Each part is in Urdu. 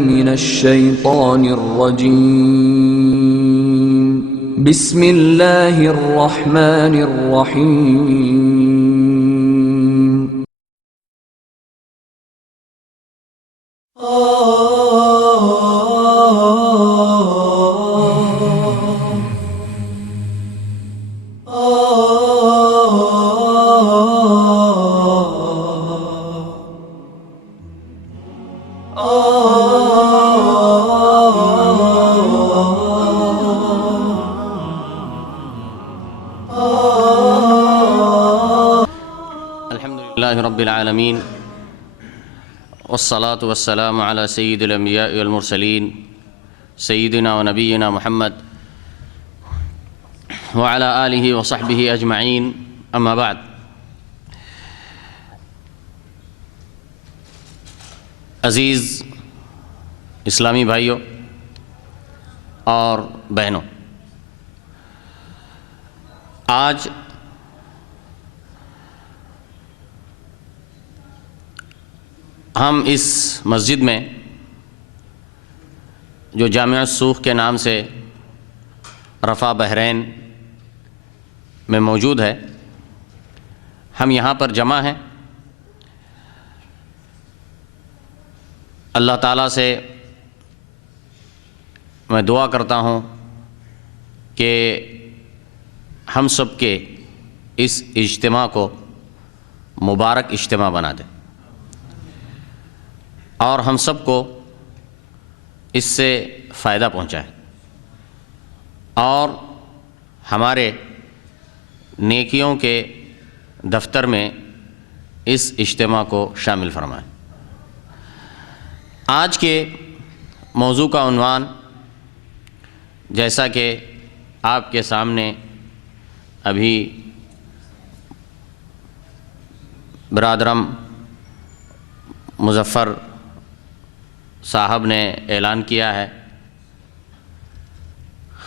من الشيطان الرجيم بسم الله الرحمن الرحيم الحمد لله رب العالمين والصلاة والسلام على سيد الأنبياء والمرسلين سيدنا ونبينا محمد وعلى آله وصحبه أجمعين أما بعد. عزیز اسلامی بھائیوں اور بہنوں، آج ہم اس مسجد میں جو جامع السوق کے نام سے رفح بحرین میں موجود ہے، ہم یہاں پر جمع ہیں. اللہ تعالیٰ سے میں دعا کرتا ہوں کہ ہم سب کے اس اجتماع کو مبارک اجتماع بنا دے اور ہم سب کو اس سے فائدہ پہنچائے اور ہمارے نیکیوں کے دفتر میں اس اجتماع کو شامل فرمائے. آج کے موضوع کا عنوان جیسا کہ آپ کے سامنے ابھی برادرم مظفر صاحب نے اعلان کیا ہے،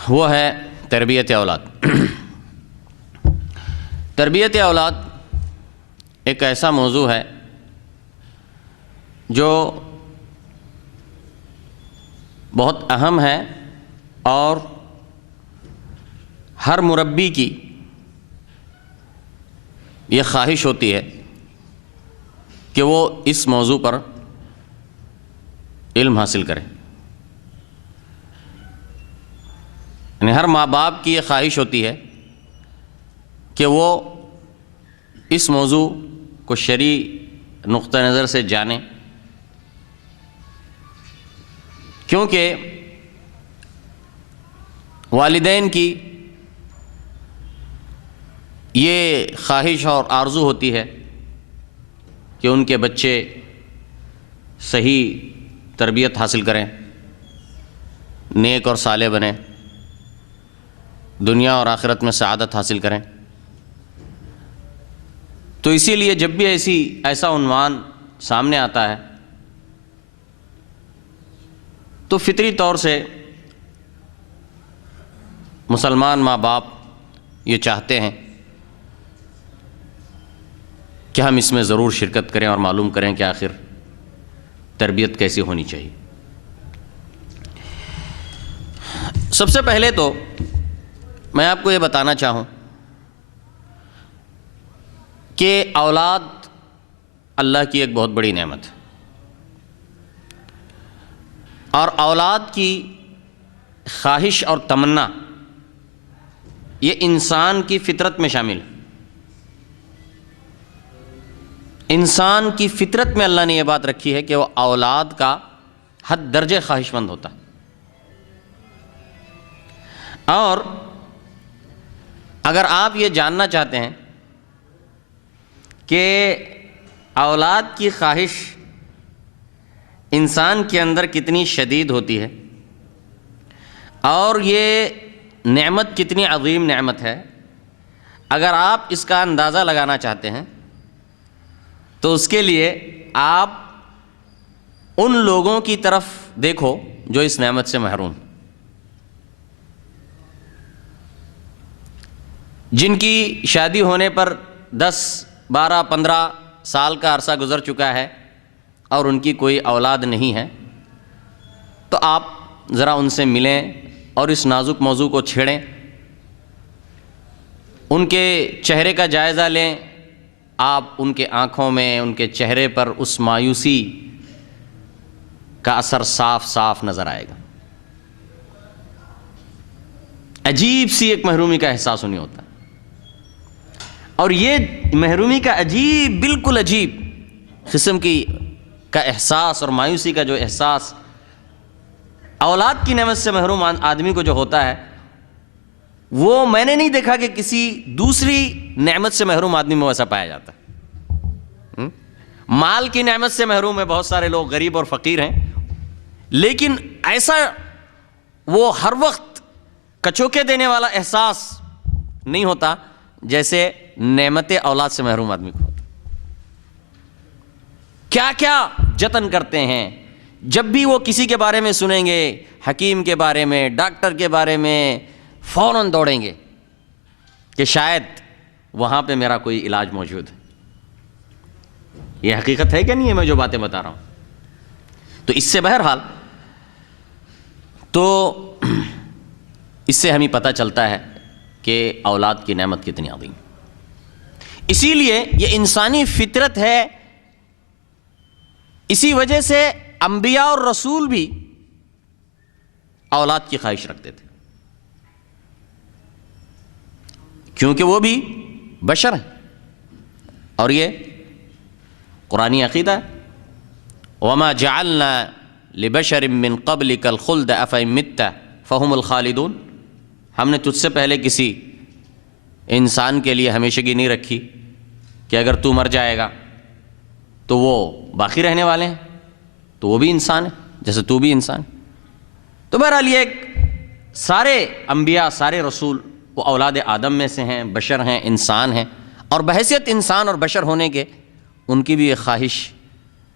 وہ ہے تربیت اولاد. تربیت اولاد ایک ایسا موضوع ہے جو بہت اہم ہے اور ہر مربی کی یہ خواہش ہوتی ہے کہ وہ اس موضوع پر علم حاصل کرے. یعنی ہر ماں باپ کی یہ خواہش ہوتی ہے کہ وہ اس موضوع کو شرعی نقطہ نظر سے جانے، کیونکہ والدین کی یہ خواہش اور آرزو ہوتی ہے کہ ان کے بچے صحیح تربیت حاصل کریں، نیک اور صالح بنیں، دنیا اور آخرت میں سعادت حاصل کریں. تو اسی لیے جب بھی ایسا عنوان سامنے آتا ہے تو فطری طور سے مسلمان ماں باپ یہ چاہتے ہیں کہ ہم اس میں ضرور شرکت کریں اور معلوم کریں کہ آخر تربیت کیسی ہونی چاہیے. سب سے پہلے تو میں آپ کو یہ بتانا چاہوں کہ اولاد اللہ کی ایک بہت بڑی نعمت ہے اور اولاد کی خواہش اور تمنا یہ انسان کی فطرت میں شامل ہے. انسان کی فطرت میں اللہ نے یہ بات رکھی ہے کہ وہ اولاد کا حد درجے خواہش مند ہوتا ہے. اور اگر آپ یہ جاننا چاہتے ہیں کہ اولاد کی خواہش انسان کے اندر کتنی شدید ہوتی ہے اور یہ نعمت کتنی عظیم نعمت ہے، اگر آپ اس کا اندازہ لگانا چاہتے ہیں تو اس کے لیے آپ ان لوگوں کی طرف دیکھو جو اس نعمت سے محروم، جن کی شادی ہونے پر 10 12 15 سال کا عرصہ گزر چکا ہے اور ان کی کوئی اولاد نہیں ہے، تو آپ ذرا ان سے ملیں اور اس نازک موضوع کو چھیڑیں، ان کے چہرے کا جائزہ لیں. آپ ان کے آنکھوں میں، ان کے چہرے پر اس مایوسی کا اثر صاف صاف نظر آئے گا. عجیب سی ایک محرومی کا احساس انہیں ہوتا ہے، اور یہ محرومی کا عجیب، بالکل عجیب قسم کا احساس اور مایوسی کا جو احساس اولاد کی نعمت سے محروم آدمی کو جو ہوتا ہے، وہ میں نے نہیں دیکھا کہ کسی دوسری نعمت سے محروم آدمی میں ویسا پایا جاتا ہے. مال کی نعمت سے محروم ہے، بہت سارے لوگ غریب اور فقیر ہیں، لیکن ایسا وہ ہر وقت کچوکے دینے والا احساس نہیں ہوتا جیسے نعمت اولاد سے محروم آدمی کو ہوتا. کیا کیا جتن کرتے ہیں، جب بھی وہ کسی کے بارے میں سنیں گے، حکیم کے بارے میں، ڈاکٹر کے بارے میں، فوراً دوڑیں گے کہ شاید وہاں پہ میرا کوئی علاج موجود ہے. یہ حقیقت ہے کیا نہیں ہے میں جو باتیں بتا رہا ہوں؟ تو اس سے بہرحال تو اس سے ہمیں پتہ چلتا ہے کہ اولاد کی نعمت کتنی عظیم. اسی لیے یہ انسانی فطرت ہے، اسی وجہ سے انبیاء اور رسول بھی اولاد کی خواہش رکھتے تھے، کیونکہ وہ بھی بشر ہیں. اور یہ قرآنی عقیدہ ہے، وَمَا جَعَلْنَا لِبَشَرٍ مِّن قَبْلِكَ الْخُلْدَ أَفَإِن مِتَّ فَهُمُ الْخَالِدُونَ. ہم نے تجھ سے پہلے کسی انسان کے لیے ہمیشگی نہیں رکھی کہ اگر تو مر جائے گا تو وہ باقی رہنے والے ہیں، تو وہ بھی انسان ہے جیسے تو بھی انسان. تو بہرحال یہ ایک سارے انبیاء، سارے رسول وہ اولاد آدم میں سے ہیں، بشر ہیں، انسان ہیں، اور بحیثیت انسان اور بشر ہونے کے ان کی بھی ایک خواہش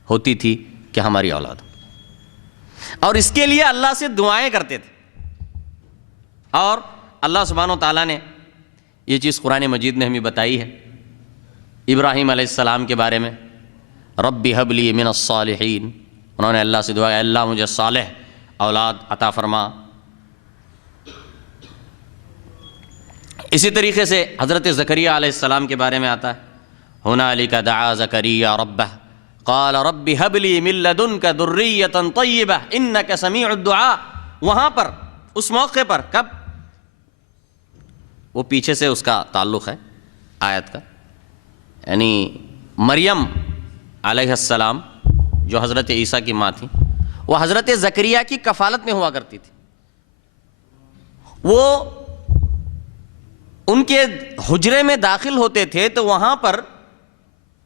ہوتی تھی کہ ہماری اولاد ہو، اور اس کے لیے اللہ سے دعائیں کرتے تھے. اور اللہ سبحانہ و تعالیٰ نے یہ چیز قرآن مجید میں ہمیں بتائی ہے. ابراہیم علیہ السلام کے بارے میں، رب ہب لی من الصالحین، انہوں نے اللہ سے دعا کہ اللہ مجھے صالح اولاد عطا فرما. اسی طریقے سے حضرت زکریا علیہ السلام کے بارے میں آتا ہے، ہنالک دعا زکریا ربہ قال رب ہب لی من لدنک ذریۃ طیبہ انک سمیع الدعاء. وہاں پر اس موقع پر، کب؟ وہ پیچھے سے اس کا تعلق ہے آیت کا، یعنی مریم علیہ السلام جو حضرت عیسیٰ کی ماں تھی، وہ حضرت زکریا کی کفالت میں ہوا کرتی تھی. وہ ان کے حجرے میں داخل ہوتے تھے تو وہاں پر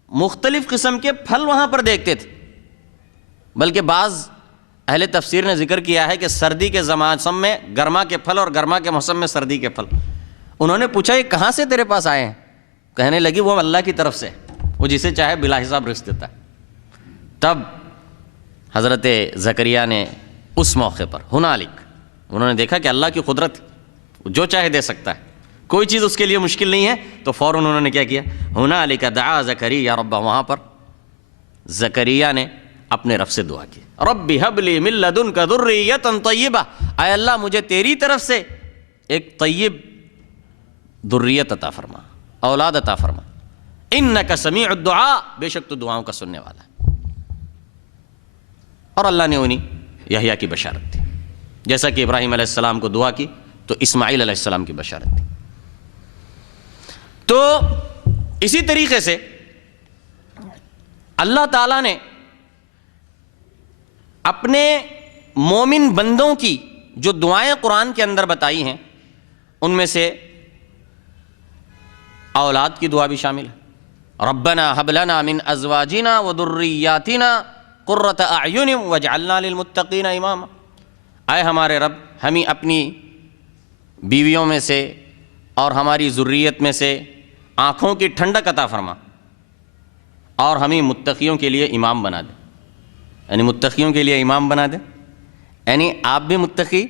مختلف قسم کے پھل وہاں پر دیکھتے تھے. بلکہ بعض اہل تفسیر نے ذکر کیا ہے کہ سردی کے موسم میں گرما کے پھل اور گرما کے موسم میں سردی کے پھل. انہوں نے پوچھا یہ کہاں سے تیرے پاس آئے ہیں؟ کہنے لگی وہ اللہ کی طرف سے، وہ جسے چاہے بلا حساب رزق دیتا ہے. تب حضرت زکریا نے اس موقع پر ہنالک، انہوں نے دیکھا کہ اللہ کی قدرت جو چاہے دے سکتا ہے، کوئی چیز اس کے لیے مشکل نہیں ہے، تو فوراً انہوں نے کیا کیا؟ ہنالک دعا زکریا ربہ. وہاں پر زکریا نے اپنے رب سے دعا کی، رب ہب لی من لدنک ذریۃ طیبہ، اے اللہ مجھے تیری طرف سے ایک طیب ذریت عطا فرما، اولاد عطا فرما، انک سمیع الدعاء، بے شک تو دعاؤں کا سننے والا ہے. اور اللہ نے انہیں یحییٰ کی بشارت دی، جیسا کہ ابراہیم علیہ السلام کو دعا کی تو اسماعیل علیہ السلام کی بشارت دی. تو اسی طریقے سے اللہ تعالیٰ نے اپنے مومن بندوں کی جو دعائیں قرآن کے اندر بتائی ہیں ان میں سے اولاد کی دعا بھی شامل ہے. ربنا هب لنا من ازواجنا وذرياتنا قرۃ اعین واجعلنا للمتقین اماما. اے ہمارے رب، ہمیں اپنی بیویوں میں سے اور ہماری ذریت میں سے آنکھوں کی ٹھنڈک عطا فرما، اور ہمیں متقیوں کے لیے امام بنا دے. یعنی متقیوں کے لیے امام بنا دے، یعنی آپ بھی متقی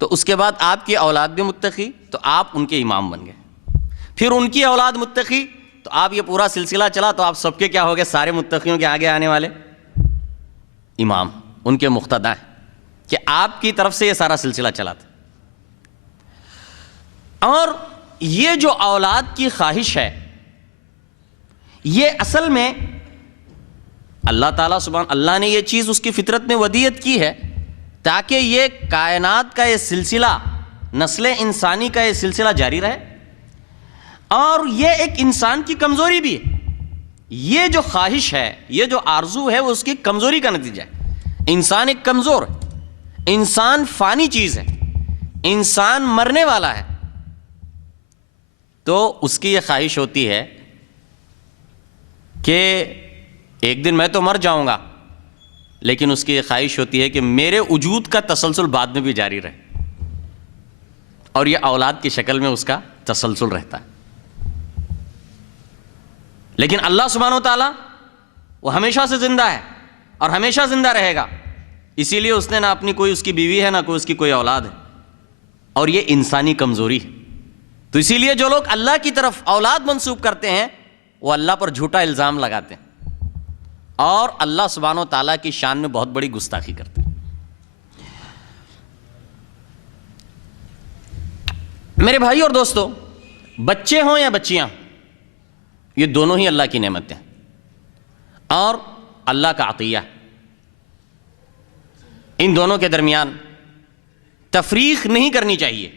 تو اس کے بعد آپ کی اولاد بھی متقی تو آپ ان کے امام بن گئے، پھر ان کی اولاد متقی تو آپ یہ پورا سلسلہ چلا تو آپ سب کے کیا ہو گئے؟ سارے متقیوں کے آگے آنے والے امام، ان کے مقتدا ہیں. کہ آپ کی طرف سے یہ سارا سلسلہ چلا تھا. اور یہ جو اولاد کی خواہش ہے یہ اصل میں اللہ تعالیٰ اللہ نے یہ چیز اس کی فطرت میں ودیعت کی ہے تاکہ یہ کائنات کا یہ سلسلہ، نسل انسانی کا یہ سلسلہ جاری رہے. اور یہ ایک انسان کی کمزوری بھی ہے. یہ جو خواہش ہے، یہ جو آرزو ہے، وہ اس کی کمزوری کا نتیجہ ہے. انسان ایک کمزور ہے، انسان فانی چیز ہے، انسان مرنے والا ہے. تو اس کی یہ خواہش ہوتی ہے کہ ایک دن میں تو مر جاؤں گا، لیکن اس کی یہ خواہش ہوتی ہے کہ میرے وجود کا تسلسل بعد میں بھی جاری رہے، اور یہ اولاد کی شکل میں اس کا تسلسل رہتا ہے. لیکن اللہ سبحانہ و تعالیٰ وہ ہمیشہ سے زندہ ہے اور ہمیشہ زندہ رہے گا. اسی لیے اس نے نہ اپنی کوئی اس کی بیوی ہے، نہ کوئی اس کی کوئی اولاد ہے، اور یہ انسانی کمزوری ہے. تو اسی لیے جو لوگ اللہ کی طرف اولاد منسوب کرتے ہیں وہ اللہ پر جھوٹا الزام لگاتے ہیں اور اللہ سبحانہ و تعالیٰ کی شان میں بہت بڑی گستاخی کرتے ہیں. میرے بھائی اور دوستو، بچے ہوں یا بچیاں، یہ دونوں ہی اللہ کی نعمت ہیں اور اللہ کا عطیہ. ان دونوں کے درمیان تفریق نہیں کرنی چاہیے.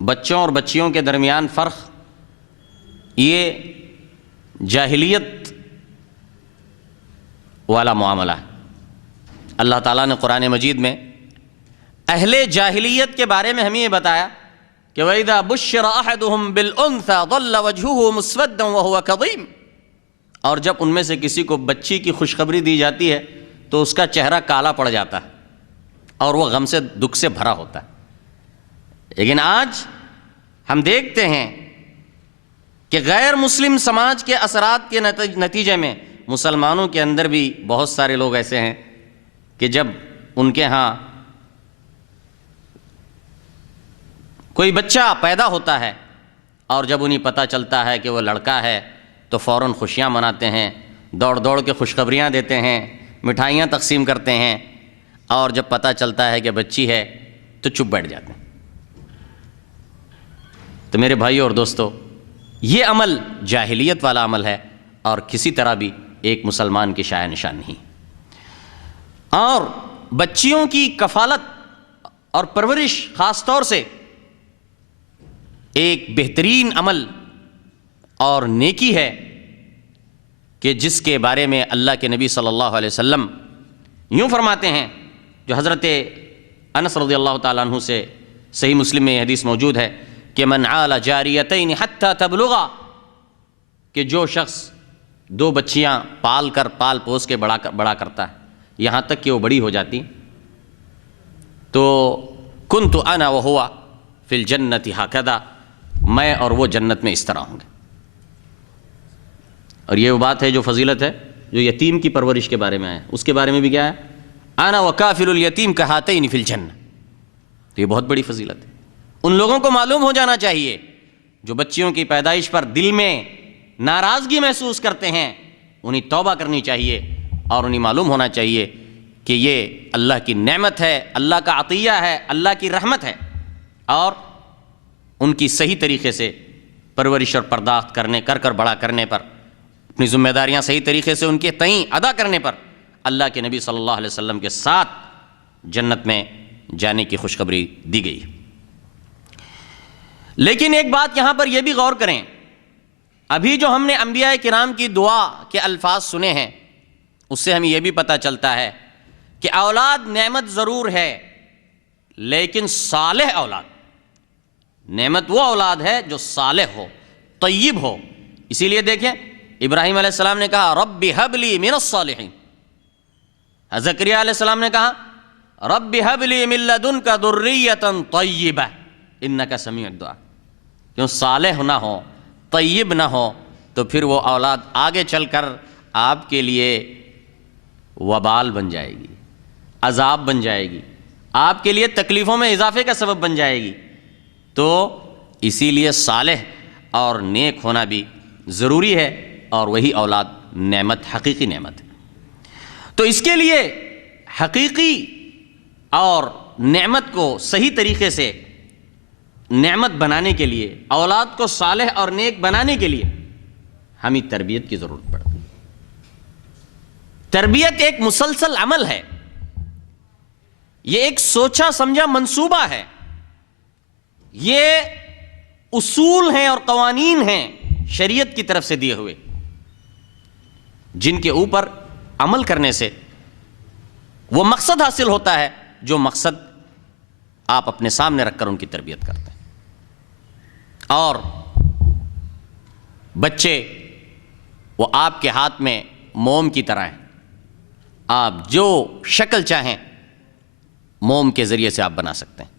بچوں اور بچیوں کے درمیان فرق یہ جاہلیت والا معاملہ ہے. اللہ تعالیٰ نے قرآن مجید میں اہل جاہلیت کے بارے میں ہمیں یہ بتایا کہ وَإِذَا بُشِّرَ أَحَدُهُمْ بِالْأُنثَىٰ ظَلَّ وَجْهُهُ مُسْوَدًّا وَهُوَ كَظِيمٌ. اور جب ان میں سے کسی کو بچی کی خوشخبری دی جاتی ہے تو اس کا چہرہ کالا پڑ جاتا ہے اور وہ غم سے، دکھ سے بھرا ہوتا ہے. لیکن آج ہم دیکھتے ہیں کہ غیر مسلم سماج کے اثرات کے نتیجے میں مسلمانوں کے اندر بھی بہت سارے لوگ ایسے ہیں کہ جب ان کے ہاں کوئی بچہ پیدا ہوتا ہے اور جب انہیں پتہ چلتا ہے کہ وہ لڑکا ہے تو فوراً خوشیاں مناتے ہیں، دوڑ دوڑ کے خوشخبریاں دیتے ہیں، مٹھائیاں تقسیم کرتے ہیں، اور جب پتہ چلتا ہے کہ بچی ہے تو چپ بیٹھ جاتے ہیں. تو میرے بھائیو اور دوستو، یہ عمل جاہلیت والا عمل ہے اور کسی طرح بھی ایک مسلمان کی شایع نشان نہیں. اور بچیوں کی کفالت اور پرورش خاص طور سے ایک بہترین عمل اور نیکی ہے کہ جس کے بارے میں اللہ کے نبی صلی اللہ علیہ وسلم یوں فرماتے ہیں، جو حضرت انس رضی اللہ تعالیٰ عنہ سے صحیح مسلم میں یہ حدیث موجود ہے کہ من عال جاریتین حتی تبلغا، کہ جو شخص دو بچیاں پال پوس کے بڑا کرتا ہے یہاں تک کہ وہ بڑی ہو جاتی، تو کنت انا وہو فی الجنت ہکذا، میں اور وہ جنت میں اس طرح ہوں گے. اور یہ وہ بات ہے جو فضیلت ہے جو یتیم کی پرورش کے بارے میں ہے، اس کے بارے میں بھی کیا ہے، انا وکافل الیتیم کہاتین فی الجنہ. تو یہ بہت بڑی فضیلت ہے. ان لوگوں کو معلوم ہو جانا چاہیے جو بچیوں کی پیدائش پر دل میں ناراضگی محسوس کرتے ہیں، انہیں توبہ کرنی چاہیے اور انہیں معلوم ہونا چاہیے کہ یہ اللہ کی نعمت ہے، اللہ کا عطیہ ہے، اللہ کی رحمت ہے، اور ان کی صحیح طریقے سے پرورش اور پرداخت کر بڑا کرنے پر، اپنی ذمہ داریاں صحیح طریقے سے ان کے تئیں ادا کرنے پر اللہ کے نبی صلی اللہ علیہ وسلم کے ساتھ جنت میں جانے کی خوشخبری دی گئی. لیکن ایک بات یہاں پر یہ بھی غور کریں، ابھی جو ہم نے انبیاء کرام کی دعا کے الفاظ سنے ہیں اس سے ہمیں یہ بھی پتہ چلتا ہے کہ اولاد نعمت ضرور ہے، لیکن صالح اولاد، نعمت وہ اولاد ہے جو صالح ہو، طیب ہو. اسی لیے دیکھیں ابراہیم علیہ السلام نے کہا رب ہب لی من الصالحین، زکریا علیہ السلام نے کہا رب ہب لی من لدنک ذریۃ طیبہ انک سمیع الدعاء. کیوں صالح نہ ہو، طیب نہ ہو تو پھر وہ اولاد آگے چل کر آپ کے لیے وبال بن جائے گی، عذاب بن جائے گی، آپ کے لیے تکلیفوں میں اضافے کا سبب بن جائے گی. تو اسی لیے صالح اور نیک ہونا بھی ضروری ہے، اور وہی اولاد نعمت، حقیقی نعمت ہے. تو اس کے لیے حقیقی اور نعمت کو صحیح طریقے سے نعمت بنانے کے لیے، اولاد کو صالح اور نیک بنانے کے لیے ہمیں تربیت کی ضرورت پڑتی ہے۔ تربیت ایک مسلسل عمل ہے، یہ ایک سوچا سمجھا منصوبہ ہے، یہ اصول ہیں اور قوانین ہیں شریعت کی طرف سے دیے ہوئے، جن کے اوپر عمل کرنے سے وہ مقصد حاصل ہوتا ہے جو مقصد آپ اپنے سامنے رکھ کر ان کی تربیت کرتے ہیں۔ اور بچے وہ آپ کے ہاتھ میں موم کی طرح ہیں، آپ جو شکل چاہیں موم کے ذریعے سے آپ بنا سکتے ہیں۔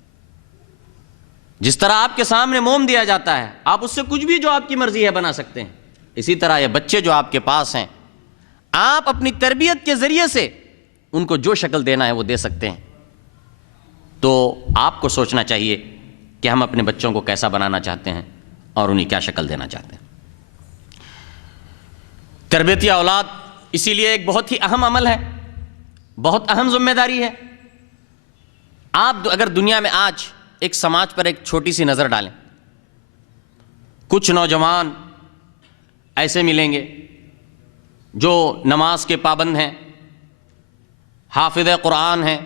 جس طرح آپ کے سامنے موم دیا جاتا ہے، آپ اس سے کچھ بھی جو آپ کی مرضی ہے بنا سکتے ہیں، اسی طرح یہ بچے جو آپ کے پاس ہیں، آپ اپنی تربیت کے ذریعے سے ان کو جو شکل دینا ہے وہ دے سکتے ہیں۔ تو آپ کو سوچنا چاہیے کہ ہم اپنے بچوں کو کیسا بنانا چاہتے ہیں اور انہیں کیا شکل دینا چاہتے ہیں۔ تربیتی اولاد اسی لیے ایک بہت ہی اہم عمل ہے، بہت اہم ذمہ داری ہے۔ آپ اگر دنیا میں آج ایک سماج پر ایک چھوٹی سی نظر ڈالیں، کچھ نوجوان ایسے ملیں گے جو نماز کے پابند ہیں، حافظ قرآن ہیں،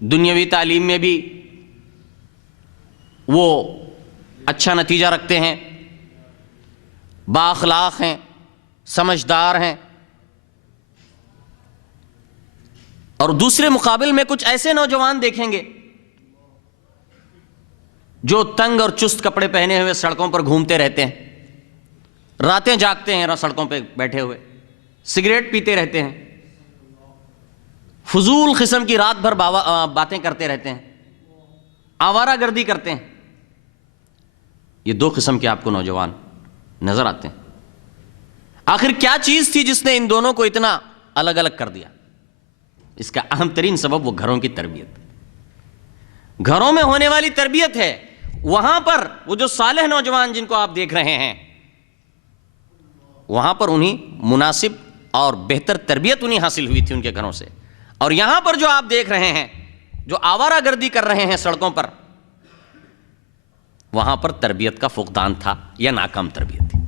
دنیاوی تعلیم میں بھی وہ اچھا نتیجہ رکھتے ہیں، بااخلاق ہیں، سمجھدار ہیں، اور دوسرے مقابل میں کچھ ایسے نوجوان دیکھیں گے جو تنگ اور چست کپڑے پہنے ہوئے سڑکوں پر گھومتے رہتے ہیں، راتیں جاگتے ہیں سڑکوں پہ بیٹھے ہوئے، سگریٹ پیتے رہتے ہیں، فضول قسم کی رات بھر باتیں کرتے رہتے ہیں، آوارہ گردی کرتے ہیں۔ یہ دو قسم کے آپ کو نوجوان نظر آتے ہیں۔ آخر کیا چیز تھی جس نے ان دونوں کو اتنا الگ الگ کر دیا؟ اس کا اہم ترین سبب وہ گھروں کی تربیت، گھروں میں ہونے والی تربیت ہے۔ وہاں پر وہ جو صالح نوجوان جن کو آپ دیکھ رہے ہیں، وہاں پر انہیں مناسب اور بہتر تربیت انہیں حاصل ہوئی تھی ان کے گھروں سے، اور یہاں پر جو آپ دیکھ رہے ہیں جو آوارہ گردی کر رہے ہیں سڑکوں پر، وہاں پر تربیت کا فقدان تھا یا ناکام تربیت تھی۔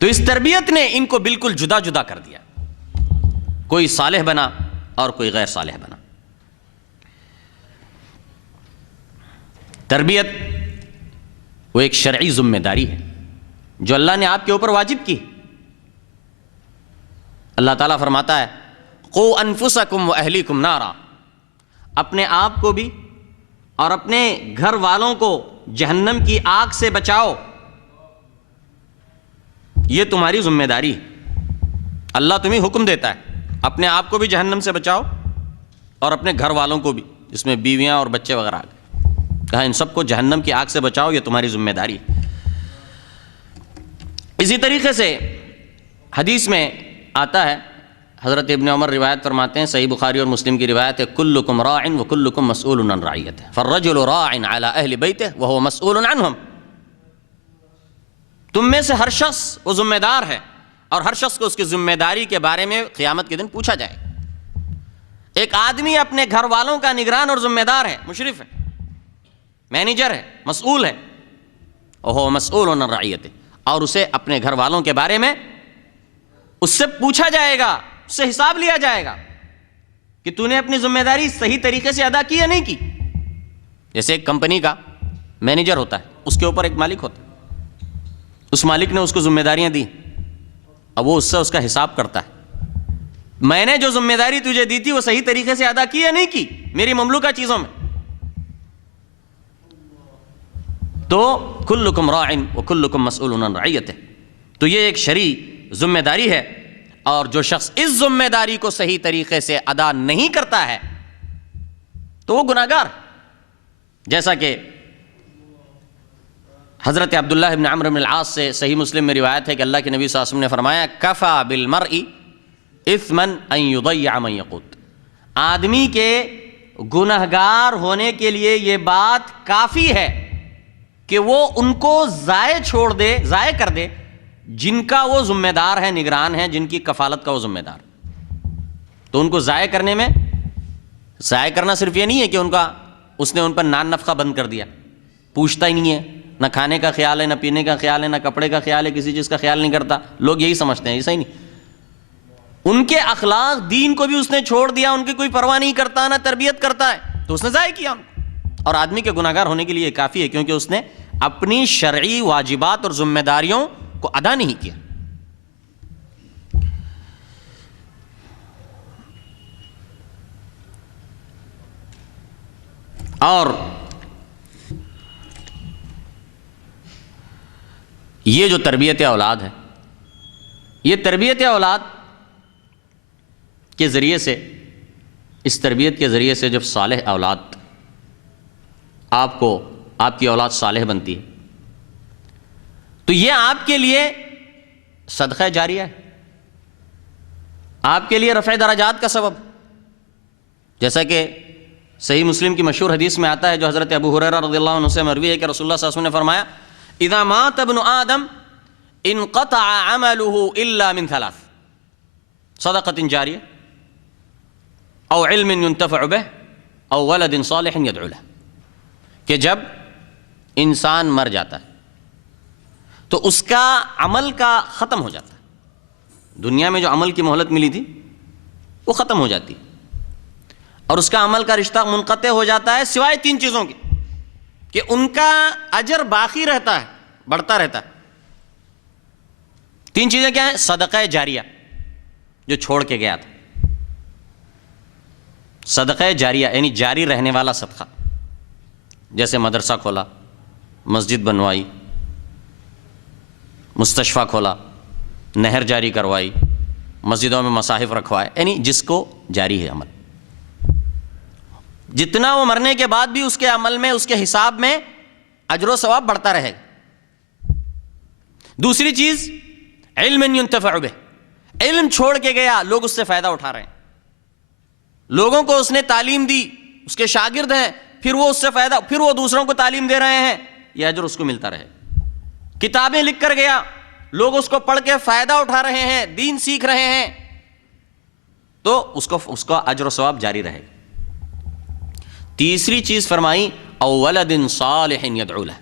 تو اس تربیت نے ان کو بالکل جدا جدا کر دیا، کوئی صالح بنا اور کوئی غیر صالح بنا۔ تربیت وہ ایک شرعی ذمہ داری ہے جو اللہ نے آپ کے اوپر واجب کی۔ اللہ تعالیٰ فرماتا ہے قُوْ أَنفُسَكُمْ وَأَهْلِيكُمْ نَارًا، اپنے آپ کو بھی اور اپنے گھر والوں کو جہنم کی آگ سے بچاؤ، یہ تمہاری ذمہ داری ہے۔ اللہ تمہیں حکم دیتا ہے اپنے آپ کو بھی جہنم سے بچاؤ اور اپنے گھر والوں کو بھی، جس میں بیویاں اور بچے وغیرہ آ گئے، کہا ان سب کو جہنم کی آگ سے بچاؤ، یہ تمہاری ذمہ داری ہے۔ اسی طریقے سے حدیث میں آتا ہے، حضرت ابن عمر روایت فرماتے ہیں، صحیح بخاری اور مسلم کی روایت ہے، کلکم راع وکلکم مسئول عن رعیتہ فالرجل راع علی اہل بیتہ وہو مسئول عنہم، تم میں سے ہر شخص وہ ذمہ دار ہے اور ہر شخص کو اس کی ذمہ داری کے بارے میں قیامت کے دن پوچھا جائے گا۔ ایک آدمی اپنے گھر والوں کا نگران اور ذمہ دار ہے، مشرف ہے، مینیجر ہے، مسئول ہے، وہو مسئول عن رعیتہ، اور اسے اپنے گھر والوں کے بارے میں اس سے پوچھا جائے گا، اس سے حساب لیا جائے گا کہ تو نے اپنی ذمہ داری صحیح طریقے سے ادا کی یا نہیں کی۔ جیسے ایک کمپنی کا مینیجر ہوتا ہے، اس کے اوپر ایک مالک ہوتا ہے، اس مالک نے اس کو ذمہ داریاں دی، اب وہ اس سے اس کا حساب کرتا ہے، میں نے جو ذمہ داری تجھے دی تھی وہ صحیح طریقے سے ادا کی یا نہیں کی میری مملوکہ چیزوں میں۔ تو کلکم راع وکلکم مسئول عن رعیتہ، تو یہ ایک شرعی ذمہ داری ہے، اور جو شخص اس ذمہ داری کو صحیح طریقے سے ادا نہیں کرتا ہے تو وہ گناہگار، جیسا کہ حضرت عبداللہ بن عمرو بن العاص سے صحیح مسلم میں روایت ہے کہ اللہ کے نبی صلی اللہ علیہ وسلم نے فرمایا کفا بالمرء اثما ان یضیع من یقوت، آدمی کے گنہگار ہونے کے لیے یہ بات کافی ہے کہ وہ ان کو ضائع چھوڑ دے، ضائع کر دے جن کا وہ ذمہ دار ہے، نگران ہے، جن کی کفالت کا وہ ذمہ دار، تو ان کو ضائع کرنے میں، ضائع کرنا صرف یہ نہیں ہے کہ اس نے ان پر نان نفقہ بند کر دیا، پوچھتا ہی نہیں ہے، نہ کھانے کا خیال ہے، نہ پینے کا خیال ہے، نہ کپڑے کا خیال ہے، کسی چیز کا خیال نہیں کرتا. لوگ یہی سمجھتے ہیں، ایسا ہی نہیں. ان کے اخلاق، دین کو بھی اس نے چھوڑ دیا، ان کی کوئی پرواہ نہیں کرتا، نہ تربیت کرتا ہے، تو اس نے ضائع کیا ان کو. اور آدمی کے گناہگار ہونے کے لیے یہ کافی ہے، کیونکہ اس نے اپنی شرعی واجبات اور ذمہ داریوں کو ادا نہیں کیا. اور یہ جو تربیت اولاد ہے، یہ تربیت اولاد کے ذریعے سے، اس تربیت کے ذریعے سے جب صالح اولاد آپ کی اولاد صالح بنتی ہے، تو یہ آپ کے لیے صدقہ جاریہ ہے، آپ کے لیے رفع درجات کا سبب. جیسا کہ صحیح مسلم کی مشہور حدیث میں آتا ہے، جو حضرت ابو ہریرہ رضی اللہ عنہ سے مروی ہے، کہ رسول اللہ صلی اللہ علیہ وسلم نے فرمایا: اذا مات ابن آدم انقطع عمله الا من ثلاث: صدقة جاریہ، او علم ينتفع به، او ولد صالح يدعو له. کہ جب انسان مر جاتا ہے تو اس کا عمل کا ختم ہو جاتا ہے. دنیا میں جو عمل کی مہلت ملی تھی وہ ختم ہو جاتی، اور اس کا عمل کا رشتہ منقطع ہو جاتا ہے، سوائے 3 چیزوں کے، کہ ان کا اجر باقی رہتا ہے، بڑھتا رہتا ہے. 3 چیزیں کیا ہیں؟ صدقہ جاریہ، جو چھوڑ کے گیا تھا، صدقہ جاریہ یعنی جاری رہنے والا صدقہ، جیسے مدرسہ کھولا، مسجد بنوائی، مستشفیٰ کھولا، نہر جاری کروائی، مسجدوں میں مصاحف رکھوائے، یعنی جس کو جاری ہے عمل، جتنا وہ مرنے کے بعد بھی اس کے عمل میں، اس کے حساب میں اجر و ثواب بڑھتا رہے گا. دوسری چیز علم ينتفع به، علم چھوڑ کے گیا، لوگ اس سے فائدہ اٹھا رہے ہیں، لوگوں کو اس نے تعلیم دی، اس کے شاگرد ہیں، پھر وہ اس سے فائدہ، پھر وہ دوسروں کو تعلیم دے رہے ہیں، یہ اجر اس کو ملتا رہے. کتابیں لکھ کر گیا، لوگ اس کو پڑھ کے فائدہ اٹھا رہے ہیں، دین سیکھ رہے ہیں، تو اس کا اجر و ثواب جاری رہے گا. تیسری چیز فرمائی: او ولد صالح يدعو له،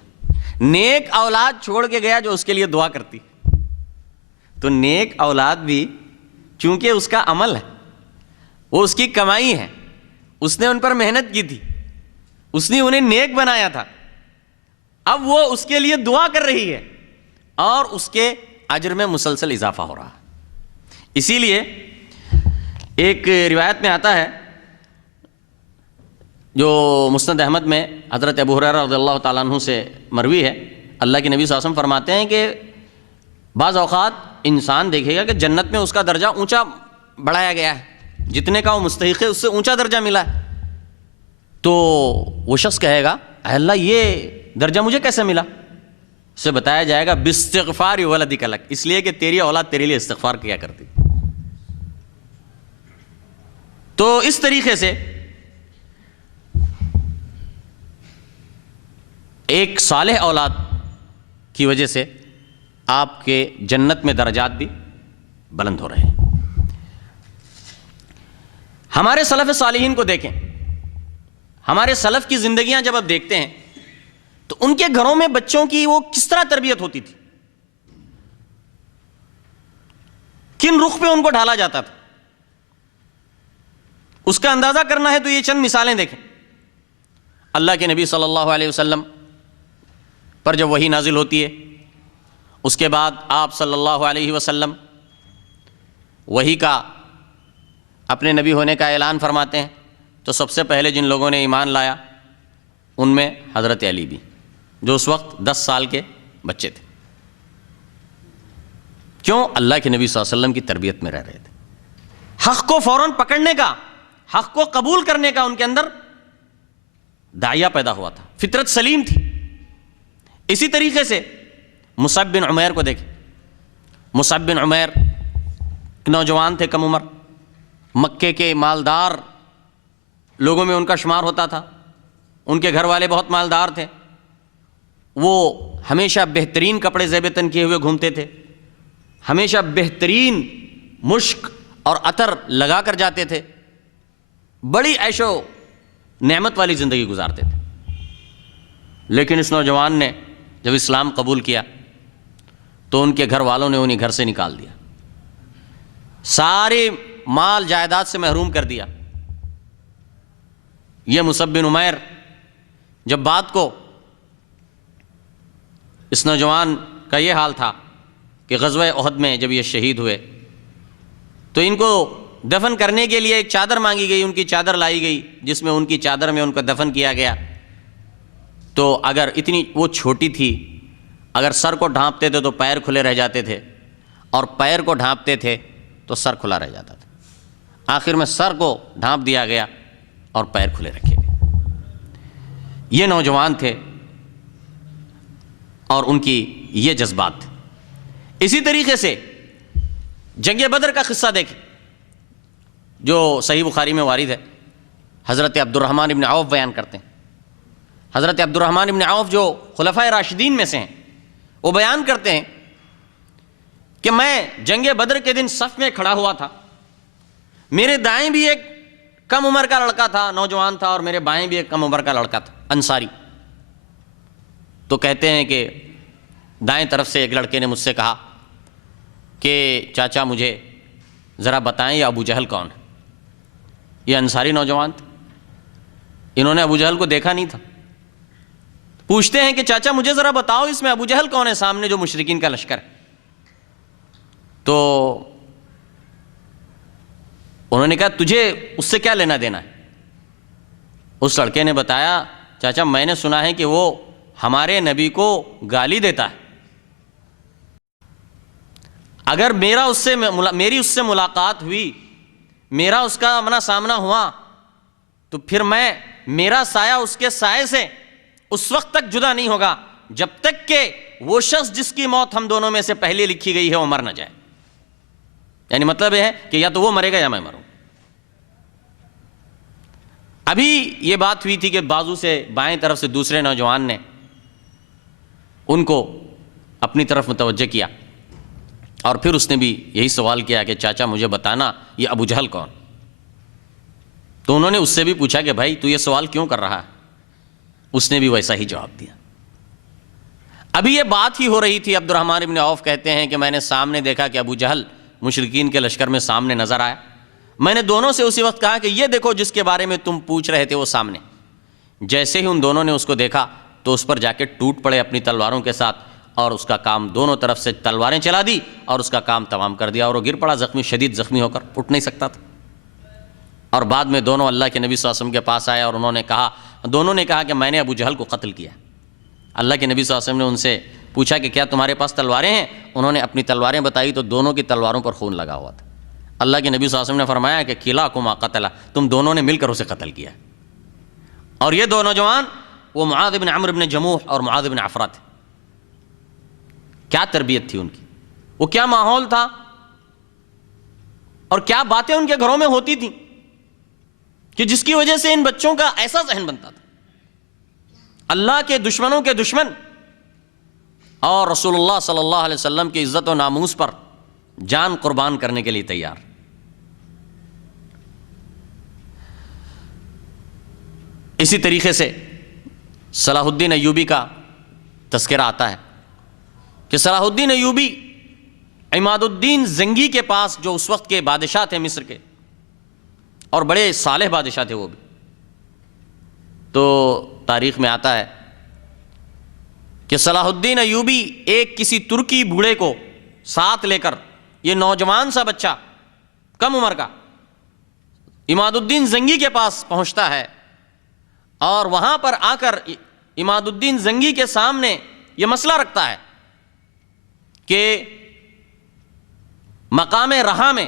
نیک اولاد چھوڑ کے گیا جو اس کے لیے دعا کرتی. تو نیک اولاد بھی چونکہ اس کا عمل ہے، وہ اس کی کمائی ہے، اس نے ان پر محنت کی تھی، اس نے انہیں نیک بنایا تھا، اب وہ اس کے لیے دعا کر رہی ہے، اور اس کے اجر میں مسلسل اضافہ ہو رہا. اسی لیے ایک روایت میں آتا ہے، جو مسند احمد میں حضرت ابو ہریرہ رضی اللہ تعالیٰ عنہ سے مروی ہے، اللہ کے نبی صلی اللہ علیہ وسلم فرماتے ہیں کہ بعض اوقات انسان دیکھے گا کہ جنت میں اس کا درجہ اونچا بڑھایا گیا ہے، جتنے کا وہ مستحق ہے اس سے اونچا درجہ ملا ہے. تو وہ شخص کہے گا: اے اللہ، یہ درجہ مجھے کیسے ملا؟ اسے بتایا جائے گا: باستغفار ولدک لک، اس لیے کہ تیری اولاد تیرے لیے استغفار کیا کرتی. تو اس طریقے سے ایک صالح اولاد کی وجہ سے آپ کے جنت میں درجات بھی بلند ہو رہے ہیں. ہمارے سلف صالحین کو دیکھیں، ہمارے سلف کی زندگیاں جب آپ دیکھتے ہیں تو ان کے گھروں میں بچوں کی وہ کس طرح تربیت ہوتی تھی، کن رخ پہ ان کو ڈھالا جاتا تھا، اس کا اندازہ کرنا ہے تو یہ چند مثالیں دیکھیں. اللہ کے نبی صلی اللہ علیہ وسلم پر جب وحی نازل ہوتی ہے، اس کے بعد آپ صلی اللہ علیہ وسلم وحی کا، اپنے نبی ہونے کا اعلان فرماتے ہیں، تو سب سے پہلے جن لوگوں نے ایمان لایا ان میں حضرت علی بھی، جو اس وقت 10 سال کے بچے تھے. کیوں؟ اللہ کے نبی صلی اللہ علیہ وسلم کی تربیت میں رہ رہے تھے. حق کو فوراً پکڑنے کا، حق کو قبول کرنے کا ان کے اندر داعیہ پیدا ہوا تھا، فطرت سلیم تھی. اسی طریقے سے مصعب بن عمیر کو دیکھیں. مصعب بن عمیر نوجوان تھے، کم عمر، مکے کے مالدار لوگوں میں ان کا شمار ہوتا تھا، ان کے گھر والے بہت مالدار تھے، وہ ہمیشہ بہترین کپڑے زیب تن کیے ہوئے گھومتے تھے، ہمیشہ بہترین مشک اور عطر لگا کر جاتے تھے، بڑی عیش و نعمت والی زندگی گزارتے تھے. لیکن اس نوجوان نے جب اسلام قبول کیا تو ان کے گھر والوں نے انہیں گھر سے نکال دیا، سارے مال جائیداد سے محروم کر دیا. یہ مصعب بن عمیر جب بات کو، اس نوجوان کا یہ حال تھا کہ غزوہ احد میں جب یہ شہید ہوئے تو ان کو دفن کرنے کے لیے ایک چادر مانگی گئی، ان کی چادر لائی گئی جس میں ان کی چادر میں ان کو دفن کیا گیا. تو اگر اتنی وہ چھوٹی تھی، اگر سر کو ڈھانپتے تھے تو پیر کھلے رہ جاتے تھے، اور پیر کو ڈھانپتے تھے تو سر کھلا رہ جاتا تھا. آخر میں سر کو ڈھانپ دیا گیا اور پیر کھلے رکھے گئے. یہ نوجوان تھے اور ان کی یہ جذبات تھے. اسی طریقے سے جنگ بدر کا قصہ دیکھیں جو صحیح بخاری میں وارد ہے. حضرت عبد الرحمن ابن عوف بیان کرتے ہیں. حضرت عبد الرحمن ابن عوف جو خلفائے راشدین میں سے ہیں، وہ بیان کرتے ہیں کہ میں جنگ بدر کے دن صف میں کھڑا ہوا تھا، میرے دائیں بھی ایک کم عمر کا لڑکا تھا، نوجوان تھا، اور میرے بائیں بھی ایک کم عمر کا لڑکا تھا، انصاری. تو کہتے ہیں کہ دائیں طرف سے ایک لڑکے نے مجھ سے کہا کہ چاچا مجھے ذرا بتائیں یہ ابو جہل کون ہے. یہ انصاری نوجوان تھے، انہوں نے ابو جہل کو دیکھا نہیں تھا. پوچھتے ہیں کہ چاچا مجھے ذرا بتاؤ اس میں ابو جہل کون ہے سامنے جو مشرکین کا لشکر ہے. تو انہوں نے کہا تجھے اس سے کیا لینا دینا ہے. اس لڑکے نے بتایا چاچا میں نے سنا ہے کہ وہ ہمارے نبی کو گالی دیتا ہے، اگر میری اس سے ملاقات ہوئی، میرا اس کا آمنا سامنا ہوا تو پھر میرا سایہ اس کے سائے سے اس وقت تک جدا نہیں ہوگا جب تک کہ وہ شخص جس کی موت ہم دونوں میں سے پہلے لکھی گئی ہے وہ مر نہ جائے. یعنی مطلب یہ ہے کہ یا تو وہ مرے گا یا میں مروں. ابھی یہ بات ہوئی تھی کہ بازو سے بائیں طرف سے دوسرے نوجوان نے ان کو اپنی طرف متوجہ کیا، اور پھر اس نے بھی یہی سوال کیا کہ چاچا مجھے بتانا یہ ابو جہل کون. تو انہوں نے اس سے بھی پوچھا کہ بھائی تو یہ سوال کیوں کر رہا ہے. اس نے بھی ویسا ہی جواب دیا. ابھی یہ بات ہی ہو رہی تھی. عبد الرحمن ابن عوف کہتے ہیں کہ میں نے سامنے دیکھا کہ ابو جہل مشرکین کے لشکر میں سامنے نظر آیا. میں نے دونوں سے اسی وقت کہا کہ یہ دیکھو جس کے بارے میں تم پوچھ رہے تھے وہ سامنے. جیسے ہی ان دونوں نے اس کو دیکھا تو اس پر جا کے ٹوٹ پڑے اپنی تلواروں کے ساتھ، اور اس کا کام دونوں طرف سے تلواریں چلا دی اور اس کا کام تمام کر دیا، اور وہ گر پڑا زخمی، شدید زخمی ہو کر اٹھ نہیں سکتا تھا. اور بعد میں دونوں اللہ کے نبی صلی اللہ علیہ وسلم کے پاس آئے اور دونوں نے کہا کہ میں نے ابو جہل کو قتل کیا. اللہ کے نبی صلی اللہ علیہ وسلم نے ان سے پوچھا کہ کیا تمہارے پاس تلواریں ہیں؟ انہوں نے اپنی تلواریں بتائی تو دونوں کی تلواروں پر خون لگا ہوا تھا. اللہ کے نبی صلی اللہ علیہ وسلم نے فرمایا کہ کلاکما قتل، تم دونوں نے مل کر اسے قتل کیا. اور یہ دو نوجوان وہ معاذ بن عمرو بن جموح اور معاذ بن عفرہ تھے. کیا تربیت تھی ان کی، وہ کیا ماحول تھا اور کیا باتیں ان کے گھروں میں ہوتی تھیں کہ جس کی وجہ سے ان بچوں کا ایسا ذہن بنتا تھا. اللہ کے دشمنوں کے دشمن اور رسول اللہ صلی اللہ علیہ وسلم کی عزت و ناموس پر جان قربان کرنے کے لیے تیار. اسی طریقے سے صلاح الدین ایوبی کا تذکرہ آتا ہے کہ صلاح الدین ایوبی عماد الدین زنگی کے پاس، جو اس وقت کے بادشاہ تھے مصر کے اور بڑے صالح بادشاہ تھے وہ بھی، تو تاریخ میں آتا ہے کہ صلاح الدین ایوبی ایک کسی ترکی بوڑھے کو ساتھ لے کر، یہ نوجوان سا بچہ کم عمر کا، عماد الدین زنگی کے پاس پہنچتا ہے اور وہاں پر آ کر عماد الدین زنگی کے سامنے یہ مسئلہ رکھتا ہے کہ مقام رہا میں،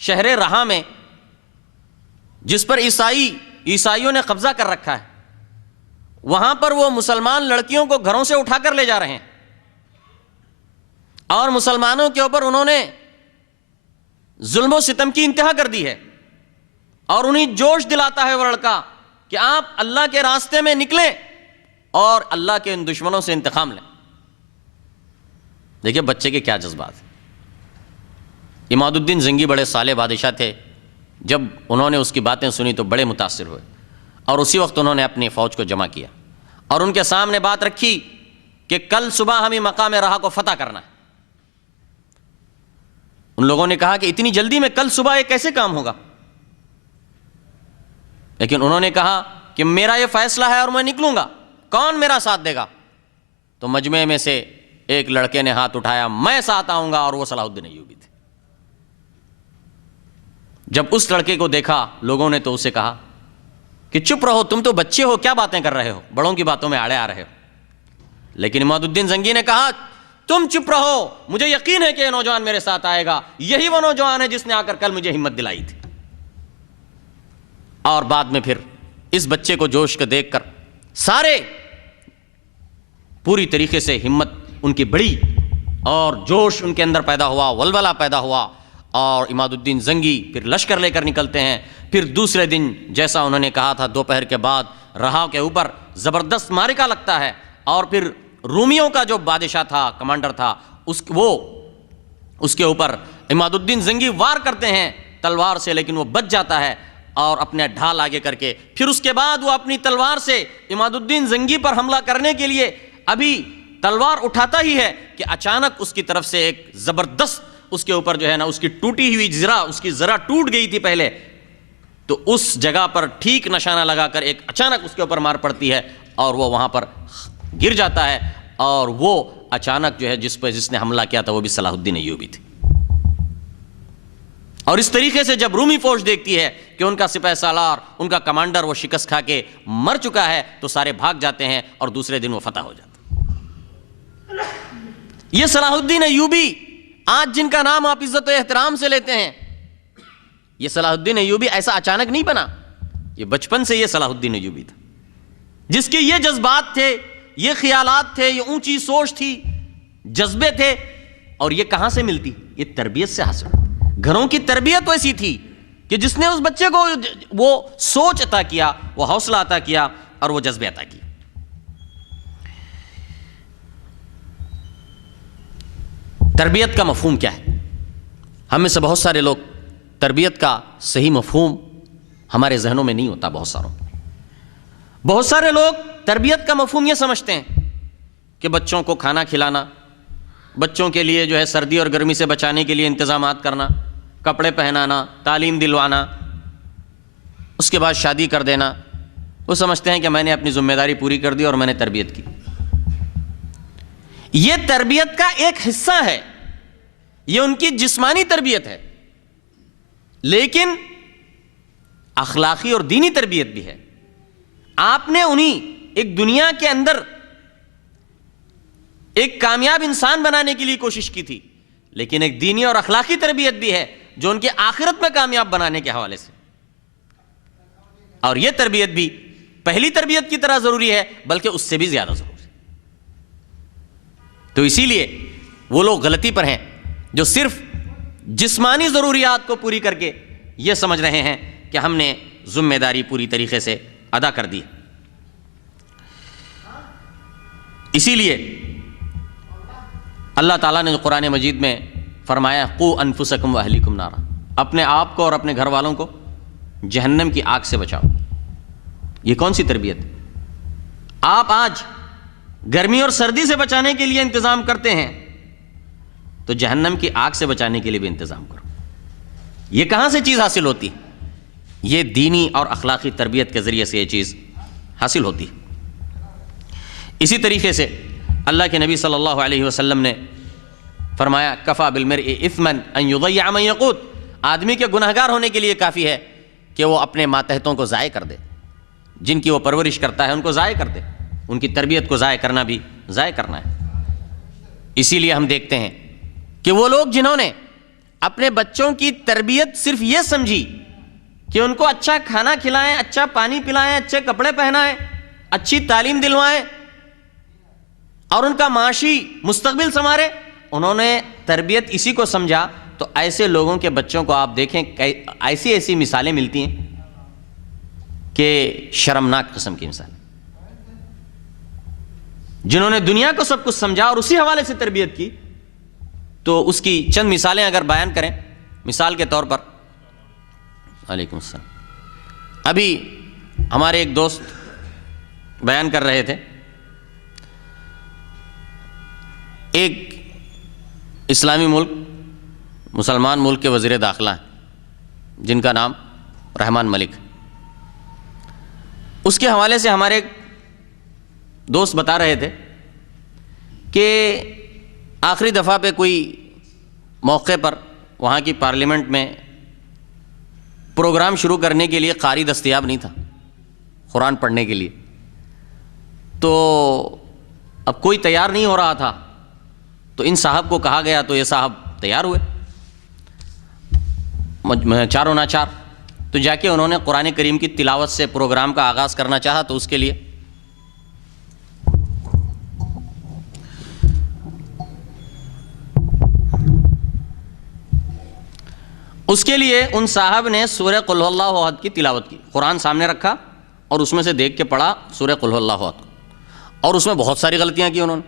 شہر رہا میں، جس پر عیسائیوں نے قبضہ کر رکھا ہے، وہاں پر وہ مسلمان لڑکیوں کو گھروں سے اٹھا کر لے جا رہے ہیں اور مسلمانوں کے اوپر انہوں نے ظلم و ستم کی انتہا کر دی ہے. اور انہیں جوش دلاتا ہے وہ لڑکا کہ آپ اللہ کے راستے میں نکلیں اور اللہ کے ان دشمنوں سے انتقام لیں. دیکھیں بچے کے کیا جذبات ہیں. عماد الدین زنگی بڑے صالح بادشاہ تھے، جب انہوں نے اس کی باتیں سنی تو بڑے متاثر ہوئے، اور اسی وقت انہوں نے اپنی فوج کو جمع کیا اور ان کے سامنے بات رکھی کہ کل صبح ہمیں مقام رہا کو فتح کرنا ہے۔ ان لوگوں نے کہا کہ اتنی جلدی میں کل صبح یہ کیسے کام ہوگا؟ لیکن انہوں نے کہا کہ میرا یہ فیصلہ ہے اور میں نکلوں گا، کون میرا ساتھ دے گا؟ تو مجمع میں سے ایک لڑکے نے ہاتھ اٹھایا، میں ساتھ آؤں گا، اور وہ صلاح الدین ایوبی تھے۔ جب اس لڑکے کو دیکھا لوگوں نے تو اسے کہا کہ چپ رہو، تم تو بچے ہو، کیا باتیں کر رہے ہو، بڑوں کی باتوں میں آڑے آ رہے ہو۔ لیکن عماد الدین زنگی نے کہا تم چپ رہو، مجھے یقین ہے کہ یہ نوجوان میرے ساتھ آئے گا، یہی وہ نوجوان ہے جس نے آ کر کل مجھے ہمت دلائی تھی۔ اور بعد میں پھر اس بچے کو جوش کو دیکھ کر سارے پوری طریقے سے ہمت ان کی بڑی اور جوش ان کے اندر پیدا ہوا، ولولہ پیدا ہوا، اور عماد الدین زنگی پھر لشکر لے کر نکلتے ہیں۔ پھر دوسرے دن جیسا انہوں نے کہا تھا، دوپہر کے بعد رہا کے اوپر زبردست معرکہ لگتا ہے، اور پھر رومیوں کا جو بادشاہ تھا، کمانڈر تھا، اس کے اوپر عماد الدین زنگی وار کرتے ہیں تلوار سے، لیکن وہ بچ جاتا ہے اور اپنے ڈھال آگے کر کے پھر اس کے بعد وہ اپنی تلوار سے عماد الدین زنگی پر حملہ کرنے کے لیے ابھی تلوار اٹھاتا ہی ہے کہ اچانک اس کی طرف سے ایک زبردست اس کے اوپر جو ہے نا، اس کی ٹوٹی ہوئی زرہ، اس کی زرہ ٹوٹ گئی تھی پہلے، تو اس جگہ پر ٹھیک نشانہ لگا کر ایک اچانک اس کے اوپر مار پڑتی ہے اور وہ وہاں پر گر جاتا ہے، اور وہ اچانک جو ہے جس نے حملہ کیا تھا وہ بھی صلاح الدین ایوبی تھے۔ اور اس طریقے سے جب رومی فوج دیکھتی ہے کہ ان کا سپہ سالار، ان کا کمانڈر وہ شکست کھا کے مر چکا ہے، تو سارے بھاگ جاتے ہیں اور دوسرے دن وہ فتح ہو جاتا ہے۔ یہ صلاح الدین ایوبی آج جن کا نام آپ عزت و احترام سے لیتے ہیں، یہ صلاح الدین ایوبی ایسا اچانک نہیں بنا، یہ بچپن سے یہ صلاح الدین ایوبی تھا، جس کے یہ جذبات تھے، یہ خیالات تھے، یہ اونچی سوچ تھی، جذبے تھے، اور یہ کہاں سے ملتی؟ یہ تربیت سے حاصل۔ گھروں کی تربیت ویسی تھی کہ جس نے اس بچے کو وہ سوچ عطا کیا، وہ حوصلہ عطا کیا، اور وہ جذبے عطا کیا۔ تربیت کا مفہوم کیا ہے؟ ہم میں سے بہت سارے لوگ تربیت کا صحیح مفہوم ہمارے ذہنوں میں نہیں ہوتا۔ بہت سارے لوگ تربیت کا مفہوم یہ سمجھتے ہیں کہ بچوں کو کھانا کھلانا، بچوں کے لیے جو ہے سردی اور گرمی سے بچانے کے لیے انتظامات کرنا، کپڑے پہنانا، تعلیم دلوانا، اس کے بعد شادی کر دینا۔ وہ سمجھتے ہیں کہ میں نے اپنی ذمہ داری پوری کر دی اور میں نے تربیت کی۔ یہ تربیت کا ایک حصہ ہے، یہ ان کی جسمانی تربیت ہے، لیکن اخلاقی اور دینی تربیت بھی ہے۔ آپ نے انہیں ایک دنیا کے اندر ایک کامیاب انسان بنانے کے لیے کوشش کی تھی، لیکن ایک دینی اور اخلاقی تربیت بھی ہے جو ان کے آخرت میں کامیاب بنانے کے حوالے سے، اور یہ تربیت بھی پہلی تربیت کی طرح ضروری ہے بلکہ اس سے بھی زیادہ ضروری ہے۔ تو اسی لیے وہ لوگ غلطی پر ہیں جو صرف جسمانی ضروریات کو پوری کر کے یہ سمجھ رہے ہیں کہ ہم نے ذمہ داری پوری طریقے سے ادا کر دی۔ اسی لیے اللہ تعالیٰ نے قرآن مجید میں فرمایا قو انفسکم واہلیکم نارا، اپنے آپ کو اور اپنے گھر والوں کو جہنم کی آگ سے بچاؤ۔ یہ کون سی تربیت؟ آپ آج گرمی اور سردی سے بچانے کے لیے انتظام کرتے ہیں تو جہنم کی آگ سے بچانے کے لیے بھی انتظام کرو۔ یہ کہاں سے چیز حاصل ہوتی؟ یہ دینی اور اخلاقی تربیت کے ذریعے سے یہ چیز حاصل ہوتی۔ اسی طریقے سے اللہ کے نبی صلی اللہ علیہ وسلم نے فرمایا کفا بالمرء اثما ان یضیع من یقوت، آدمی کے گنہگار ہونے کے لیے کافی ہے کہ وہ اپنے ماتحتوں کو ضائع کر دے، جن کی وہ پرورش کرتا ہے ان کو ضائع کر دے، ان کی تربیت کو ضائع کرنا بھی ضائع کرنا ہے۔ اسی لیے ہم دیکھتے ہیں کہ وہ لوگ جنہوں نے اپنے بچوں کی تربیت صرف یہ سمجھی کہ ان کو اچھا کھانا کھلائیں، اچھا پانی پلائیں، اچھے کپڑے پہنائیں، اچھی تعلیم دلوائیں اور ان کا معاشی مستقبل سنوارے، انہوں نے تربیت اسی کو سمجھا، تو ایسے لوگوں کے بچوں کو آپ دیکھیں ایسی ایسی مثالیں ملتی ہیں کہ شرمناک قسم کی مثال۔ جنہوں نے دنیا کو سب کچھ سمجھا اور اسی حوالے سے تربیت کی، تو اس کی چند مثالیں اگر بیان کریں مثال کے طور پر وعلیکم السلام، ابھی ہمارے ایک دوست بیان کر رہے تھے، ایک اسلامی ملک، مسلمان ملک کے وزیر داخلہ ہیں جن کا نام رحمان ملک، اس کے حوالے سے ہمارے ایک دوست بتا رہے تھے کہ آخری دفعہ پہ کوئی موقع پر وہاں کی پارلیمنٹ میں پروگرام شروع کرنے کے لیے قاری دستیاب نہیں تھا قرآن پڑھنے کے لیے، تو اب کوئی تیار نہیں ہو رہا تھا، تو ان صاحب کو کہا گیا تو یہ صاحب تیار ہوئے چاروں ناچار، تو جا کے انہوں نے قرآن کریم کی تلاوت سے پروگرام کا آغاز کرنا چاہا، تو اس کے لیے ان صاحب نے سورہ قل ہو اللہ احد کی تلاوت کی، قرآن سامنے رکھا اور اس میں سے دیکھ کے پڑھا سورہ قل ہو اللہ احد، اور اس میں بہت ساری غلطیاں کی، انہوں نے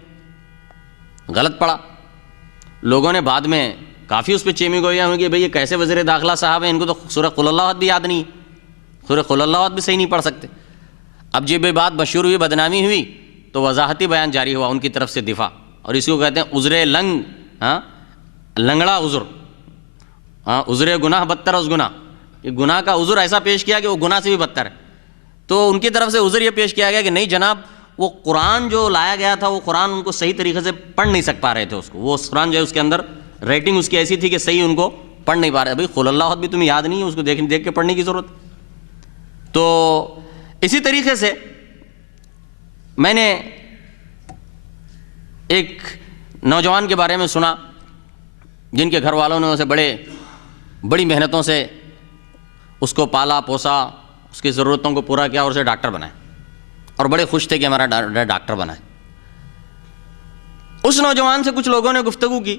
غلط پڑھا، لوگوں نے بعد میں کافی اس پہ چیمی گوئیاں ہوئی کہ بھئی یہ کیسے وزیر داخلہ صاحب ہیں، ان کو تو سورہ قل اللہ احد بھی یاد نہیں، سورہ قل اللہ احد بھی صحیح نہیں پڑھ سکتے۔ اب جب یہ بات مشہور ہوئی، بدنامی ہوئی، تو وضاحتی بیان جاری ہوا ان کی طرف سے دفاع، اور اسی کو کہتے ہیں عذر لنگ، لنگڑا عذر، عذر گناہ بدتر از گناہ، یہ گناہ کا عذر ایسا پیش کیا کہ وہ گناہ سے بھی بدتر ہے۔ تو ان کی طرف سے عذر یہ پیش کیا گیا کہ نہیں جناب، وہ قرآن جو لایا گیا تھا وہ قرآن ان کو صحیح طریقے سے پڑھ نہیں پا رہے تھے، اس کو وہ قرآن جو ہے اس کے اندر ریٹنگ اس کی ایسی تھی کہ صحیح ان کو پڑھ نہیں پا رہے۔ بھائی قل اللہ احد بھی تمہیں یاد نہیں ہے، اس کو دیکھ کے پڑھنے کی ضرورت۔ تو اسی طریقے سے میں نے ایک نوجوان کے بارے میں سنا جن کے گھر والوں نے اسے بڑی محنتوں سے اس کو پالا پوسا، اس کی ضرورتوں کو پورا کیا اور اسے ڈاکٹر بنائے، اور بڑے خوش تھے کہ ہمارا ڈاکٹر بنا ہے۔ اس نوجوان سے کچھ لوگوں نے گفتگو کی،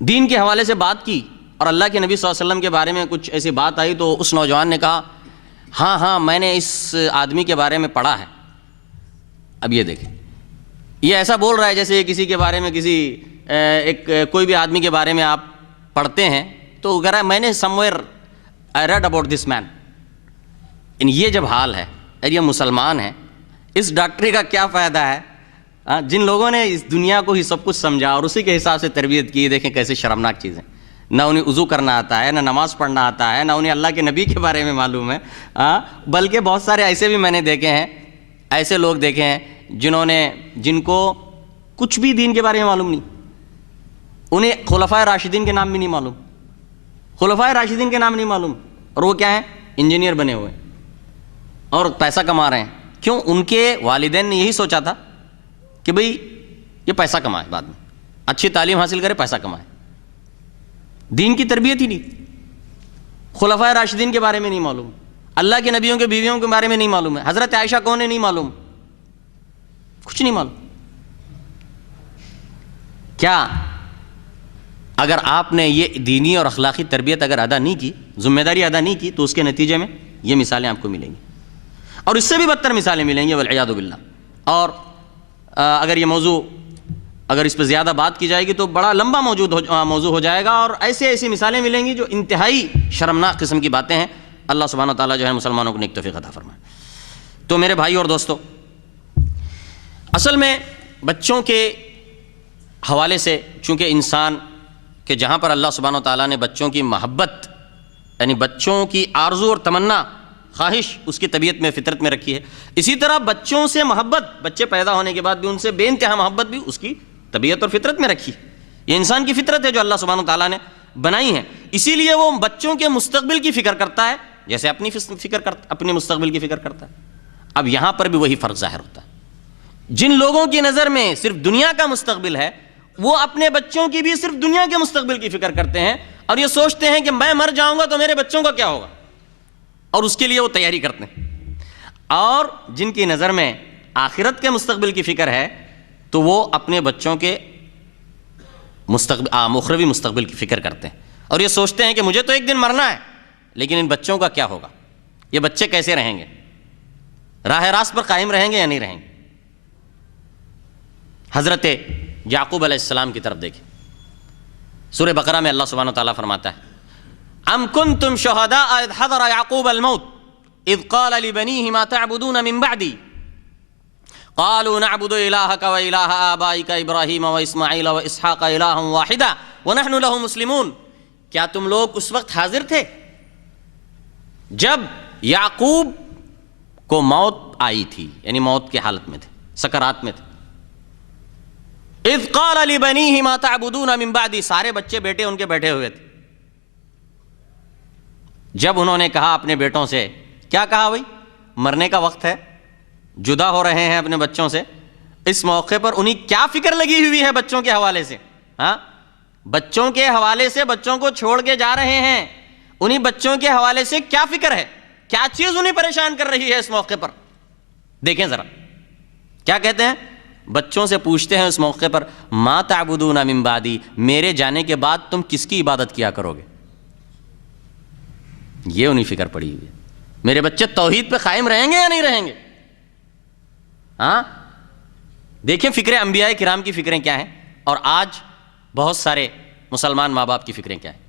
دین کے حوالے سے بات کی، اور اللہ کے نبی صلی اللہ علیہ وسلم کے بارے میں کچھ ایسی بات آئی، تو اس نوجوان نے کہا ہاں میں نے اس آدمی کے بارے میں پڑھا ہے۔ اب یہ دیکھیں، یہ ایسا بول رہا ہے جیسے کسی کے بارے میں کوئی بھی آدمی کے بارے میں آپ پڑھتے ہیں تو کہہ رہا ہے میں نے somewhere I read about this man. یہ جب حال ہے اور یہ مسلمان ہے، اس ڈاکٹری کا کیا فائدہ ہے؟ جن لوگوں نے اس دنیا کو ہی سب کچھ سمجھا اور اسی کے حساب سے تربیت کی، دیکھیں کیسے شرمناک چیزیں، نہ انہیں وضو کرنا آتا ہے، نہ نماز پڑھنا آتا ہے، نہ انہیں اللہ کے نبی کے بارے میں معلوم ہے، بلکہ بہت سارے ایسے بھی میں نے دیکھے ہیں، ایسے لوگ دیکھے ہیں جن کو کچھ بھی دین کے بارے میں معلوم نہیں، انہیں خلفائے راشدین کے نام بھی نہیں معلوم، خلفائے راشدین کے نام نہیں معلوم، اور وہ کیا ہیں؟ انجینئر بنے ہوئے اور پیسہ کما رہے ہیں۔ کیوں؟ ان کے والدین نے یہی سوچا تھا کہ بھئی یہ پیسہ کمائے، بعد میں اچھی تعلیم حاصل کرے، پیسہ کمائے، دین کی تربیت ہی نہیں، خلفائے راشدین کے بارے میں نہیں معلوم، اللہ کے نبیوں کے بیویوں کے بارے میں نہیں معلوم ہے، حضرت عائشہ کون ہے نہیں معلوم، کچھ نہیں معلوم۔ کیا اگر آپ نے یہ دینی اور اخلاقی تربیت اگر ادا نہیں کی، ذمہ داری ادا نہیں کی، تو اس کے نتیجے میں یہ مثالیں آپ کو ملیں گی، اور اس سے بھی بدتر مثالیں ملیں گی والعیاذ باللہ۔ اور اگر یہ موضوع اس پہ زیادہ بات کی جائے گی تو بڑا لمبا موضوع ہو جائے گا، اور ایسی مثالیں ملیں گی جو انتہائی شرمناک قسم کی باتیں ہیں۔ اللہ سبحانہ و تعالیٰ جو ہے مسلمانوں کو نیک توفیق عطا فرمائے۔ تو میرے بھائی اور دوستو، اصل میں بچوں کے حوالے سے، چونکہ انسان کہ جہاں پر اللہ سبحانہ و تعالیٰ نے بچوں کی محبت، یعنی بچوں کی آرزو اور تمنا، خواہش اس کی طبیعت میں، فطرت میں رکھی ہے، اسی طرح بچوں سے محبت، بچے پیدا ہونے کے بعد بھی ان سے بے انتہا محبت بھی اس کی طبیعت اور فطرت میں رکھی ہے۔ یہ انسان کی فطرت ہے جو اللہ سبحانہ و تعالیٰ نے بنائی ہے، اسی لیے وہ بچوں کے مستقبل کی فکر کرتا ہے جیسے اپنی مستقبل کی فکر کرتا ہے۔ اب یہاں پر بھی وہی فرق ظاہر ہوتا ہے، جن لوگوں کی نظر میں صرف دنیا کا مستقبل ہے، وہ اپنے بچوں کی بھی صرف دنیا کے مستقبل کی فکر کرتے ہیں، اور یہ سوچتے ہیں کہ میں مر جاؤں گا تو میرے بچوں کا کیا ہوگا، اور اس کے لیے وہ تیاری کرتے ہیں۔ اور جن کی نظر میں آخرت کے مستقبل کی فکر ہے، تو وہ اپنے بچوں کے مخروی مستقبل کی فکر کرتے ہیں، اور یہ سوچتے ہیں کہ مجھے تو ایک دن مرنا ہے، لیکن ان بچوں کا کیا ہوگا، یہ بچے کیسے رہیں گے، راہ راست پر قائم رہیں گے یا نہیں رہیں گے۔ حضرت یعقوب علیہ السلام کی طرف دیکھیں، سورہ بقرہ میں اللہ سبحانہ وتعالیٰ فرماتا ہے ام کنتم شہداء اذ حضر یعقوب الموت اذ قال لبنیہ ما تعبدون من بعدی قالوا نعبد الہک و الہ آبائک ابراہیم و اسماعیل و اسحاق الہا واحدا ونحن لہ مسلمون. کیا تم لوگ اس وقت حاضر تھے جب یعقوب کو موت آئی تھی، یعنی موت کی حالت میں تھے، سکرات میں تھے. اذ قال لبنیہ ما تعبدون من بعدی، سارے بچے بیٹے ان کے بیٹھے ہوئے تھے. جب انہوں نے کہا اپنے بیٹوں سے، کیا کہا بھائی؟ مرنے کا وقت ہے، جدا ہو رہے ہیں اپنے بچوں سے. اس موقع پر انہیں کیا فکر لگی ہوئی ہے بچوں کے حوالے سے؟ ہاں، بچوں کے حوالے سے بچوں کو چھوڑ کے جا رہے ہیں، انہیں بچوں کے حوالے سے کیا فکر ہے؟ کیا چیز انہیں پریشان کر رہی ہے اس موقع پر؟ دیکھیں ذرا کیا کہتے ہیں. بچوں سے پوچھتے ہیں اس موقع پر ما تعبدون من بعدی، میرے جانے کے بعد تم کس کی عبادت کیا کرو گے؟ یہ انہیں فکر پڑی ہوئی ہے. میرے بچے توحید پہ قائم رہیں گے یا نہیں رہیں گے؟ ہاں، دیکھیں فکریں انبیاء کرام کی فکریں کیا ہیں اور آج بہت سارے مسلمان ماں باپ کی فکریں کیا ہیں.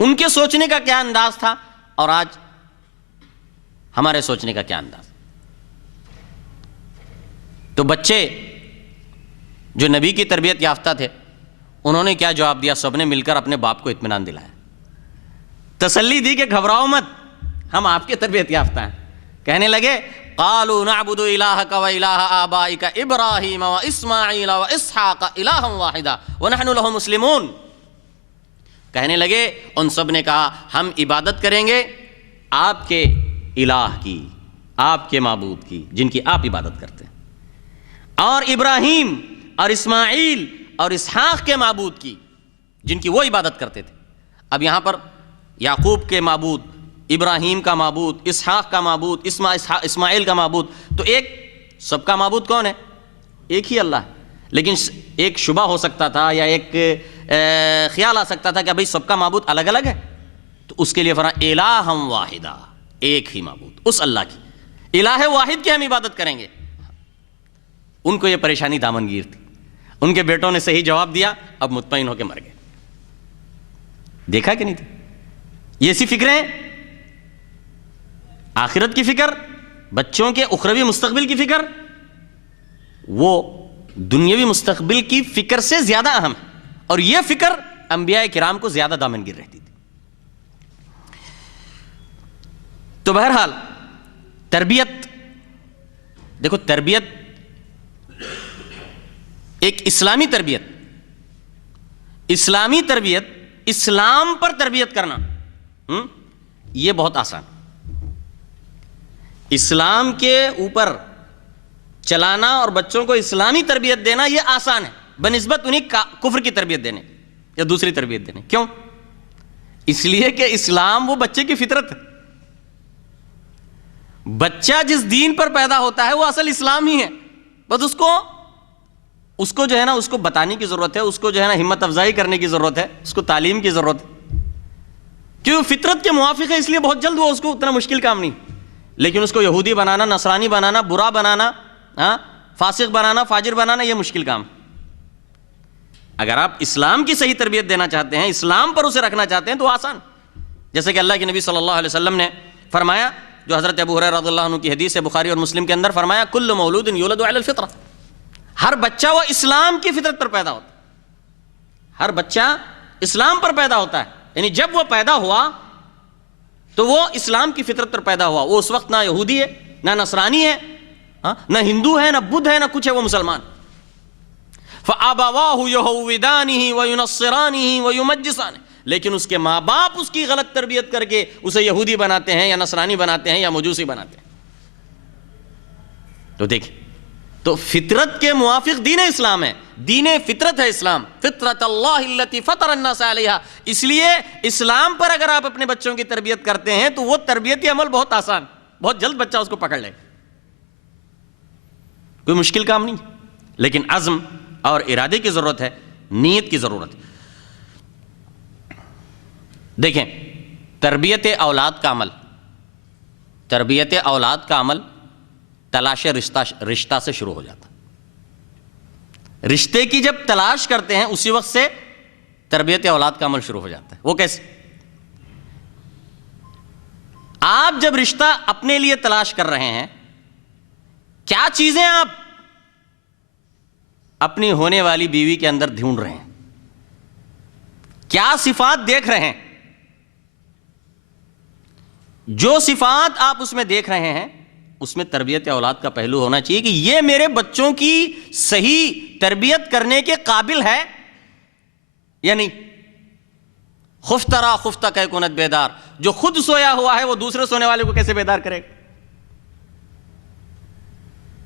ان کے سوچنے کا کیا انداز تھا اور آج ہمارے سوچنے کا کیا انداز. تو بچے جو نبی کی تربیت یافتہ تھے انہوں نے کیا جواب دیا؟ سب نے مل کر اپنے باپ کو اطمینان دلایا، تسلی دی کہ گھبراؤ مت، ہم آپ کے تربیت یافتہ ہیں. کہنے لگے قالوا نعبد الہک و الہ آبائک ابراہیم و اسماعیل و اسحاق الہا واحدا ونحن لہ مسلمون. کہنے لگے ان سب نے کہا ہم عبادت کریں گے آپ کے الہ کی، آپ کے معبود کی جن کی آپ عبادت کرتے ہیں، اور ابراہیم اور اسماعیل اور اسحاق کے معبود کی جن کی وہ عبادت کرتے تھے. اب یہاں پر یعقوب کے معبود، ابراہیم کا معبود، اسحاق کا معبود، اسماعیل کا معبود، تو ایک سب کا معبود کون ہے؟ ایک ہی اللہ ہے. لیکن ایک شبہ ہو سکتا تھا یا ایک خیال آ سکتا تھا کہ بھئی سب کا معبود الگ الگ ہے، تو اس کے لیے فرمایا الہ واحدہ، ایک ہی معبود، اس اللہ کی، الہ واحد کی ہم عبادت کریں گے. ان کو یہ پریشانی دامن گیر تھی. ان کے بیٹوں نے صحیح جواب دیا، اب مطمئن ہو کے مر گئے. دیکھا کہ نہیں تھی یہ ایسی فکریں؟ آخرت کی فکر، بچوں کے اخروی مستقبل کی فکر، وہ دنیاوی مستقبل کی فکر سے زیادہ اہم ہے. اور یہ فکر انبیاء کرام کو زیادہ دامنگیر رہتی تھی. تو بہرحال تربیت، دیکھو تربیت ایک اسلامی تربیت، اسلامی تربیت، اسلام پر تربیت کرنا یہ بہت آسان. اسلام کے اوپر چلانا اور بچوں کو اسلامی تربیت دینا یہ آسان ہے بنسبت انہیں کفر کی تربیت دینے یا دوسری تربیت دینے. کیوں؟ اس لیے کہ اسلام وہ بچے کی فطرت ہے. بچہ جس دین پر پیدا ہوتا ہے وہ اصل اسلام ہی ہے. بس اس کو جو ہے نا اس کو بتانے کی ضرورت ہے، اس کو جو ہے نا ہمت افزائی کرنے کی ضرورت ہے، اس کو تعلیم کی ضرورت ہے. کیوں؟ فطرت کے موافق ہے، اس لیے بہت جلد وہ اس کو اتنا مشکل کام نہیں. لیکن اس کو یہودی بنانا، نصرانی بنانا، برا بنانا، فاسق بنانا، فاجر بنانا یہ مشکل کام. اگر آپ اسلام کی صحیح تربیت دینا چاہتے ہیں، اسلام پر اسے رکھنا چاہتے ہیں تو آسان. جیسے کہ اللہ کے نبی صلی اللہ علیہ وسلم نے فرمایا، جو حضرت ابو ہریرہ رضی اللہ عنہ کی حدیث ہے بخاری اور مسلم کے اندر، فرمایا کل مولود یولد علی الفطرہ، ہر بچہ وہ اسلام کی فطرت پر پیدا ہوتا ہے. ہر بچہ اسلام پر پیدا ہوتا ہے، یعنی جب وہ پیدا ہوا تو وہ اسلام کی فطرت پر پیدا ہوا. وہ اس وقت نہ یہودی ہے، نہ نصرانی ہے، نہ ہندو ہے، نہ بدھ ہے، نہ کچھ ہے، وہ مسلمان. فَأَبَوَاهُ يُهَوِّدَانِهِ وَيُنَصِّرَانِهِ وَيُمَجِّسَانِهِ، لیکن اس کے ماں باپ اس کی غلط تربیت کر کے اسے یہودی بناتے ہیں یا نصرانی بناتے ہیں یا مجوسی بناتے ہیں. تو دیکھیں، تو فطرت کے موافق دین اسلام ہے، دین فطرت ہے اسلام، فطرت اللہ التی فطر الناس علیہا. اس لیے اسلام پر اگر آپ اپنے بچوں کی تربیت کرتے ہیں تو وہ تربیتی عمل بہت آسان، بہت جلد بچہ اس کو پکڑ لے، کوئی مشکل کام نہیں. لیکن عزم اور ارادے کی ضرورت ہے، نیت کی ضرورت ہے. دیکھیں تربیت اولاد کا عمل، تربیت اولاد کا عمل تلاش رشتہ سے شروع ہو جاتا. رشتے کی جب تلاش کرتے ہیں اسی وقت سے تربیت اولاد کا عمل شروع ہو جاتا ہے. وہ کیسے؟ آپ جب رشتہ اپنے لیے تلاش کر رہے ہیں، کیا چیزیں آپ اپنی ہونے والی بیوی کے اندر ڈھونڈ رہے ہیں؟ کیا صفات دیکھ رہے ہیں؟ جو صفات آپ اس میں دیکھ رہے ہیں اس میں تربیت اولاد کا پہلو ہونا چاہیے کہ یہ میرے بچوں کی صحیح تربیت کرنے کے قابل ہے یا نہیں. خفترا خفتہ کہ کنت بیدار، جو خود سویا ہوا ہے وہ دوسرے سونے والے کو کیسے بیدار کرے گا؟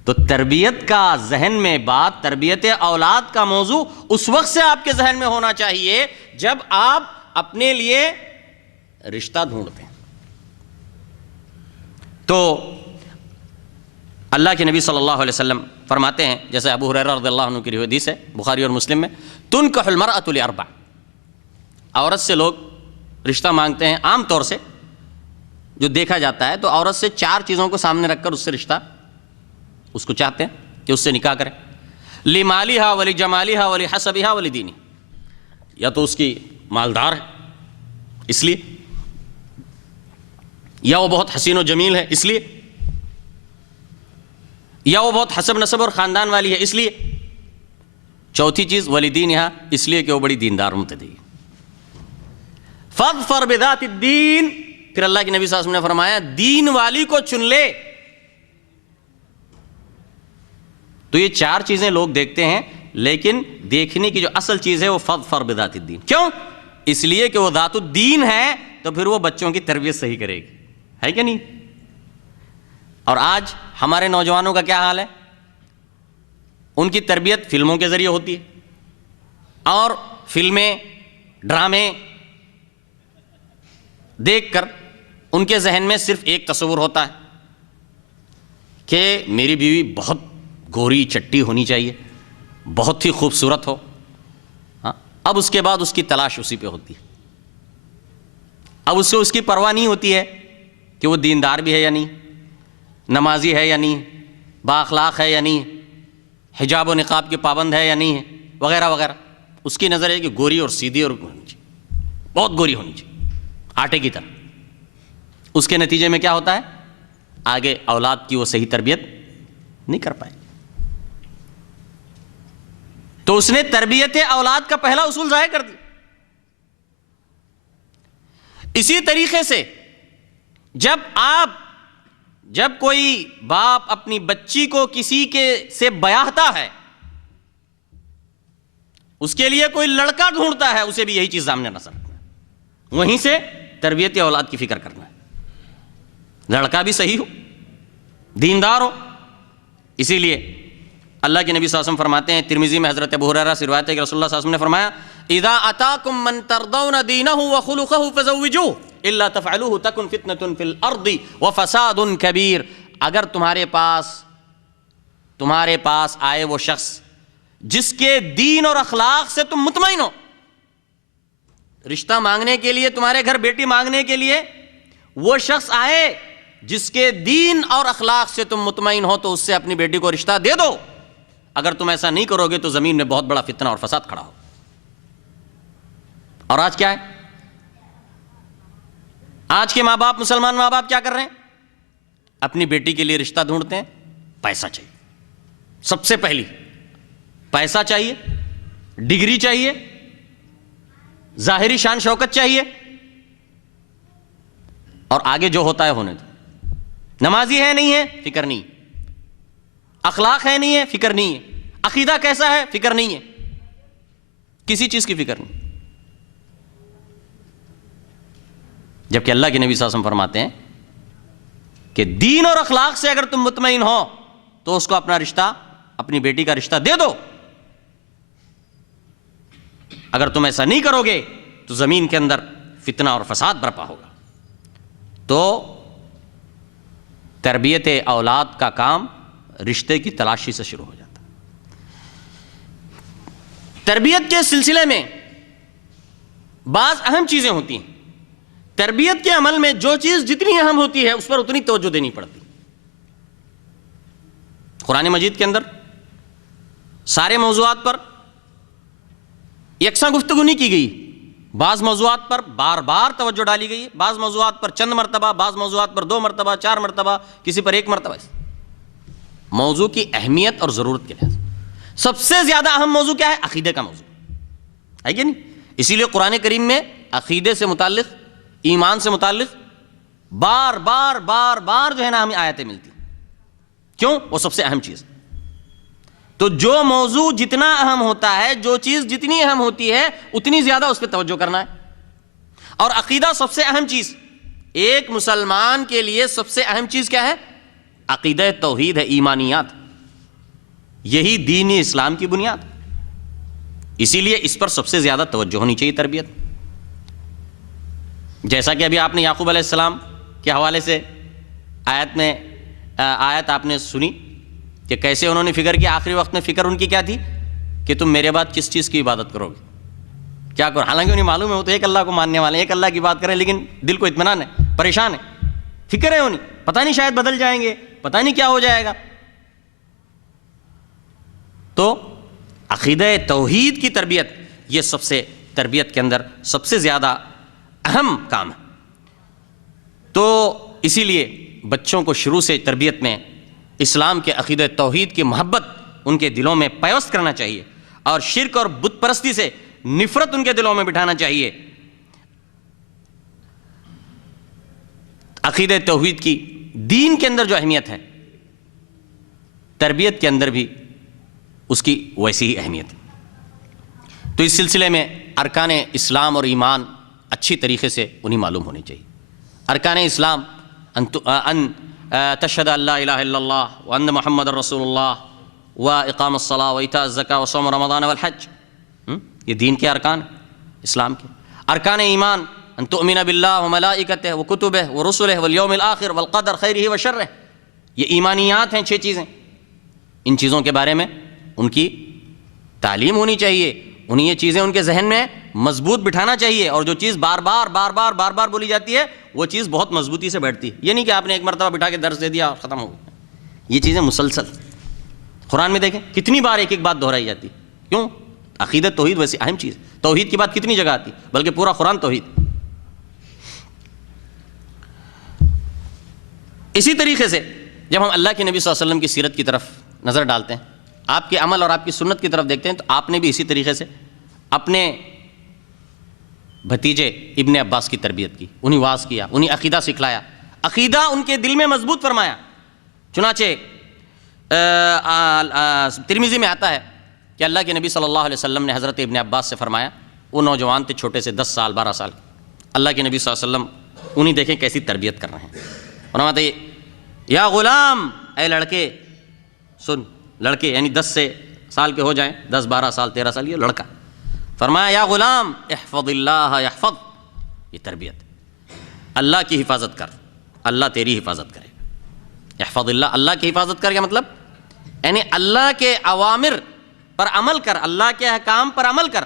تو تربیت کا ذہن میں بات، تربیت اولاد کا موضوع اس وقت سے آپ کے ذہن میں ہونا چاہیے جب آپ اپنے لیے رشتہ ڈھونڈتے ہیں. تو اللہ کے نبی صلی اللہ علیہ وسلم فرماتے ہیں، جیسے ابو ہریرہ رضی اللہ عنہ کی حدیث ہے بخاری اور مسلم میں، تنکح المرأة لأربع، عورت سے لوگ رشتہ مانگتے ہیں عام طور سے جو دیکھا جاتا ہے، تو عورت سے 4 چیزوں کو سامنے رکھ کر اس سے رشتہ اس کو چاہتے ہیں کہ اس سے نکاح کریں. لمالها ولجمالها ولحسبها ولدینها، یا تو اس کی مالدار ہے اس لیے، یا وہ بہت حسین و جمیل ہے اس لیے، یا وہ بہت حسب نسب اور خاندان والی ہے اس لیے. چوتھی چیز ولدینہا، اس لیے کہ وہ بڑی دیندار متدی. فاظفر بذات الدین، پھر اللہ کے نبی صلی اللہ علیہ وسلم نے فرمایا دین والی کو چن لے. تو یہ 4 چیزیں لوگ دیکھتے ہیں، لیکن دیکھنے کی جو اصل چیز ہے وہ فاظفر بذات الدین. کیوں؟ اس لیے کہ وہ ذات الدین ہے تو پھر وہ بچوں کی تربیت صحیح کرے گی، ہے کہ نہیں؟ اور آج ہمارے نوجوانوں کا کیا حال ہے؟ ان کی تربیت فلموں کے ذریعے ہوتی ہے، اور فلمیں، ڈرامے دیکھ کر ان کے ذہن میں صرف ایک تصور ہوتا ہے کہ میری بیوی بہت گوری چٹی ہونی چاہیے، بہت ہی خوبصورت ہو. اب اس کے بعد اس کی تلاش اسی پہ ہوتی ہے. اب اس کی پرواہ نہیں ہوتی ہے کہ وہ دیندار بھی ہے یا نہیں، نمازی ہے یا نہیں، با اخلاق ہے یا نہیں، حجاب و نقاب کے پابند ہے یا نہیں ہے، وغیرہ وغیرہ. اس کی نظر ہے کہ گوری اور سیدھی اور بہت گوری ہونی چاہیے، آٹے کی طرح. اس کے نتیجے میں کیا ہوتا ہے؟ آگے اولاد کی وہ صحیح تربیت نہیں کر پائے. تو اس نے تربیت اولاد کا پہلا اصول ضائع کر دیا. اسی طریقے سے جب کوئی باپ اپنی بچی کو کسی کے سے بیاہتا ہے، اس کے لیے کوئی لڑکا ڈھونڈتا ہے، اسے بھی یہی چیز سامنے نظر رکھنا ہے، وہیں سے تربیت اولاد کی فکر کرنا ہے. لڑکا بھی صحیح ہو، دیندار ہو. اسی لیے اللہ کے نبی صلی اللہ علیہ وسلم فرماتے ہیں، ترمذی میں حضرت ابو ہریرہ سے روایت ہے کہ رسول اللہ صلی اللہ علیہ وسلم نے فرمایا اذا اتاکم من ترضون دینہ وخلقہ فزوجوہ الا تفعلوہ تکن فتنة فی الارض وفساد کبیر. اگر تمہارے پاس آئے وہ شخص جس کے دین اور اخلاق سے تم مطمئن ہو، رشتہ مانگنے کے لیے، تمہارے گھر بیٹی مانگنے کے لیے وہ شخص آئے جس کے دین اور اخلاق سے تم مطمئن ہو، تو اس سے اپنی بیٹی کو رشتہ دے دو. اگر تم ایسا نہیں کرو گے تو زمین میں بہت بڑا فتنہ اور فساد کھڑا ہو. اور آج کیا ہے؟ آج کے ماں باپ، مسلمان ماں باپ کیا کر رہے ہیں؟ اپنی بیٹی کے لیے رشتہ ڈھونڈتے ہیں. پیسہ چاہیے، سب سے پہلی پیسہ چاہیے، ڈگری چاہیے، ظاہری شان شوکت چاہیے، اور آگے جو ہوتا ہے ہونے دو. نمازی ہے نہیں ہے فکر نہیں، اخلاق ہے نہیں ہے فکر نہیں ہے، عقیدہ کیسا ہے فکر نہیں ہے، کسی چیز کی فکر نہیں. جبکہ اللہ کے نبی صلی اللہ علیہ وسلم فرماتے ہیں کہ دین اور اخلاق سے اگر تم مطمئن ہو تو اس کو اپنا رشتہ، اپنی بیٹی کا رشتہ دے دو. اگر تم ایسا نہیں کرو گے تو زمین کے اندر فتنہ اور فساد برپا ہوگا. تو تربیت اولاد کا کام رشتے کی تلاشی سے شروع ہو جاتا. تربیت کے سلسلے میں بعض اہم چیزیں ہوتی ہیں. تربیت کے عمل میں جو چیز جتنی اہم ہوتی ہے اس پر اتنی توجہ دینی پڑتی. قرآن مجید کے اندر سارے موضوعات پر یکساں گفتگو نہیں کی گئی، بعض موضوعات پر بار بار توجہ ڈالی گئی ہے، بعض موضوعات پر چند مرتبہ، بعض موضوعات پر 2 مرتبہ 4 مرتبہ، کسی پر 1 مرتبہ. موضوع کی اہمیت اور ضرورت کے لحاظ سب سے زیادہ اہم موضوع کیا ہے؟ عقیدے کا موضوع ہے کہ نہیں؟ اسی لیے قرآن کریم میں عقیدے سے متعلق، ایمان سے متعلق بار بار بار بار جو ہے نا ہمیں آیتیں ملتی. کیوں؟ وہ سب سے اہم چیز. تو جو موضوع جتنا اہم ہوتا ہے، جو چیز جتنی اہم ہوتی ہے، اتنی زیادہ اس پہ توجہ کرنا ہے. اور عقیدہ سب سے اہم چیز، ایک مسلمان کے لیے سب سے اہم چیز کیا ہے؟ عقیدہ توحید ہے، ایمانیات. یہی دین اسلام کی بنیاد. اسی لیے اس پر سب سے زیادہ توجہ ہونی چاہیے، تربیت. جیسا کہ ابھی آپ نے یعقوب علیہ السلام کے حوالے سے آیت آپ نے سنی کہ کیسے انہوں نے فکر کیا. آخری وقت میں فکر ان کی کیا تھی؟ کہ تم میرے بعد کس چیز کی عبادت کرو گے، کیا کرو. حالانکہ انہیں معلوم ہے وہ تو ایک اللہ کو ماننے والے ہیں، ایک اللہ کی بات کریں، لیکن دل کو اطمینان ہے، پریشان ہے، فکر ہے انہیں، پتہ نہیں شاید بدل جائیں گے، پتہ نہیں کیا ہو جائے گا. تو عقیدہ توحید کی تربیت، یہ سب سے تربیت کے اندر سب سے زیادہ اہم کام ہے. تو اسی لیے بچوں کو شروع سے تربیت میں اسلام کے عقیدہ توحید کی محبت ان کے دلوں میں پیوست کرنا چاہیے، اور شرک اور بت پرستی سے نفرت ان کے دلوں میں بٹھانا چاہیے. عقیدہ توحید کی دین کے اندر جو اہمیت ہے، تربیت کے اندر بھی اس کی ویسی ہی اہمیت ہے. تو اس سلسلے میں ارکان اسلام اور ایمان اچھی طریقے سے انہیں معلوم ہونے چاہیے. ارکان اسلام ان تشہد ان لا الہ الا اللہ وان محمد رسول اللہ واقام الصلاۃ وایتاء الزکاۃ وصوم رمضان والحج. یہ دین کے ارکان اسلام کے. ارکان ایمان ان تؤمن باللہ وملائکتہ وکتبہ ورسلہ والیوم الآخر والقدر خیرہ وشرہ. یہ ایمانیات ہیں، 6 چیزیں. ان چیزوں کے بارے میں ان کی تعلیم ہونی چاہیے، انہیں یہ چیزیں ان کے ذہن میں مضبوط بٹھانا چاہیے. اور جو چیز بار بار بولی جاتی ہے، وہ چیز بہت مضبوطی سے بیٹھتی ہے. یہ نہیں کہ آپ نے ایک مرتبہ بٹھا کے درس دے دیا اور ختم ہو گیا. یہ چیزیں مسلسل قرآن میں دیکھیں کتنی بار ایک بات دہرائی جاتی. کیوں؟ عقیدت توحید ویسی اہم چیز. توحید کی بات کتنی جگہ آتی، بلکہ پورا قرآن توحید. اسی طریقے سے جب ہم اللہ کے نبی صلی اللہ علیہ وسلم کی سیرت کی طرف نظر ڈالتے ہیں، آپ کے عمل اور آپ کی سنت کی طرف دیکھتے ہیں، تو آپ نے بھی اسی طریقے سے اپنے بھتیجے ابن عباس کی تربیت کی، انہیں واعظ کیا، انہیں عقیدہ سکھلایا، عقیدہ ان کے دل میں مضبوط فرمایا. چنانچہ ترمذی میں آتا ہے کہ اللہ کے نبی صلی اللہ علیہ وسلم نے حضرت ابن عباس سے فرمایا، وہ نوجوان تھے چھوٹے سے، 10 سال 12 سال. اللہ کے نبی صلی اللہ علیہ وسلم انہیں دیکھیں کیسی تربیت کر رہے ہیں. فرماتے ہیں یا غلام، اے لڑکے سن. لڑکے یعنی 10 سال کے ہو جائیں، 10 12 سال 13 سال، یہ لڑکا. فرمایا یا غلام احفظ اللہ یحفظ. یہ تربیت، اللہ کی حفاظت کر، اللہ تیری حفاظت کرے گا. احفظ اللہ، اللہ کی حفاظت کر، کیا مطلب؟ یعنی اللہ کے اوامر پر عمل کر، اللہ کے احکام پر عمل کر.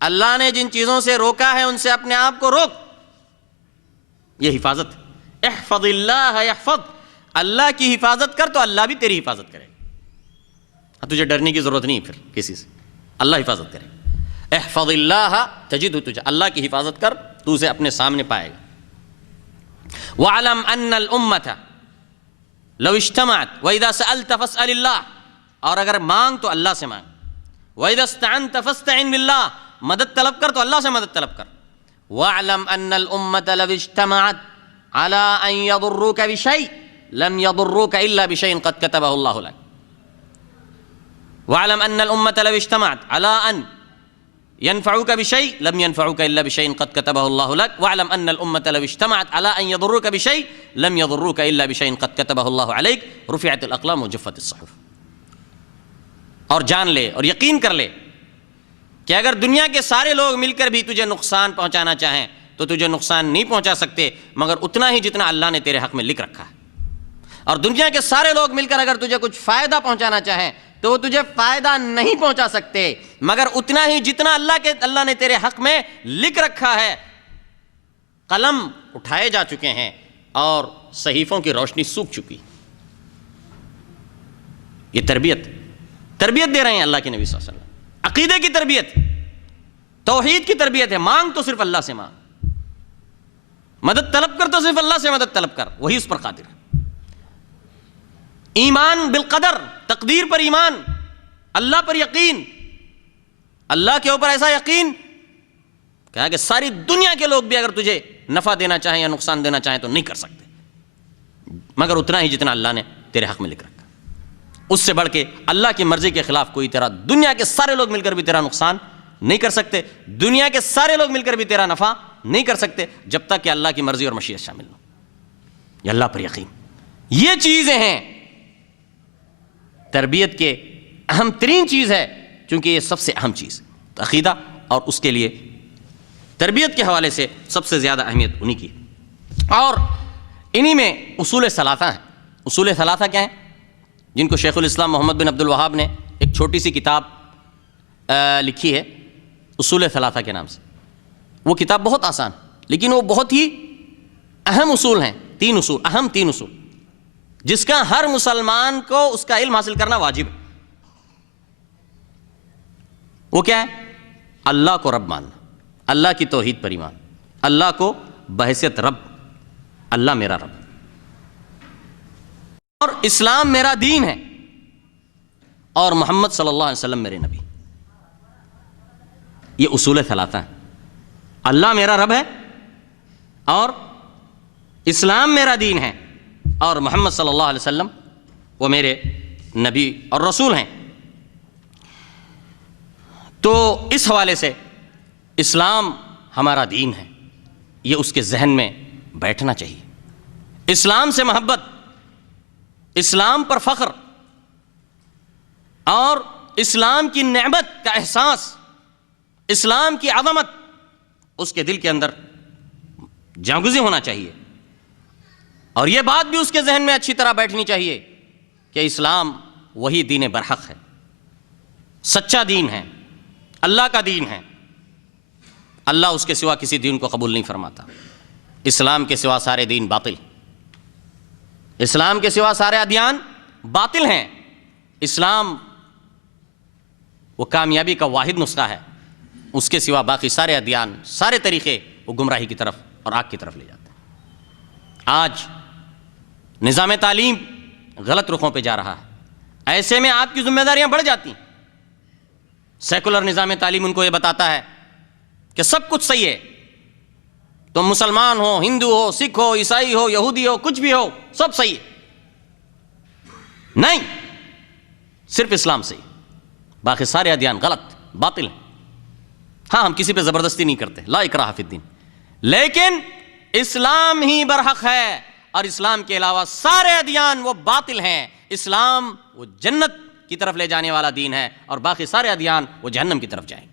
اللہ نے جن چیزوں سے روکا ہے ان سے اپنے آپ کو روک. یہ حفاظت. احفظ اللہ یحفظ، اللہ کی حفاظت کر تو اللہ بھی تیری حفاظت کرے گا. تجھے ڈرنے کی ضرورت نہیں پھر کسی سے، اللہ حفاظت کرے. احفظ اللہ تجدہ تجھے، اللہ کی حفاظت کر تو اسے اپنے سامنے پائے گا. وَعْلَمْ أَنَّ الْأُمَّةَ لَوْ اجْتَمَعَتْ وَإِذَا سَأَلْتَ فَاسْأَلِ اللَّهِ. اور اگر مانگ تو اللہ سے مانگ. وَإِذَا اسْتَعَنْتَ فَاسْتَعِنْ بِاللَّهِ، مدد طلب کر تو اللہ سے مدد طلب کر. وَاعْلَمْ أَنَّ الْأُمَّةَ لَوْ اجْتَمَعَتْ عَلَىٰ أَنْ يَضُرُّوكَ بِشَيْءٍ لَمْ يَضُرُّوكَ إِلَّا بِشَيْءٍ قَدْ كَتَبَهُ اللَّهُ لَكَ. وَاعْلَمْ أَنَّ الْأُمَّةَ لَوْ اجْتَمَعَتْ عَلَىٰ أَنْ ينفعوك بشيء لم ينفعوك إلا بشيء قد كتبه الله لك. واعلم أن الأمة لو اجتمعت على أن يضروك بشيء لم يضروك إلا بشيء قد كتبه الله عليك. رفعت الأقلام وجفت الصحف. اور جان لے اور یقین کر لے کہ اگر دنیا کے سارے لوگ مل کر بھی تجھے نقصان پہنچانا چاہیں تو تجھے نقصان نہیں پہنچا سکتے مگر اتنا ہی جتنا اللہ نے تیرے حق میں لکھ رکھا ہے. اور دنیا کے سارے لوگ مل کر اگر تجھے کچھ فائدہ پہنچانا چاہیں تو وہ تجھے فائدہ نہیں پہنچا سکتے مگر اتنا ہی جتنا اللہ نے تیرے حق میں لکھ رکھا ہے. قلم اٹھائے جا چکے ہیں اور صحیفوں کی روشنی سوکھ چکی. یہ تربیت دے رہے ہیں اللہ کے نبی صلی اللہ علیہ وسلم. عقیدے کی تربیت. توحید کی تربیت ہے. مانگ تو صرف اللہ سے مانگ, مدد طلب کر تو صرف اللہ سے مدد طلب کر, وہی اس پر قادر ہے. ایمان بالقدر, تقدیر پر ایمان, اللہ پر یقین, اللہ کے اوپر ایسا یقین کہ ساری دنیا کے لوگ بھی اگر تجھے نفع دینا چاہیں یا نقصان دینا چاہیں تو نہیں کر سکتے مگر اتنا ہی جتنا اللہ نے تیرے حق میں لکھ رکھا. اس سے بڑھ کے اللہ کی مرضی کے خلاف کوئی تیرا, دنیا کے سارے لوگ مل کر بھی تیرا نقصان نہیں کر سکتے, دنیا کے سارے لوگ مل کر بھی تیرا نفع نہیں کر سکتے جب تک کہ اللہ کی مرضی اور مشیت شامل ہو. یہ اللہ پر یقین, یہ چیزیں ہیں تربیت کے اہم ترین چیز ہے, چونکہ یہ سب سے اہم چیز عقیدہ, اور اس کے لیے تربیت کے حوالے سے سب سے زیادہ اہمیت انہی کی. اور انہی میں اصول ثلاثہ ہیں. اصول ثلاثہ کیا ہیں؟ جن کو شیخ الاسلام محمد بن عبد الوہاب نے ایک چھوٹی سی کتاب لکھی ہے اصول ثلاثہ کے نام سے. وہ کتاب بہت آسان لیکن وہ بہت ہی اہم اصول ہیں, 3 اصول, اہم 3 اصول جس کا ہر مسلمان کو اس کا علم حاصل کرنا واجب ہے. وہ کیا ہے؟ اللہ کو رب ماننا, اللہ کی توحید پر ایمان, اللہ کو بحیثیت رب, اللہ میرا رب, اور اسلام میرا دین ہے, اور محمد صلی اللہ علیہ وسلم میرے نبی. یہ اصول ثلاثہ ہیں. اللہ میرا رب ہے, اور اسلام میرا دین ہے, اور محمد صلی اللہ علیہ وسلم وہ میرے نبی اور رسول ہیں. تو اس حوالے سے اسلام ہمارا دین ہے, یہ اس کے ذہن میں بیٹھنا چاہیے. اسلام سے محبت, اسلام پر فخر, اور اسلام کی نعمت کا احساس, اسلام کی عظمت اس کے دل کے اندر جاگزی ہونا چاہیے. اور یہ بات بھی اس کے ذہن میں اچھی طرح بیٹھنی چاہیے کہ اسلام وہی دین برحق ہے, سچا دین ہے, اللہ کا دین ہے. اللہ اس کے سوا کسی دین کو قبول نہیں فرماتا. اسلام کے سوا سارے دین باطل, اسلام کے سوا سارے ادیان باطل ہیں. اسلام وہ کامیابی کا واحد نسخہ ہے, اس کے سوا باقی سارے ادیان, سارے طریقے وہ گمراہی کی طرف اور آگ کی طرف لے جاتے ہیں. آج نظام تعلیم غلط رخوں پہ جا رہا ہے, ایسے میں آپ کی ذمہ داریاں بڑھ جاتی ہیں. سیکولر نظام تعلیم ان کو یہ بتاتا ہے کہ سب کچھ صحیح ہے, تم مسلمان ہو, ہندو ہو, سکھ ہو, عیسائی ہو, یہودی ہو, کچھ بھی ہو, سب صحیح ہے. نہیں, صرف اسلام صحیح, باقی سارے ادیان غلط باطل ہیں. ہاں, ہم کسی پہ زبردستی نہیں کرتے, لا اکراہ فی الدین, لیکن اسلام ہی برحق ہے, اور اسلام کے علاوہ سارے ادیان وہ باطل ہیں. اسلام وہ جنت کی طرف لے جانے والا دین ہے, اور باقی سارے ادیان وہ جہنم کی طرف جائیں,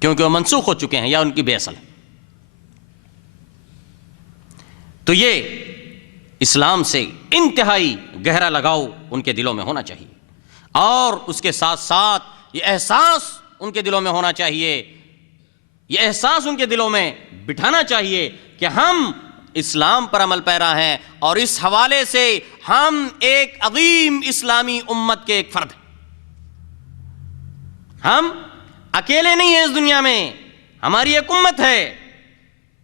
کیونکہ وہ منسوخ ہو چکے ہیں یا ان کی بے اصل ہے. تو یہ اسلام سے انتہائی گہرا لگاؤ ان کے دلوں میں ہونا چاہیے, اور اس کے ساتھ ساتھ یہ احساس ان کے دلوں میں ہونا چاہیے, یہ احساس ان کے دلوں میں بٹھانا چاہیے کہ ہم اسلام پر عمل پیرا ہیں, اور اس حوالے سے ہم ایک عظیم اسلامی امت کے ایک فرد ہیں. ہم اکیلے نہیں ہیں اس دنیا میں, ہماری ایک امت ہے,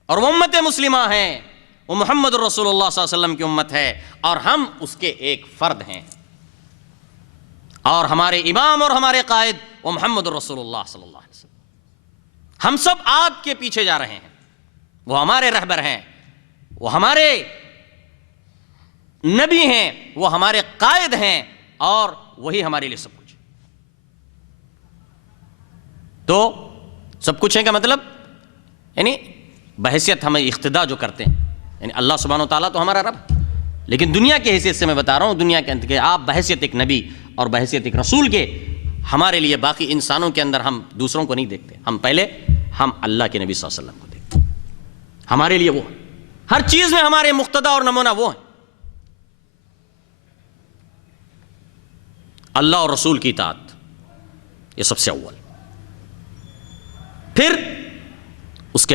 اور وہ امت مسلمہ ہے, وہ محمد رسول اللہ صلی اللہ علیہ وسلم کی امت ہے, اور ہم اس کے ایک فرد ہیں. اور ہمارے امام اور ہمارے قائد وہ محمد رسول اللہ صلی اللہ علیہ وسلم. ہم سب آپ کے پیچھے جا رہے ہیں, وہ ہمارے رہبر ہیں, وہ ہمارے نبی ہیں, وہ ہمارے قائد ہیں, اور وہی ہمارے لیے سب کچھ. تو سب کچھ ہے کا مطلب یعنی بحیثیت ہمیں اقتدا جو کرتے ہیں, یعنی اللہ سبحانہ و تعالیٰ تو ہمارا رب, لیکن دنیا کی حیثیت سے میں بتا رہا ہوں, دنیا کے اندر آپ بحیثیت ایک نبی اور بحیثیت ایک رسول کے ہمارے لیے باقی انسانوں کے اندر ہم دوسروں کو نہیں دیکھتے, ہم پہلے ہم اللہ کے نبی صلی اللہ علیہ وسلم کو دیکھتے ہیں. ہمارے لیے وہ ہر چیز میں ہمارے مقتدا اور نمونہ وہ ہیں. اللہ اور رسول کی اطاعت یہ سب سے اول, پھر اس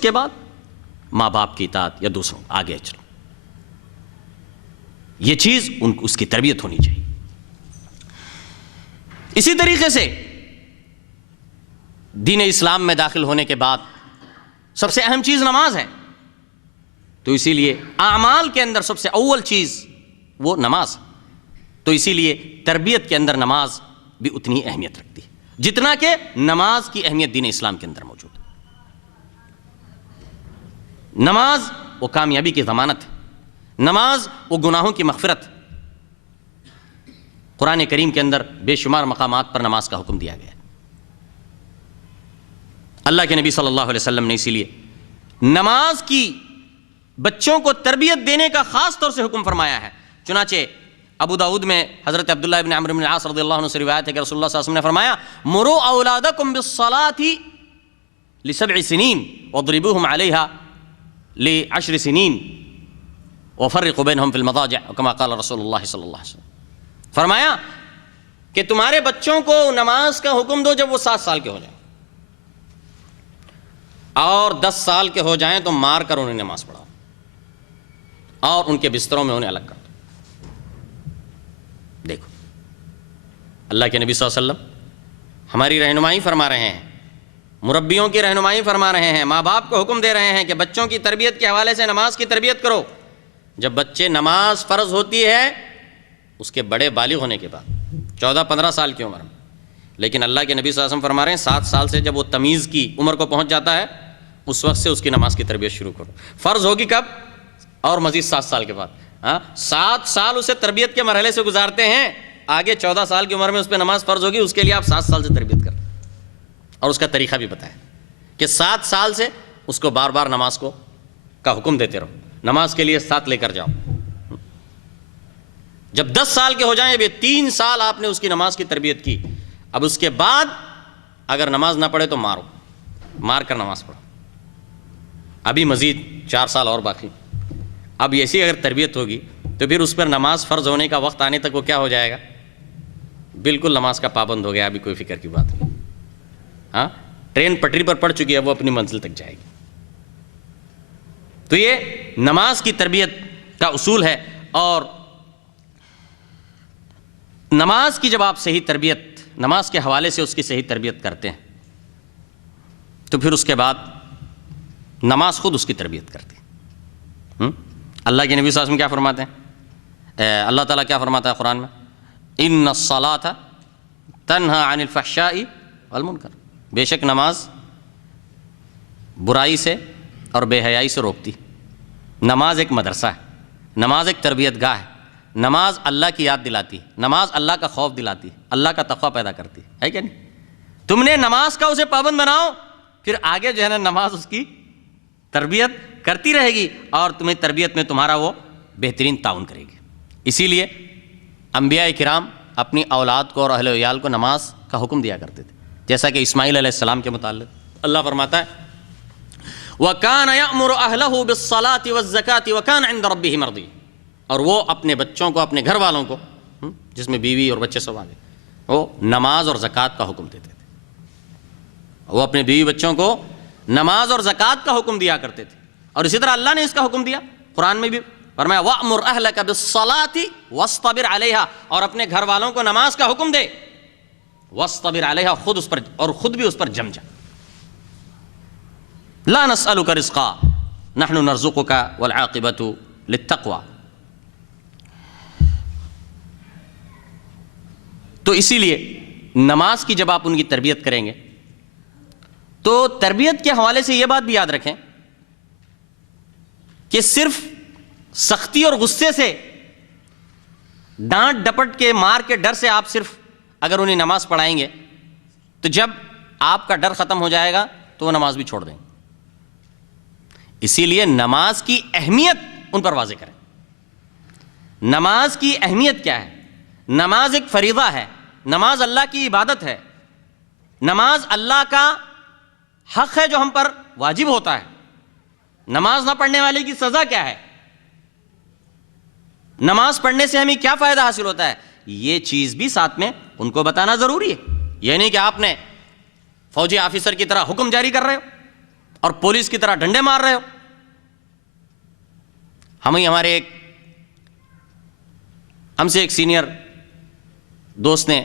کے بعد ماں باپ کی اطاعت یا دوسروں آگے چلو. یہ چیز اس کی تربیت ہونی چاہیے. اسی طریقے سے دین اسلام میں داخل ہونے کے بعد سب سے اہم چیز نماز ہے، تو اسی لیے اعمال کے اندر سب سے اول چیز وہ نماز، تو اسی لیے تربیت کے اندر نماز بھی اتنی اہمیت رکھتی ہے جتنا کہ نماز کی اہمیت دین اسلام کے اندر موجود ہے۔ نماز وہ کامیابی کی ضمانت ہے، نماز وہ گناہوں کی مغفرت۔ قرآن کریم کے اندر بے شمار مقامات پر نماز کا حکم دیا گیا ہے۔ اللہ کے نبی صلی اللہ علیہ وسلم نے اسی لیے نماز کی بچوں کو تربیت دینے کا خاص طور سے حکم فرمایا ہے۔ چنانچہ ابو داؤد میں حضرت عبداللہ ابن عمرو بن العاص رضی اللہ عنہ سے روایت ہے کہ رسول اللہ صلی اللہ علیہ وسلم نے فرمایا مروا اولادکم بالصلاة ل7 سنین واضربوہم علیہا ل10 سنین وفرقوا بینہم فی المضاجع کما قال رسول اللہ صلی اللہ علیہ وسلم۔ فرمایا کہ تمہارے بچوں کو نماز کا حکم دو جب وہ 7 سال کے ہو جائیں، اور 10 سال کے ہو جائیں تو مار کر انہیں نماز پڑھاؤ اور ان کے بستروں میں انہیں الگ کر دو۔ دیکھو اللہ کے نبی صلی اللہ علیہ وسلم ہماری رہنمائی فرما رہے ہیں، مربیوں کی رہنمائی فرما رہے ہیں، ماں باپ کو حکم دے رہے ہیں کہ بچوں کی تربیت کے حوالے سے نماز کی تربیت کرو۔ جب بچے نماز فرض ہوتی ہے اس کے بڑے بالغ ہونے کے بعد 14-15 سال کی عمر میں، لیکن اللہ کے نبی صلی اللہ علیہ وسلم فرما رہے ہیں 7 سال سے جب وہ تمیز کی عمر کو پہنچ جاتا ہے اس وقت سے اس کی نماز کی تربیت شروع کرو۔ فرض ہوگی کب؟ اور مزید 7 سال کے بعد۔ 7 سال اسے تربیت کے مرحلے سے گزارتے ہیں، آگے 14 سال کی عمر میں اس پہ نماز فرض ہوگی، اس کے لیے آپ 7 سال سے تربیت کریں، اور اس کا طریقہ بھی بتائیں کہ 7 سال سے اس کو بار بار نماز کا حکم دیتے رہو، نماز کے لیے ساتھ لے کر جاؤ۔ جب 10 سال کے ہو جائیں، اب یہ 3 سال آپ نے اس کی نماز کی تربیت کی، اب اس کے بعد اگر نماز نہ پڑھے تو مارو، مار کر نماز پڑھو۔ ابھی مزید 4 سال اور باقی۔ اب ایسی اگر تربیت ہوگی تو پھر اس پر نماز فرض ہونے کا وقت آنے تک وہ کیا ہو جائے گا؟ بالکل نماز کا پابند ہو گیا، ابھی کوئی فکر کی بات نہیں۔ ہاں، ٹرین پٹری پر پڑ چکی ہے، وہ اپنی منزل تک جائے گی۔ تو یہ نماز کی تربیت کا اصول ہے، اور نماز کی جب آپ صحیح تربیت، نماز کے حوالے سے اس کی صحیح تربیت کرتے ہیں تو پھر اس کے بعد نماز خود اس کی تربیت کرتی ہے۔ اللہ کے نبی صلی اللہ علیہ وسلم کیا فرماتے ہیں؟ اللہ تعالیٰ کیا فرماتا ہے قرآن میں؟ ان الصلاۃ تنہی عن الفحشاء والمنکر، بے شک نماز برائی سے اور بے حیائی سے روکتی۔ نماز ایک مدرسہ ہے، نماز ایک تربیت گاہ ہے، نماز اللہ کی یاد دلاتی، نماز اللہ کا خوف دلاتی، اللہ کا تقویٰ پیدا کرتی ہے کہ نہیں؟ تم نے نماز کا اسے پابند بناؤ، پھر آگے جو ہے نا نماز اس کی تربیت کرتی رہے گی، اور تمہیں تربیت میں تمہارا وہ بہترین تعاون کرے گی۔ اسی لیے انبیاء کرام اپنی اولاد کو اور اہل و عیال کو نماز کا حکم دیا کرتے تھے، جیسا کہ اسماعیل علیہ السلام کے متعلق اللہ فرماتا ہے وَكَانَ يَأْمُرُ أَهْلَهُ بِالصَّلَاةِ وَالزَّكَاةِ وَكَانَ عِنْدَ رَبِّهِ مَرْضِيًّا، اور وہ اپنے بچوں کو، اپنے گھر والوں کو، جس میں بیوی اور بچے سب آگے، وہ نماز اور زکوٰۃ کا حکم دیتے تھے۔ وہ اپنے بیوی بچوں کو نماز اور زکوٰۃ کا حکم دیا کرتے تھے، اور اسی طرح اللہ نے اس کا حکم دیا قرآن میں بھی فرمایا وَأْمُرْ أَهْلَكَ بِالصَّلَاةِ وَاصْطَبِرْ عَلَيْهَا، اور اپنے گھر والوں کو نماز کا حکم دے، وَاصْطَبِرْ عَلَيْهَا، خود اس پر، اور خود بھی اس پر جم جا۔ لا نسألك رزقا نحن نرزقك والعاقبة للتقوى۔ تو اسی لیے نماز کی جب آپ ان کی تربیت کریں گے تو تربیت کے حوالے سے یہ بات بھی یاد رکھیں کہ صرف سختی اور غصے سے، ڈانٹ ڈپٹ کے، مار کے ڈر سے آپ صرف اگر انہیں نماز پڑھائیں گے تو جب آپ کا ڈر ختم ہو جائے گا تو وہ نماز بھی چھوڑ دیں گے۔ اسی لیے نماز کی اہمیت ان پر واضح کریں۔ نماز کی اہمیت کیا ہے؟ نماز ایک فریضہ ہے، نماز اللہ کی عبادت ہے، نماز اللہ کا حق ہے جو ہم پر واجب ہوتا ہے۔ نماز نہ پڑھنے والے کی سزا کیا ہے؟ نماز پڑھنے سے ہمیں کیا فائدہ حاصل ہوتا ہے؟ یہ چیز بھی ساتھ میں ان کو بتانا ضروری ہے۔ یہ نہیں کہ آپ نے فوجی آفیسر کی طرح حکم جاری کر رہے ہو اور پولیس کی طرح ڈنڈے مار رہے ہو۔ ہم سے ایک سینئر دوست نے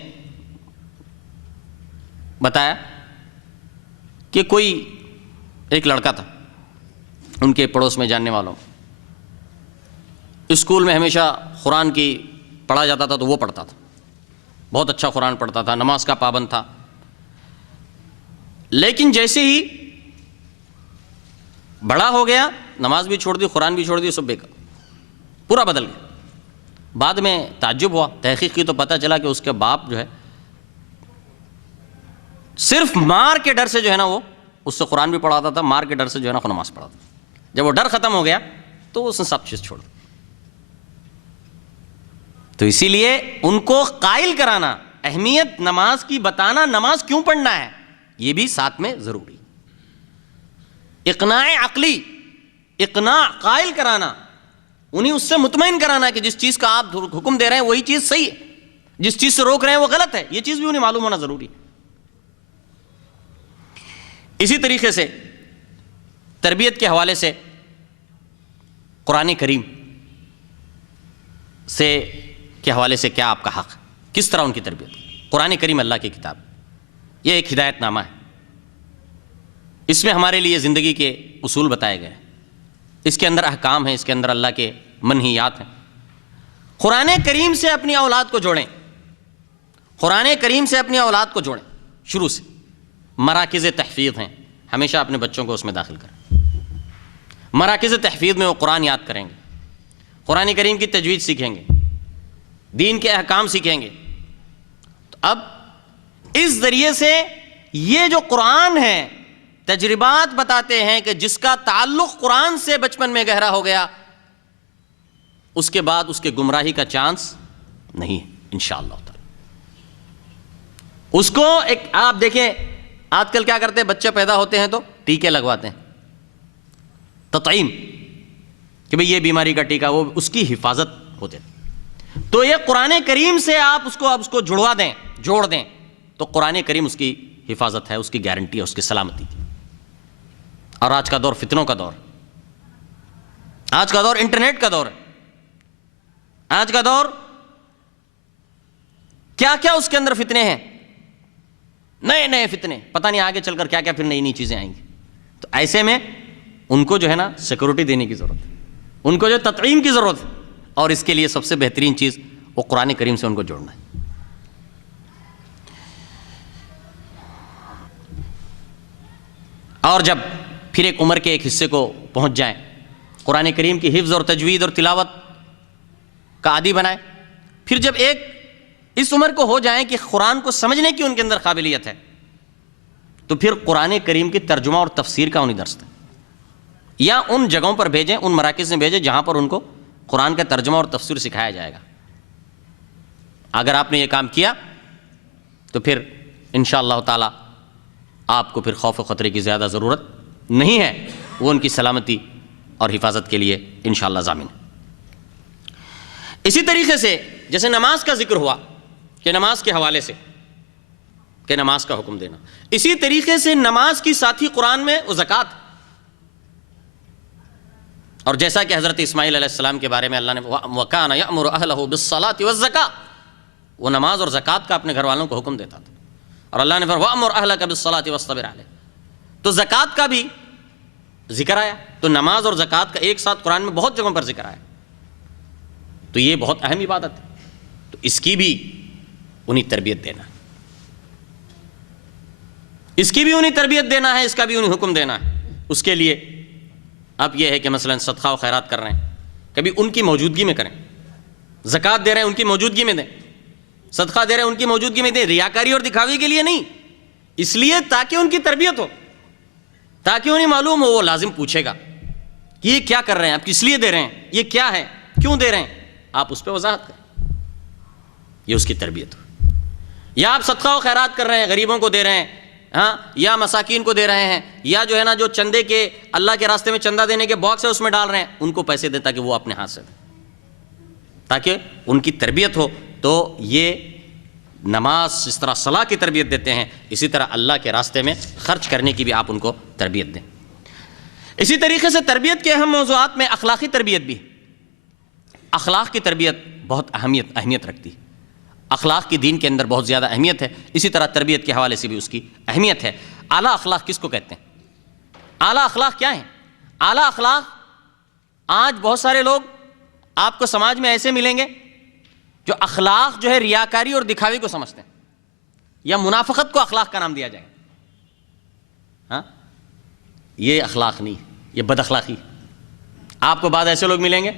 بتایا کہ کوئی ایک لڑکا تھا ان کے پڑوس میں جاننے والوں، اسکول میں ہمیشہ قرآن کی پڑھا جاتا تھا تو وہ پڑھتا تھا، بہت اچھا قرآن پڑھتا تھا، نماز کا پابند تھا، لیکن جیسے ہی بڑا ہو گیا نماز بھی چھوڑ دی، قرآن بھی چھوڑ دی، سب بیکار، پورا بدل گیا۔ بعد میں تعجب ہوا، تحقیق کی تو پتہ چلا کہ اس کے باپ جو ہے صرف مار کے ڈر سے جو ہے نا وہ اس سے قرآن بھی پڑھاتا تھا، مار کے ڈر سے جو ہے نا وہ نماز پڑھاتا تھا۔ جب وہ ڈر ختم ہو گیا تو اس نے سب چیز چھوڑ دی۔ تو اسی لیے ان کو قائل کرانا، اہمیت نماز کی بتانا، نماز کیوں پڑھنا ہے، یہ بھی ساتھ میں ضروری۔ اقناع عقلی، اقناع قائل کرانا، انہیں اس سے مطمئن کرانا کہ جس چیز کا آپ حکم دے رہے ہیں وہی چیز صحیح ہے، جس چیز سے روک رہے ہیں وہ غلط ہے، یہ چیز بھی انہیں معلوم ہونا ضروری ہے۔ اسی طریقے سے تربیت کے حوالے سے قرآن کریم سے کے حوالے سے کیا آپ کا حق، کس طرح ان کی تربیت؟ قرآن کریم اللہ کی کتاب، یہ ایک ہدایت نامہ ہے، اس میں ہمارے لیے زندگی کے اصول بتائے گئے ہیں، اس کے اندر احکام ہیں، اس کے اندر اللہ کے منہیات ہیں۔ قرآن کریم سے اپنی اولاد کو جوڑیں، قرآن کریم سے اپنی اولاد کو جوڑیں شروع سے۔ مراکز تحفیظ ہیں، ہمیشہ اپنے بچوں کو اس میں داخل کریں۔ مراکز تحفیظ میں وہ قرآن یاد کریں گے، قرآن کریم کی تجوید سیکھیں گے، دین کے احکام سیکھیں گے۔ تو اب اس ذریعے سے یہ جو قرآن ہے، تجربات بتاتے ہیں کہ جس کا تعلق قرآن سے بچپن میں گہرا ہو گیا، اس کے بعد اس کے گمراہی کا چانس نہیں ہے انشاءاللہ تعالی۔ اس کو ایک آپ دیکھیں آج کل کیا کرتے ہیں، بچے پیدا ہوتے ہیں تو ٹیکے لگواتے ہیں، تطعیم، کہ بھئی یہ بیماری کا ٹیکہ، وہ اس کی حفاظت ہوتے ہیں۔ تو یہ قرآن کریم سے آپ اس کو جڑوا دیں، جوڑ دیں، تو قرآن کریم اس کی حفاظت ہے، اس کی گارنٹی ہے، اس کی سلامتی کی۔ اور آج کا دور فتنوں کا دور، آج کا دور انٹرنیٹ کا دور ہے، آج کا دور کیا کیا اس کے اندر فتنے ہیں، نئے نئے فتنے، پتہ نہیں آگے چل کر کیا کیا پھر نئی نئی چیزیں آئیں گی۔ تو ایسے میں ان کو جو ہے نا سیکورٹی دینے کی ضرورت ہے، ان کو جو تطعیم کی ضرورت ہے، اور اس کے لیے سب سے بہترین چیز وہ قرآن کریم سے ان کو جوڑنا ہے۔ اور جب پھر ایک عمر کے ایک حصے کو پہنچ جائیں، قرآن کریم کی حفظ اور تجوید اور تلاوت کا عادی بنائیں، پھر جب ایک اس عمر کو ہو جائیں کہ قرآن کو سمجھنے کی ان کے اندر قابلیت ہے، تو پھر قرآن کریم کی ترجمہ اور تفسیر کا انہیں درس دیں، یا ان جگہوں پر بھیجیں، ان مراکز میں بھیجیں جہاں پر ان کو قرآن کا ترجمہ اور تفسیر سکھایا جائے گا۔ اگر آپ نے یہ کام کیا تو پھر انشاءاللہ تعالی آپ کو پھر خوف و خطرے کی زیادہ ضرورت نہیں ہے، وہ ان کی سلامتی اور حفاظت کے لیے انشاءاللہ ضامن ہے۔ اسی طریقے سے جیسے نماز کا ذکر ہوا کہ نماز کے حوالے سے کہ نماز کا حکم دینا، اسی طریقے سے نماز کی ساتھی قرآن میں وہ زکوٰۃ، اور جیسا کہ حضرت اسماعیل علیہ السلام کے بارے میں اللہ نے وَكَانَ يَأْمُرُ أَهْلَهُ بِالصَّلَاةِ وَالزَّكَاةِ، وہ نماز اور زکوٰۃ کا اپنے گھر والوں کو حکم دیتا تھا، اور اللہ نے فرمایا وَأْمُرْ أَهْلَكَ بِالصَّلَاةِ وَاصْطَبِرْ عَلَيْهَا، تو زکوٰۃ کا بھی ذکر آیا، تو نماز اور زکوٰۃ کا ایک ساتھ قرآن میں بہت جگہوں پر ذکر آیا، تو یہ بہت اہم عبادت ہے، تو اس کی بھی انہیں تربیت دینا ہے، اس کی بھی انہیں تربیت دینا ہے، اس کا بھی انہیں حکم دینا ہے۔ اس کے لیے اب یہ ہے کہ مثلا صدقہ و خیرات کر رہے ہیں، کبھی ان کی موجودگی میں کریں، زکوٰۃ دے رہے ہیں ان کی موجودگی میں دیں، صدقہ دے رہے ہیں ان کی موجودگی میں دیں، ریاکاری اور دکھاوی کے لیے نہیں، اس لیے تاکہ ان کی تربیت ہو، تاکہ انہیں معلوم ہو، وہ لازم پوچھے گا کہ یہ کیا کر رہے ہیں، آپ کس لیے دے رہے ہیں، یہ کیا ہے، کیوں دے رہے ہیں، آپ اس پہ وضاحت کریں، یہ اس کی تربیت ہو۔ یا آپ صدقہ و خیرات کر رہے ہیں، غریبوں کو دے رہے ہیں، ہاں، یا مساکین کو دے رہے ہیں، یا جو ہے نا جو چندے کے اللہ کے راستے میں چندہ دینے کے باکس ہے اس میں ڈال رہے ہیں، ان کو پیسے دیں تاکہ وہ اپنے ہاتھ سے دیں، تاکہ ان کی تربیت ہو۔ تو یہ نماز جس طرح صلاح کی تربیت دیتے ہیں، اسی طرح اللہ کے راستے میں خرچ کرنے کی بھی آپ ان کو تربیت دیں۔ اسی طریقے سے تربیت کے اہم موضوعات میں اخلاقی تربیت بھی، اخلاق کی تربیت بہت اہمیت رکھتی ہے، اخلاق کی دین کے اندر بہت زیادہ اہمیت ہے، اسی طرح تربیت کے حوالے سے بھی اس کی اہمیت ہے۔ اعلیٰ اخلاق کس کو کہتے ہیں؟ اعلیٰ اخلاق کیا ہیں؟ اعلیٰ اخلاق آج بہت سارے لوگ آپ کو سماج میں ایسے ملیں گے جو اخلاق جو ہے ریاکاری اور دکھاوی کو سمجھتے ہیں، یا منافقت کو اخلاق کا نام دیا جائے. ہاں، یہ اخلاق نہیں، یہ بد اخلاقی. آپ کو بعض ایسے لوگ ملیں گے،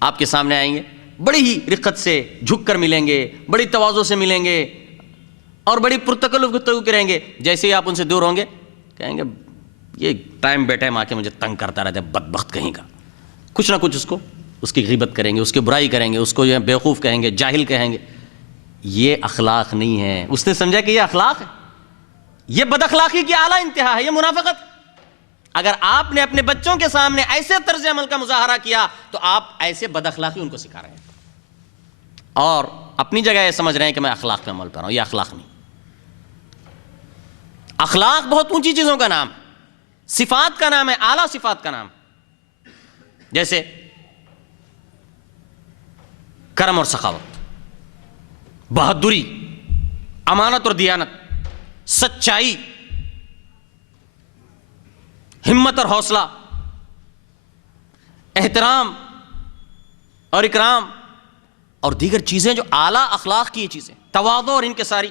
آپ کے سامنے آئیں گے، بڑی ہی رقت سے جھک کر ملیں گے، بڑی تواضع سے ملیں گے اور بڑی پرتکلف گفتگو کریں گے. جیسے ہی آپ ان سے دور ہوں گے کہیں گے یہ ٹائم بے ٹائم آ کے مجھے تنگ کرتا رہتا ہے، بدبخت کہیں کا. کچھ نہ کچھ اس کی غیبت کریں گے، اس کی برائی کریں گے، اس کو جو ہے بیوقوف کہیں گے، جاہل کہیں گے. یہ اخلاق نہیں ہے. اس نے سمجھا کہ یہ اخلاق ہے، یہ بد اخلاقی کی اعلیٰ انتہا ہے، یہ منافقت. اگر آپ نے اپنے بچوں کے سامنے ایسے طرز عمل کا مظاہرہ کیا تو آپ ایسے بد اخلاقی ان کو سکھا رہے ہیں، اور اپنی جگہ یہ سمجھ رہے ہیں کہ میں اخلاق پہ عمل کر رہا ہوں. یہ اخلاق نہیں. اخلاق بہت اونچی چیزوں کا نام ہے، صفات کا نام ہے، اعلیٰ صفات کا نام. جیسے کرم اور سخاوت، بہادری، امانت اور دیانت، سچائی، ہمت اور حوصلہ، احترام اور اکرام اور دیگر چیزیں جو اعلیٰ اخلاق کی چیزیں، تواضع اور انکساری،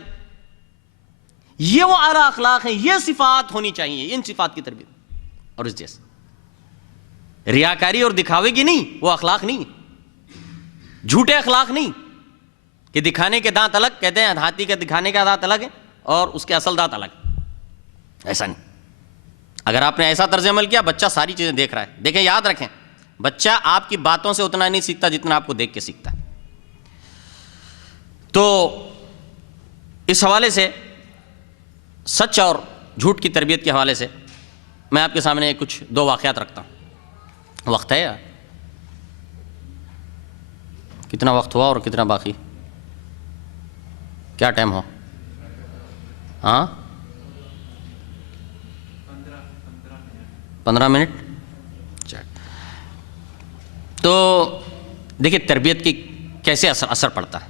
یہ وہ اعلیٰ اخلاق ہیں. یہ صفات ہونی چاہیے، ان صفات کی تربیت. اور اس جیسے ریاکاری اور دکھاوے کی نہیں، وہ اخلاق نہیں. جھوٹے اخلاق نہیں کہ دکھانے کے دانت الگ، کہتے ہیں ہاتھی کے دکھانے کا دانت الگ ہے اور اس کے اصل دانت الگ. ایسا نہیں. اگر آپ نے ایسا طرز عمل کیا، بچہ ساری چیزیں دیکھ رہا ہے. دیکھیں، یاد رکھیں، بچہ آپ کی باتوں سے اتنا نہیں سیکھتا جتنا آپ کو دیکھ کے سیکھتا ہے. تو اس حوالے سے سچ اور جھوٹ کی تربیت کے حوالے سے میں آپ کے سامنے کچھ دو واقعات رکھتا ہوں. وقت ہے یا کتنا وقت ہوا اور کتنا باقی؟ کیا ٹائم ہو؟ ہاں، 15 منٹ. تو دیکھیے تربیت کی کیسے اثر پڑتا ہے.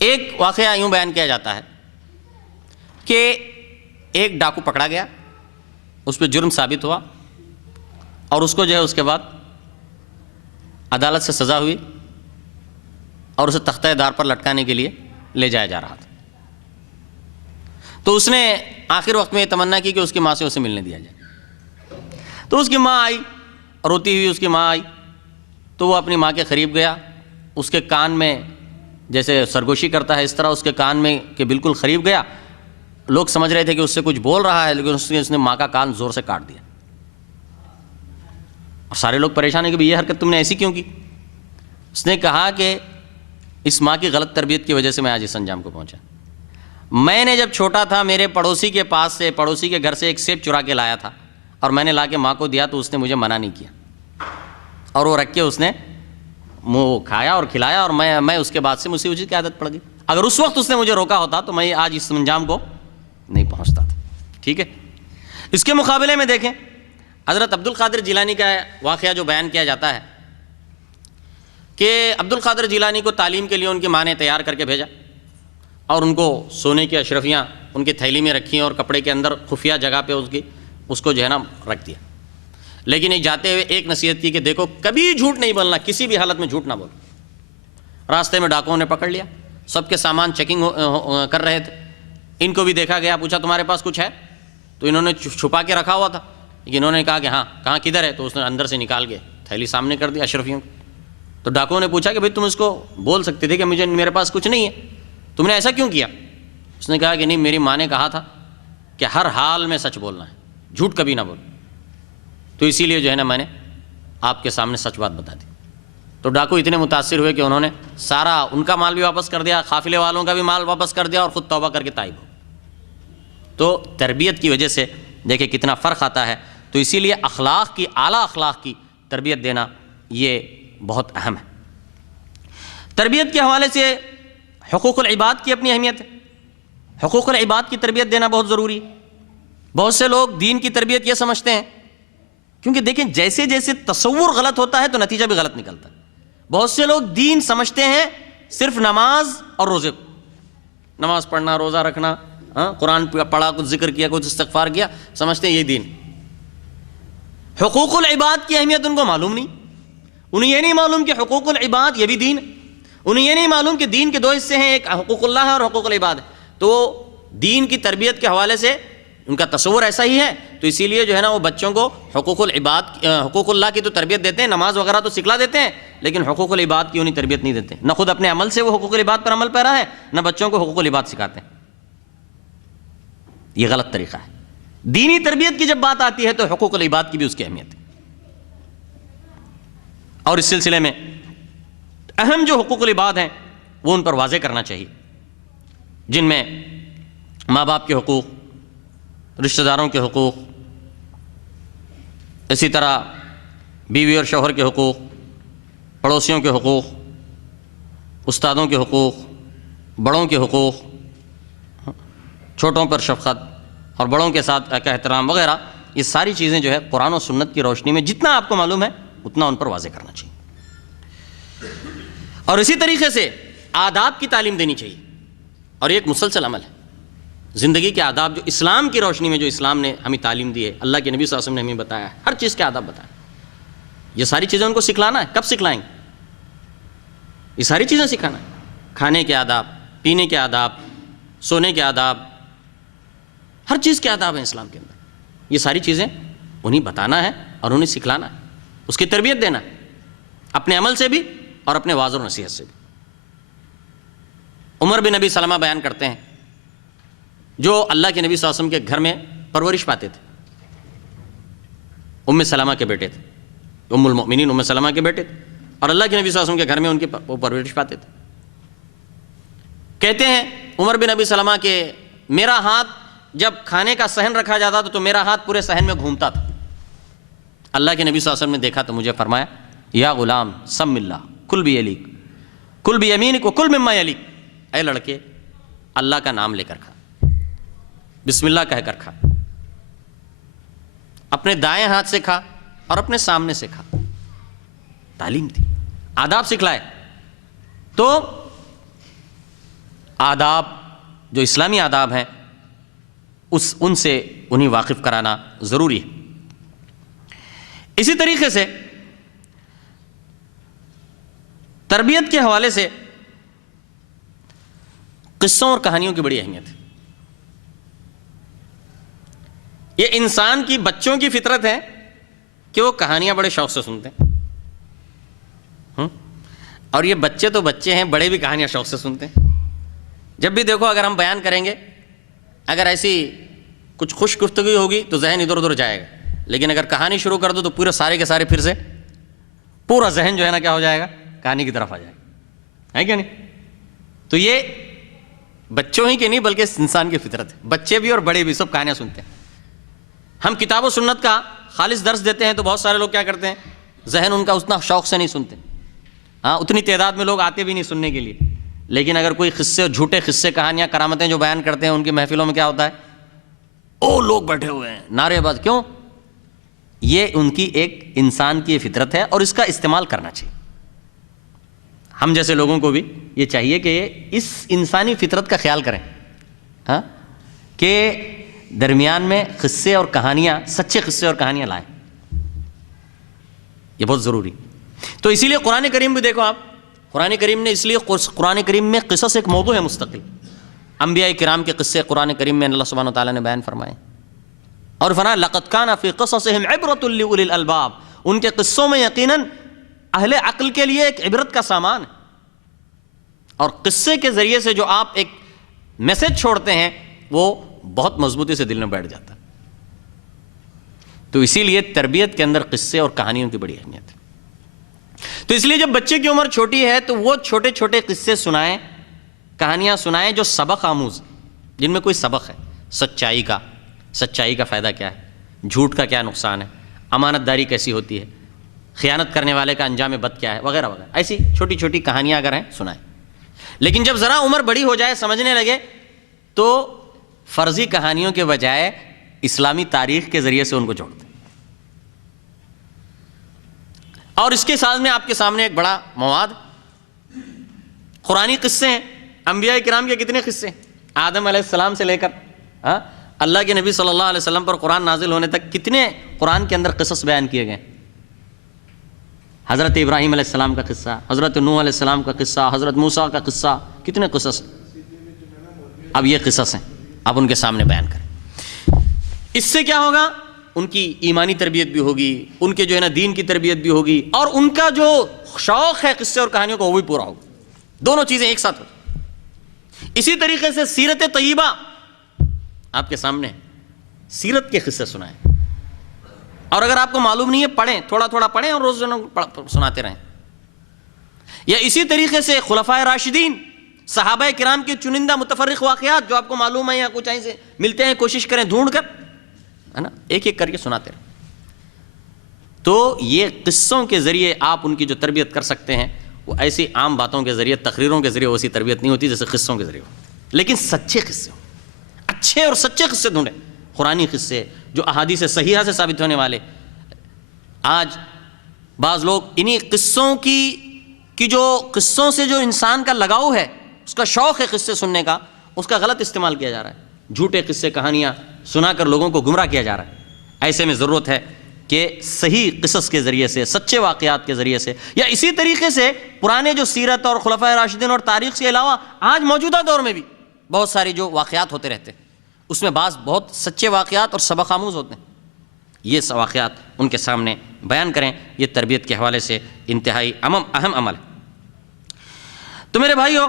ایک واقعہ یوں بیان کیا جاتا ہے کہ ایک ڈاکو پکڑا گیا، اس پہ جرم ثابت ہوا اور اس کو جو ہے اس کے بعد عدالت سے سزا ہوئی اور اسے تختہ دار پر لٹکانے کے لیے لے جایا جا رہا تھا. تو اس نے آخر وقت میں یہ تمنا کی کہ اس کی ماں سے اسے ملنے دیا جائے. تو اس کی ماں آئی، روتی ہوئی اس کی ماں آئی، تو وہ اپنی ماں کے قریب گیا، اس کے کان میں جیسے سرگوشی کرتا ہے اس طرح اس کے کان میں کہ بالکل قریب گیا. لوگ سمجھ رہے تھے کہ اس سے کچھ بول رہا ہے، لیکن اس نے ماں کا کان زور سے کاٹ دیا. اور سارے لوگ پریشان ہیں کہ یہ حرکت تم نے ایسی کیوں کی؟ اس نے کہا کہ اس ماں کی غلط تربیت کی وجہ سے میں آج اس انجام کو پہنچا. میں نے جب چھوٹا تھا میرے پڑوسی کے پاس سے، پڑوسی کے گھر سے ایک سیب چرا کے لایا تھا اور میں نے لا کے ماں کو دیا تو اس نے مجھے منع نہیں کیا، اور وہ رکھ کے اس نے منہ کھایا اور کھلایا، اور میں اس کے بعد سے مجھے اسی کی عادت پڑ گئی. اگر اس وقت اس نے مجھے روکا ہوتا تو میں آج اس انجام کو نہیں پہنچتا تھا. ٹھیک ہے. اس کے مقابلے میں دیکھیں حضرت عبد القادر جیلانی کا واقعہ جو بیان کیا جاتا ہے کہ عبد القادر جیلانی کو تعلیم کے لیے ان کی ماں نے تیار کر کے بھیجا اور ان کو سونے کی اشرفیاں ان کی تھیلی میں رکھیں اور کپڑے کے اندر خفیہ جگہ پہ اس کو جو ہے نا رکھ دیا. لیکن ایک جاتے ہوئے ایک نصیحت کی کہ دیکھو کبھی جھوٹ نہیں بولنا، کسی بھی حالت میں جھوٹ نہ بولو. راستے میں ڈاکوؤں نے پکڑ لیا، سب کے سامان چیکنگ کر رہے تھے. ان کو بھی دیکھا گیا، پوچھا تمہارے پاس کچھ ہے؟ تو انہوں نے چھپا کے رکھا ہوا تھا، لیکن انہوں نے کہا کہ ہاں. کہاں کدھر ہے؟ تو اس نے اندر سے نکال کے تھیلی سامنے کر دی اشرفیوں کو. تو ڈاکوؤں نے پوچھا کہ بھائی تم اس کو بول سکتے تھے کہ میرے پاس کچھ نہیں ہے، تم نے ایسا کیوں کیا؟ اس نے کہا کہ نہیں، میری ماں نے کہا تھا کہ ہر حال میں سچ بولنا ہے، جھوٹ کبھی نہ بول، تو اسی لیے جو ہے نا میں نے آپ کے سامنے سچ بات بتا دی. تو ڈاکو اتنے متاثر ہوئے کہ انہوں نے سارا ان کا مال بھی واپس کر دیا، قافلے والوں کا بھی مال واپس کر دیا اور خود توبہ کر کے تائب ہو. تو تربیت کی وجہ سے دیکھیں کتنا فرق آتا ہے. تو اسی لیے اخلاق کی، اعلیٰ اخلاق کی تربیت دینا یہ بہت اہم ہے. تربیت کے حوالے سے حقوق العباد کی اپنی اہمیت ہے. حقوق العباد کی تربیت دینا بہت ضروری ہے. بہت سے لوگ دین کی تربیت یہ سمجھتے ہیں، کیونکہ دیکھیں جیسے جیسے تصور غلط ہوتا ہے تو نتیجہ بھی غلط نکلتا ہے. بہت سے لوگ دین سمجھتے ہیں صرف نماز اور روزے کو، نماز پڑھنا، روزہ رکھنا، ہاں قرآن پڑھا، کچھ ذکر کیا، کچھ استغفار کیا، سمجھتے ہیں یہ دین۔ حقوق العباد کی اہمیت ان کو معلوم نہیں، انہیں یہ نہیں معلوم کہ حقوق العباد یہ بھی دین ہے، انہیں یہ نہیں معلوم کہ دین کے دو حصے ہیں، ایک حقوق اللہ ہے اور حقوق العباد ہے۔ تو دین کی تربیت کے حوالے سے ان کا تصور ایسا ہی ہے، تو اسی لیے جو ہے نا وہ بچوں کو حقوق العباد، حقوق اللہ کی تو تربیت دیتے ہیں، نماز وغیرہ تو سکھلا دیتے ہیں، لیکن حقوق العباد کی انہیں تربیت نہیں دیتے، نہ خود اپنے عمل سے وہ حقوق العباد پر عمل پیرا ہے، نہ بچوں کو حقوق العباد سکھاتے ہیں۔ یہ غلط طریقہ ہے۔ دینی تربیت کی جب بات آتی ہے تو حقوق العباد کی بھی اس کی اہمیت ہے، اور اس سلسلے میں اہم جو حقوق العباد ہیں وہ ان پر واضح کرنا چاہیے، جن میں ماں باپ کے حقوق، رشتہ داروں کے حقوق، اسی طرح بیوی اور شوہر کے حقوق، پڑوسیوں کے حقوق، استادوں کے حقوق، بڑوں کے حقوق، چھوٹوں پر شفقت اور بڑوں کے ساتھ کا احترام وغیرہ، یہ ساری چیزیں جو ہے قرآن و سنت کی روشنی میں جتنا آپ کو معلوم ہے اتنا ان پر واضح کرنا چاہیے۔ اور اسی طریقے سے آداب کی تعلیم دینی چاہیے، اور یہ ایک مسلسل عمل ہے، زندگی کے آداب جو اسلام کی روشنی میں جو اسلام نے ہمیں تعلیم دی ہے، اللہ کے نبی صلی اللہ علیہ وسلم نے ہمیں بتایا ہے، ہر چیز کے آداب بتایا، یہ ساری چیزیں ان کو سکھلانا ہے۔ کب سکھلائیں گے؟ یہ ساری چیزیں سکھانا ہے، کھانے کے آداب، پینے کے آداب، سونے کے آداب، ہر چیز کے آداب ہیں اسلام کے اندر، یہ ساری چیزیں انہیں بتانا ہے اور انہیں سکھلانا ہے، اس کی تربیت دینا ہے، اپنے عمل سے بھی اور اپنے واعظ و نصیحت سے بھی۔ عمر بن ابی سلمہ بیان کرتے ہیں، جو اللہ کے نبی صلی اللہ علیہ وسلم کے گھر میں پرورش پاتے تھے، ام سلمہ کے بیٹے تھے، ام المؤمنین ام سلمہ کے بیٹے تھے، اور اللہ کے نبی صلی اللہ علیہ وسلم کے گھر میں ان کی وہ پرورش پاتے تھے۔ کہتے ہیں عمر بن ابی سلمہ کہ میرا ہاتھ جب کھانے کا صحن رکھا جاتا تھا تو میرا ہاتھ پورے صحن میں گھومتا تھا۔ اللہ کے نبی صلی اللہ علیہ وسلم نے دیکھا تو مجھے فرمایا، یا غلام سم اللہ کل بیلیک کل بیمینک وکل مما یلیک، اے لڑکے اللہ کا نام لے کر کھا، بسم اللہ کہہ کر کھا، اپنے دائیں ہاتھ سے کھا اور اپنے سامنے سے کھا۔ تعلیم تھی، آداب سکھلائے۔ تو آداب جو اسلامی آداب ہیں ان سے انہیں واقف کرانا ضروری ہے۔ اسی طریقے سے تربیت کے حوالے سے قصوں اور کہانیوں کی بڑی اہمیت ہے۔ یہ انسان کی بچوں کی فطرت ہے کہ وہ کہانیاں بڑے شوق سے سنتے ہیں، اور یہ بچے تو بچے ہیں، بڑے بھی کہانیاں شوق سے سنتے ہیں۔ جب بھی دیکھو اگر ہم بیان کریں گے، اگر ایسی کچھ خوش گفتگو ہوگی تو ذہن ادھر ادھر جائے گا، لیکن اگر کہانی شروع کر دو تو پورے سارے کے سارے پھر سے پورا ذہن جو ہے نا کیا ہو جائے گا، کہانی کی طرف آ جائے گا، ہے کیا نہیں؟ تو یہ بچوں ہی کے نہیں بلکہ انسان کی فطرت ہے، بچے بھی اور بڑے بھی سب کہانیاں سنتے ہیں۔ ہم کتاب و سنت کا خالص درس دیتے ہیں تو بہت سارے لوگ کیا کرتے ہیں، ذہن ان کا اتنا شوق سے نہیں سنتے، ہاں اتنی تعداد میں لوگ آتے بھی نہیں سننے کے لیے، لیکن اگر کوئی قصے، جھوٹے قصے، کہانیاں، کرامتیں جو بیان کرتے ہیں ان کی محفلوں میں کیا ہوتا ہے، او لوگ بیٹھے ہوئے ہیں نعرے باز۔ کیوں؟ یہ ان کی ایک انسان کی فطرت ہے اور اس کا استعمال کرنا چاہیے۔ ہم جیسے لوگوں کو بھی یہ چاہیے کہ اس انسانی فطرت کا خیال کریں، ہاں، کہ درمیان میں قصے اور کہانیاں، سچے قصے اور کہانیاں لائیں، یہ بہت ضروری۔ تو اسی لیے قرآن کریم بھی دیکھو آپ، قرآن کریم نے اس لیے قرآن کریم میں قصص ایک موضوع ہے مستقل، انبیاء کرام کے قصے قرآن کریم میں اللہ سبحانہ وتعالیٰ نے بیان فرمائے، اور فرمایا لقد کان فی قصصہم عبرۃ لأولی الالباب، ان کے قصوں میں یقیناً اہل عقل کے لیے ایک عبرت کا سامان ہے، اور قصے کے ذریعے سے جو آپ ایک میسج چھوڑتے ہیں وہ بہت مضبوطی سے دل میں بیٹھ جاتا ہے۔ تو اسی لیے تربیت کے اندر قصے اور کہانیوں کی بڑی اہمیت ہے۔ تو اس لیے جب بچے کی عمر چھوٹی ہے تو وہ چھوٹے چھوٹے قصے سنائیں، کہانیاں سنائیں جو سبق آموز، جن میں کوئی سبق ہے، سچائی کا فائدہ کیا ہے، جھوٹ کا کیا نقصان ہے، امانت داری کیسی ہوتی ہے، خیانت کرنے والے کا انجام بد کیا ہے، وغیرہ وغیرہ، ایسی چھوٹی چھوٹی کہانیاں اگر ہیں سنائیں۔ لیکن جب ذرا عمر بڑی ہو جائے، سمجھنے لگے، تو فرضی کہانیوں کے بجائے اسلامی تاریخ کے ذریعے سے ان کو جوڑتے ہیں۔ اور اس کے ساتھ میں آپ کے سامنے ایک بڑا مواد قرآنی قصے ہیں، انبیاء کرام کے کتنے قصے ہیں، آدم علیہ السلام سے لے کر ہاں اللہ کے نبی صلی اللہ علیہ وسلم پر قرآن نازل ہونے تک کتنے قرآن کے اندر قصص بیان کیے گئے. حضرت ابراہیم علیہ السلام کا قصہ, حضرت نوح علیہ السلام کا قصہ, حضرت موسیٰ کا قصہ, کتنے قصص. اب یہ قصص ہیں, آپ ان کے سامنے بیان کریں. اس سے کیا ہوگا, ان کی ایمانی تربیت بھی ہوگی, ان کے جو ہے نا دین کی تربیت بھی ہوگی, اور ان کا جو شوق ہے قصے اور کہانیوں کا وہ بھی پورا ہوگا. دونوں چیزیں ایک ساتھ ہوگی. اسی طریقے سے سیرت طیبہ آپ کے سامنے, سیرت کے قصے سنائیں, اور اگر آپ کو معلوم نہیں ہے پڑھیں, تھوڑا تھوڑا پڑھیں اور روز سناتے رہیں. یا اسی طریقے سے خلفائے راشدین, صحابہ کرام کے چنندہ متفرق واقعات جو آپ کو معلوم ہے یا کچھ ایسے ملتے ہیں, کوشش کریں ڈھونڈ کر, ہے نا, ایک ایک کر کے سناتے رہیں. تو یہ قصوں کے ذریعے آپ ان کی جو تربیت کر سکتے ہیں, وہ ایسی عام باتوں کے ذریعے, تقریروں کے ذریعے ویسی تربیت نہیں ہوتی جیسے قصوں کے ذریعے ہو. لیکن سچے قصے ہوں, اچھے اور سچے قصے ڈھونڈیں, قرآنی قصے جو احادیث صحیحہ سے ثابت ہونے والے. آج بعض لوگ انہی قصوں کی جو قصوں سے جو انسان کا لگاؤ ہے, اس کا شوق ہے قصے سننے کا, اس کا غلط استعمال کیا جا رہا ہے. جھوٹے قصے کہانیاں سنا کر لوگوں کو گمراہ کیا جا رہا ہے. ایسے میں ضرورت ہے کہ صحیح قصص کے ذریعے سے, سچے واقعات کے ذریعے سے, یا اسی طریقے سے پرانے جو سیرت اور خلفائے راشدین اور تاریخ کے علاوہ آج موجودہ دور میں بھی بہت ساری جو واقعات ہوتے رہتے ہیں, اس میں بعض بہت سچے واقعات اور سبق آموز ہوتے ہیں. یہ واقعات ان کے سامنے بیان کریں. یہ تربیت کے حوالے سے انتہائی اہم عمل ہے. تو میرے بھائیو,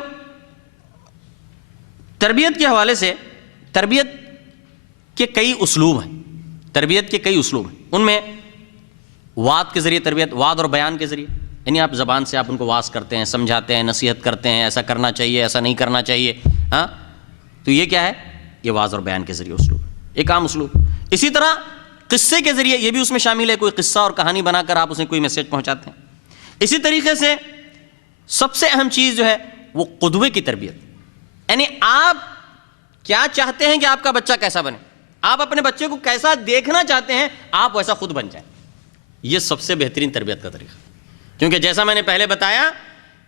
تربیت کے حوالے سے تربیت کے کئی اسلوب ہیں. تربیت کے کئی اسلوب ہیں. ان میں وعظ کے ذریعے تربیت, وعظ اور بیان کے ذریعے, یعنی آپ زبان سے آپ ان کو وعظ کرتے ہیں, سمجھاتے ہیں, نصیحت کرتے ہیں, ایسا کرنا چاہیے, ایسا نہیں کرنا چاہیے. ہاں, تو یہ کیا ہے, یہ وعظ اور بیان کے ذریعے اسلوب, ایک عام اسلوب. اسی طرح قصے کے ذریعے, یہ بھی اس میں شامل ہے, کوئی قصہ اور کہانی بنا کر آپ اسے کوئی میسج پہنچاتے ہیں. اسی طریقے سے سب سے اہم چیز جو ہے وہ قدوے کی تربیت, یعنی آپ کیا چاہتے ہیں کہ آپ کا بچہ کیسا بنے, آپ اپنے بچے کو کیسا دیکھنا چاہتے ہیں, آپ ویسا خود بن جائیں. یہ سب سے بہترین تربیت کا طریقہ, کیونکہ جیسا میں نے پہلے بتایا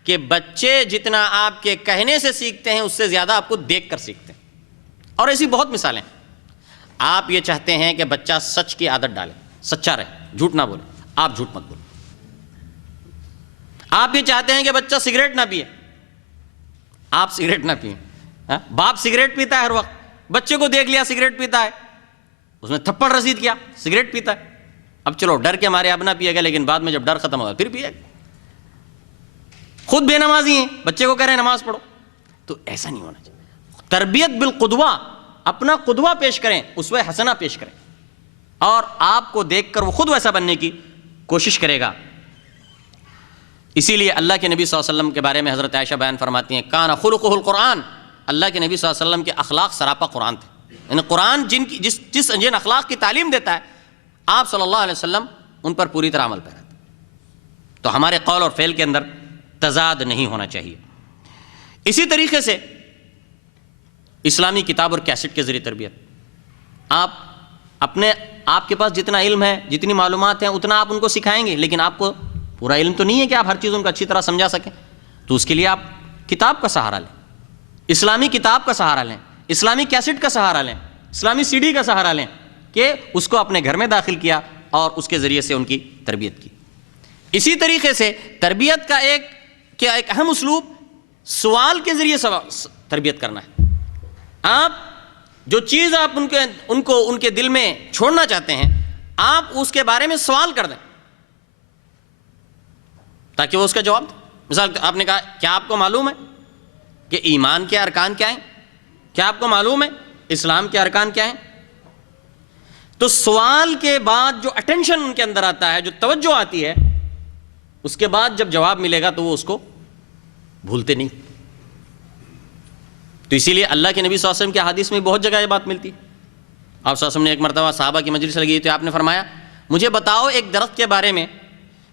کہ بچے جتنا آپ کے کہنے سے سیکھتے ہیں, اس سے زیادہ آپ کو دیکھ کر سیکھتے ہیں. اور ایسی بہت مثالیں. آپ یہ چاہتے ہیں کہ بچہ سچ کی عادت ڈالے, سچا رہے, جھوٹ نہ بولے, آپ جھوٹ مت بولے. آپ یہ چاہتے ہیں کہ بچہ سگریٹ نہ پیے, آپ سگریٹ نہ پئیں. باپ سگریٹ پیتا ہے ہر وقت, بچے کو دیکھ لیا سگریٹ پیتا ہے, اس نے تھپڑ رسید کیا, سگریٹ پیتا ہے. اب چلو ڈر کے مارے اب نہ پیے گا, لیکن بعد میں جب ڈر ختم ہوگا پھر پیے گا. خود بے نمازی ہیں, بچے کو کہہ رہے ہیں نماز پڑھو. تو ایسا نہیں ہونا چاہیے. تربیت بالقدوہ, اپنا قدوہ پیش کریں, اسوہ حسنہ پیش کریں, اور آپ کو دیکھ کر وہ خود ویسا بننے کی کوشش کرے گا. اسی لیے اللہ کے نبی صلی اللہ علیہ وسلم کے بارے میں حضرت عائشہ بیان فرماتی ہیں, کان خلقہ القرآن, اللہ کے نبی صلی اللہ علیہ وسلم کے اخلاق سراپا قرآن تھے. یعنی قرآن جن اخلاق کی تعلیم دیتا ہے, آپ صلی اللہ علیہ وسلم ان پر پوری طرح عمل پیرا تھے. تو ہمارے قول اور فعل کے اندر تضاد نہیں ہونا چاہیے. اسی طریقے سے اسلامی کتاب اور کیسٹ کے ذریعے تربیت, آپ کے پاس جتنا علم ہے, جتنی معلومات ہیں, اتنا آپ ان کو سکھائیں گے, لیکن آپ کو پورا علم تو نہیں ہے کہ آپ ہر چیز ان کو اچھی طرح سمجھا سکیں. تو اس کے لیے آپ کتاب کا سہارا لیں, اسلامی کتاب کا سہارا لیں, اسلامی کیسٹ کا سہارا لیں, اسلامی سی ڈی کا سہارا لیں, کہ اس کو اپنے گھر میں داخل کیا اور اس کے ذریعے سے ان کی تربیت کی. اسی طریقے سے تربیت کا ایک اہم اسلوب سوال کے ذریعے تربیت کرنا ہے. آپ جو چیز آپ ان کے دل میں چھوڑنا چاہتے ہیں, آپ اس کے بارے میں سوال کر دیں تاکہ وہ اس کا جواب دیں. مثال آپ نے کہا, کیا آپ کو معلوم ہے کہ ایمان کے ارکان کیا ہیں؟ کیا آپ کو معلوم ہے اسلام کے ارکان کیا ہیں؟ تو سوال کے بعد جو اٹینشن ان کے اندر آتا ہے, جو توجہ آتی ہے, اس کے بعد جب جواب ملے گا تو وہ اس کو بھولتے نہیں. تو اسی لیے اللہ کے نبی صلی اللہ علیہ وسلم کے حدیث میں بہت جگہ یہ بات ملتی ہے. آپ صلی اللہ علیہ وسلم نے ایک مرتبہ صحابہ کی مجلس لگی تو آپ نے فرمایا, مجھے بتاؤ ایک درخت کے بارے میں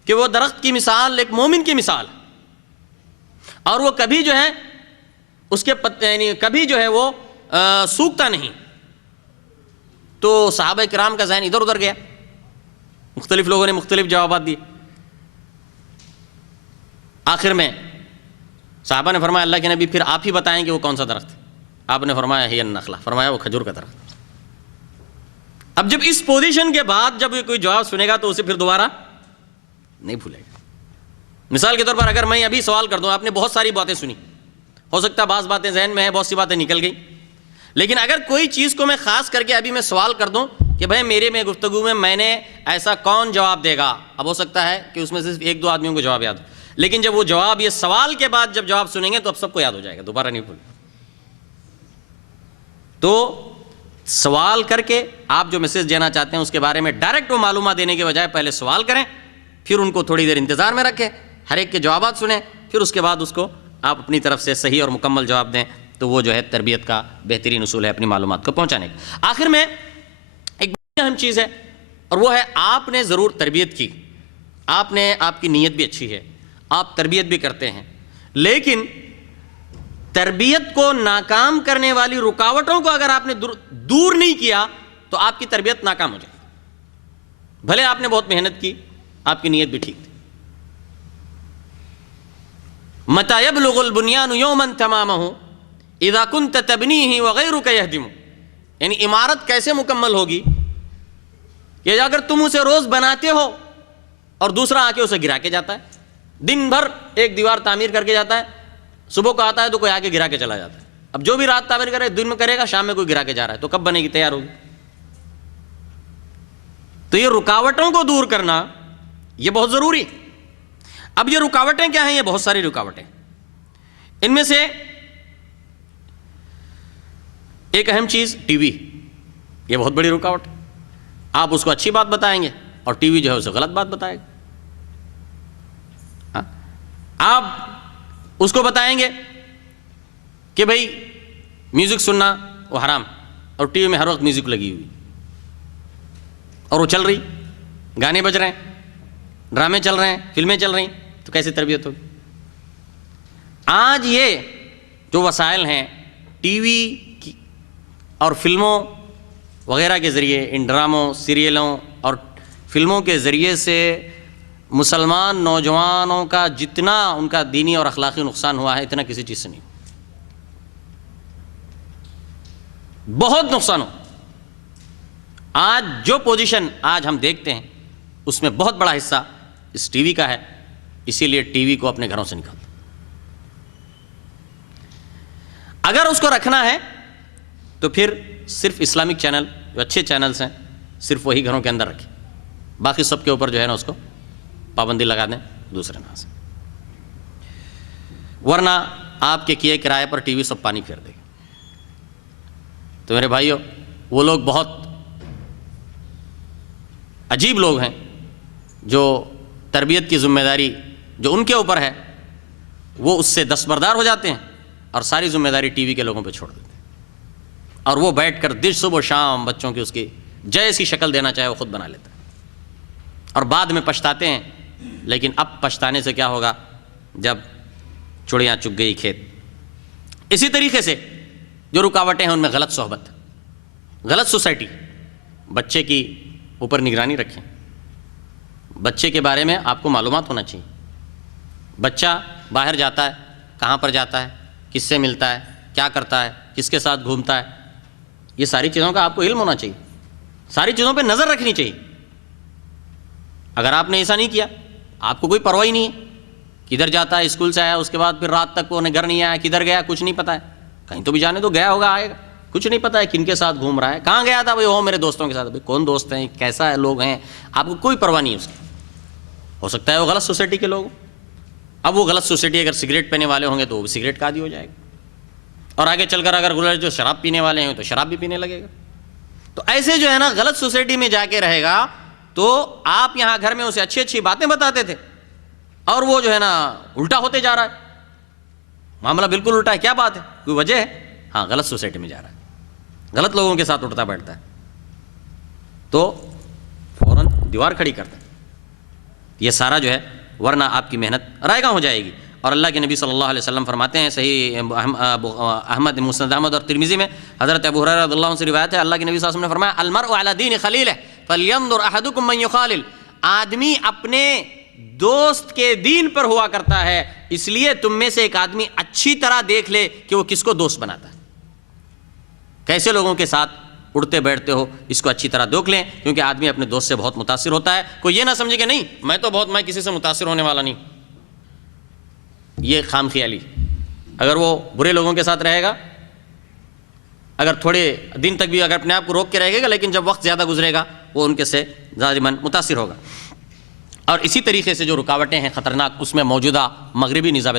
کہ وہ درخت کی مثال ایک مومن کی مثال ہے, اور وہ کبھی جو ہے اس کے پتے, یعنی کبھی جو ہے وہ سوکھتا نہیں. تو صحابہ کرام کا ذہن ادھر ادھر گیا, مختلف لوگوں نے مختلف جوابات دیے. آخر میں صحابہ نے فرمایا, اللہ کے نبی پھر آپ ہی بتائیں کہ وہ کون سا درخت ہے. آپ نے فرمایا ہی النخلہ، فرمایا وہ کھجور کا درخت۔ اب جب اس پوزیشن کے بعد جب کوئی جواب سنے گا تو اسے پھر دوبارہ نہیں بھولے گا۔ مثال کے طور پر اگر میں ابھی سوال کر دوں، آپ نے بہت ساری باتیں سنی، ہو سکتا ہے بعض باتیں ذہن میں ہیں، بہت سی باتیں نکل گئی، لیکن اگر کوئی چیز کو میں خاص کر کے ابھی میں سوال کر دوں کہ بھائی میرے میں گفتگو میں نے ایسا کون جواب دے گا، اب ہو سکتا ہے کہ اس میں صرف ایک دو آدمیوں کو جواب یاد ہو، لیکن جب وہ جواب یہ سوال کے بعد جب جواب سنیں گے تو اب سب کو یاد ہو جائے گا، دوبارہ نہیں بھولے۔ تو سوال کر کے آپ جو میسج دینا چاہتے ہیں اس کے بارے میں ڈائریکٹ وہ معلومات دینے کے بجائے پہلے سوال کریں، پھر ان کو تھوڑی دیر انتظار میں رکھیں، ہر ایک کے جوابات سنیں، پھر اس کے بعد اس کو آپ اپنی طرف سے صحیح اور مکمل جواب دیں، تو وہ جو ہے تربیت کا بہترین اصول ہے اپنی معلومات کو پہنچانے کا۔ آخر میں ایک بڑی اہم چیز ہے، اور وہ ہے آپ نے ضرور تربیت کی، آپ کی نیت بھی اچھی ہے، آپ تربیت بھی کرتے ہیں، لیکن تربیت کو ناکام کرنے والی رکاوٹوں کو اگر آپ نے دور نہیں کیا تو آپ کی تربیت ناکام ہو جائے گی۔ بھلے آپ نے بہت محنت کی، آپ کی نیت بھی ٹھیک تھی۔ متى يبلغ البنيان يوما تمامه اذا كنت تبنيه وغيرك يهدمه، یعنی عمارت کیسے مکمل ہوگی کہ اگر تم اسے روز بناتے ہو اور دوسرا آ کے اسے گرا کے جاتا ہے، دن بھر ایک دیوار تعمیر کر کے جاتا ہے، صبح کو آتا ہے تو کوئی آ کے گرا کے چلا جاتا ہے۔ اب جو بھی رات تعمیر کرے دن میں کرے گا، شام میں کوئی گرا کے جا رہا ہے، تو کب بنے گی، تیار ہوگی؟ تو یہ رکاوٹوں کو دور کرنا یہ بہت ضروری ہے۔ اب یہ رکاوٹیں کیا ہیں؟ یہ بہت ساری رکاوٹیں، ان میں سے ایک اہم چیز ٹی وی، یہ بہت بڑی رکاوٹ ہے۔ آپ اس کو اچھی بات بتائیں گے اور ٹی وی جو ہے اسے غلط بات بتائے گا۔ آپ اس کو بتائیں گے کہ بھئی میوزک سننا وہ حرام، اور ٹی وی میں ہر وقت میوزک لگی ہوئی اور وہ چل رہی، گانے بج رہے ہیں، ڈرامے چل رہے ہیں، فلمیں چل رہی، تو کیسے تربیت ہوگی؟ آج یہ جو وسائل ہیں ٹی وی اور فلموں وغیرہ کے ذریعے، ان ڈراموں، سیریلوں اور فلموں کے ذریعے سے مسلمان نوجوانوں کا جتنا ان کا دینی اور اخلاقی نقصان ہوا ہے اتنا کسی چیز سے نہیں، بہت نقصان ہو۔ آج جو پوزیشن آج ہم دیکھتے ہیں اس میں بہت بڑا حصہ اس ٹی وی کا ہے، اسی لیے ٹی وی کو اپنے گھروں سے نکال دو۔ اگر اس کو رکھنا ہے تو پھر صرف اسلامک چینل جو اچھے چینلز ہیں صرف وہی گھروں کے اندر رکھیں، باقی سب کے اوپر جو ہے نا اس کو پابندی لگا دیں دوسرے نام سے، ورنہ آپ کے کیے کرائے پر ٹی وی سب پانی پھیر دے گا۔ تو میرے بھائیو، وہ لوگ بہت عجیب لوگ ہیں جو تربیت کی ذمہ داری جو ان کے اوپر ہے وہ اس سے دستبردار ہو جاتے ہیں اور ساری ذمہ داری ٹی وی کے لوگوں پہ چھوڑ دیتے ہیں، اور وہ بیٹھ کر دن صبح و شام بچوں کی اس کی جیسی شکل دینا چاہے وہ خود بنا لیتا ہے، اور بعد میں پچھتاتے ہیں۔ لیکن اب پچھتانے سے کیا ہوگا جب چڑیاں چگ گئی کھیت۔ اسی طریقے سے جو رکاوٹیں ہیں ان میں غلط صحبت، غلط سوسائٹی، بچے کی اوپر نگرانی رکھیں، بچے کے بارے میں آپ کو معلومات ہونا چاہیے۔ بچہ باہر جاتا ہے، کہاں پر جاتا ہے، کس سے ملتا ہے، کیا کرتا ہے، کس کے ساتھ گھومتا ہے، یہ ساری چیزوں کا آپ کو علم ہونا چاہیے، ساری چیزوں پہ نظر رکھنی چاہیے۔ اگر آپ نے ایسا نہیں کیا، آپ کو کوئی پرواہ ہی نہیں ہے، کدھر جاتا ہے، اسکول سے آیا اس کے بعد پھر رات تک وہ گھر نہیں آیا، کدھر گیا کچھ نہیں پتہ ہے، کہیں تو بھی جانے تو گیا ہوگا، آئے گا، کچھ نہیں پتہ ہے کن کے ساتھ گھوم رہا ہے، کہاں گیا تھا، بھائی وہ میرے دوستوں کے ساتھ، بھائی کون دوست ہیں، کیسا ہے لوگ ہیں، آپ کو کوئی پرواہ نہیں ہے اس کی۔ ہو سکتا ہے وہ غلط سوسائٹی کے لوگ، اب وہ غلط سوسائٹی اگر سگریٹ پینے والے ہوں گے تو وہ سگریٹ کا عادی ہو جائے گا، اور آگے چل کر اگر جو شراب پینے والے ہیں تو شراب بھی پینے لگے گا۔ تو ایسے جو ہے نا غلط سوسائٹی میں جا کے رہے گا تو آپ یہاں گھر میں اسے اچھی اچھی باتیں بتاتے تھے اور وہ جو ہے نا الٹا ہوتے جا رہا ہے، معاملہ بالکل الٹا ہے۔ کیا بات ہے، کوئی وجہ ہے؟ ہاں، غلط سوسائٹی میں جا رہا ہے، غلط لوگوں کے ساتھ اٹھتا بیٹھتا ہے، تو فوراً دیوار کھڑی کرتا ہے۔ یہ سارا جو ہے، ورنہ آپ کی محنت رائگاں ہو جائے گی۔ اور اللہ کے نبی صلی اللہ علیہ وسلم فرماتے ہیں، صحیح احمد مسند احمد اور ترمذی میں حضرت ابو ہریرہ رضی اللہ عنہ سے روایت ہے، اللہ کے نبی صلی اللہ علیہ وسلم نے فرمایا المرء علی دین خلیلہ فلینظر احدکم من یخالل، آدمی اپنے دوست کے دین پر ہوا کرتا ہے، اس لیے تم میں سے ایک آدمی اچھی طرح دیکھ لے کہ وہ کس کو دوست بناتا ہے۔ کیسے لوگوں کے ساتھ اڑتے بیٹھتے ہو، اس کو اچھی طرح دیکھ لیں، کیونکہ آدمی اپنے دوست سے بہت متاثر ہوتا ہے. کوئی یہ نہ سمجھے کہ نہیں میں کسی سے متاثر ہونے والا نہیں، یہ خام خیالی. اگر وہ برے لوگوں کے ساتھ رہے گا، اگر تھوڑے دن تک بھی اگر اپنے آپ کو روک کے رہے گا، لیکن جب وقت زیادہ گزرے گا وہ ان کے سے لازماً متاثر ہوگا. اور اسی طریقے سے جو رکاوٹیں ہیں خطرناک، اس میں موجودہ مغربی نظام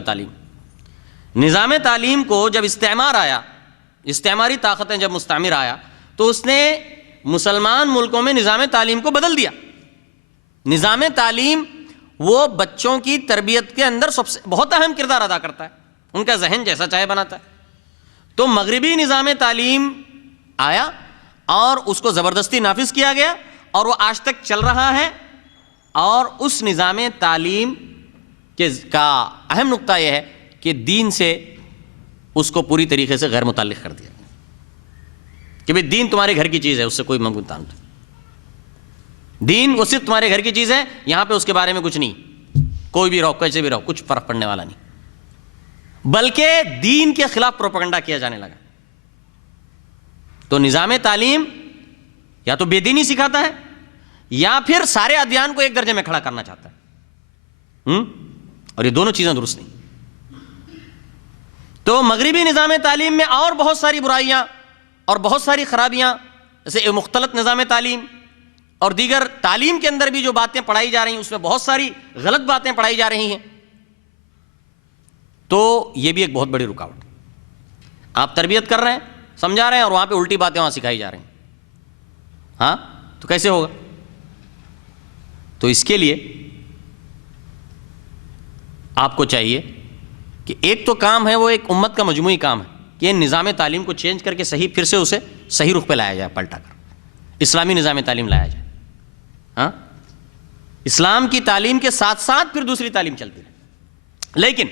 تعلیم کو جب استعمار آیا، استعماری طاقتیں جب مستعمر آیا، تو اس نے مسلمان ملکوں میں نظام تعلیم کو بدل دیا. نظام تعلیم وہ بچوں کی تربیت کے اندر سب سے بہت اہم کردار ادا کرتا ہے، ان کا ذہن جیسا چاہے بناتا ہے. تو مغربی نظام تعلیم آیا اور اس کو زبردستی نافذ کیا گیا، اور وہ آج تک چل رہا ہے. اور اس نظام تعلیم کا اہم نقطہ یہ ہے کہ دین سے اس کو پوری طریقے سے غیر متعلق کر دیا کہ بھئی دین تمہارے گھر کی چیز ہے، اس سے کوئی منگل تعلق نہیں. دین وہ صرف تمہارے گھر کی چیز ہے، یہاں پہ اس کے بارے میں کچھ نہیں، کوئی بھی رہو کیسے بھی رہو، کچھ فرق پڑنے والا نہیں. بلکہ دین کے خلاف پروپیگنڈا کیا جانے لگا. تو نظام تعلیم یا تو بے دینی سکھاتا ہے، یا پھر سارے ادیان کو ایک درجے میں کھڑا کرنا چاہتا ہے، اور یہ دونوں چیزیں درست نہیں. تو مغربی نظام تعلیم میں اور بہت ساری برائیاں اور بہت ساری خرابیاں، جیسے مختلط نظام تعلیم اور دیگر تعلیم کے اندر بھی جو باتیں پڑھائی جا رہی ہیں، اس میں بہت ساری غلط باتیں پڑھائی جا رہی ہیں. تو یہ بھی ایک بہت بڑی رکاوٹ. آپ تربیت کر رہے ہیں، سمجھا رہے ہیں، اور وہاں پہ الٹی باتیں وہاں سکھائی جا رہی ہیں. ہاں تو کیسے ہوگا؟ تو اس کے لیے آپ کو چاہیے کہ ایک تو کام ہے وہ ایک امت کا مجموعی کام ہے کہ نظام تعلیم کو چینج کر کے پھر سے اسے صحیح رخ پہ لایا جائے، پلٹا کر اسلامی نظام تعلیم لایا جائے. ہاں اسلام کی تعلیم کے ساتھ ساتھ پھر دوسری تعلیم چلتی رہے. لیکن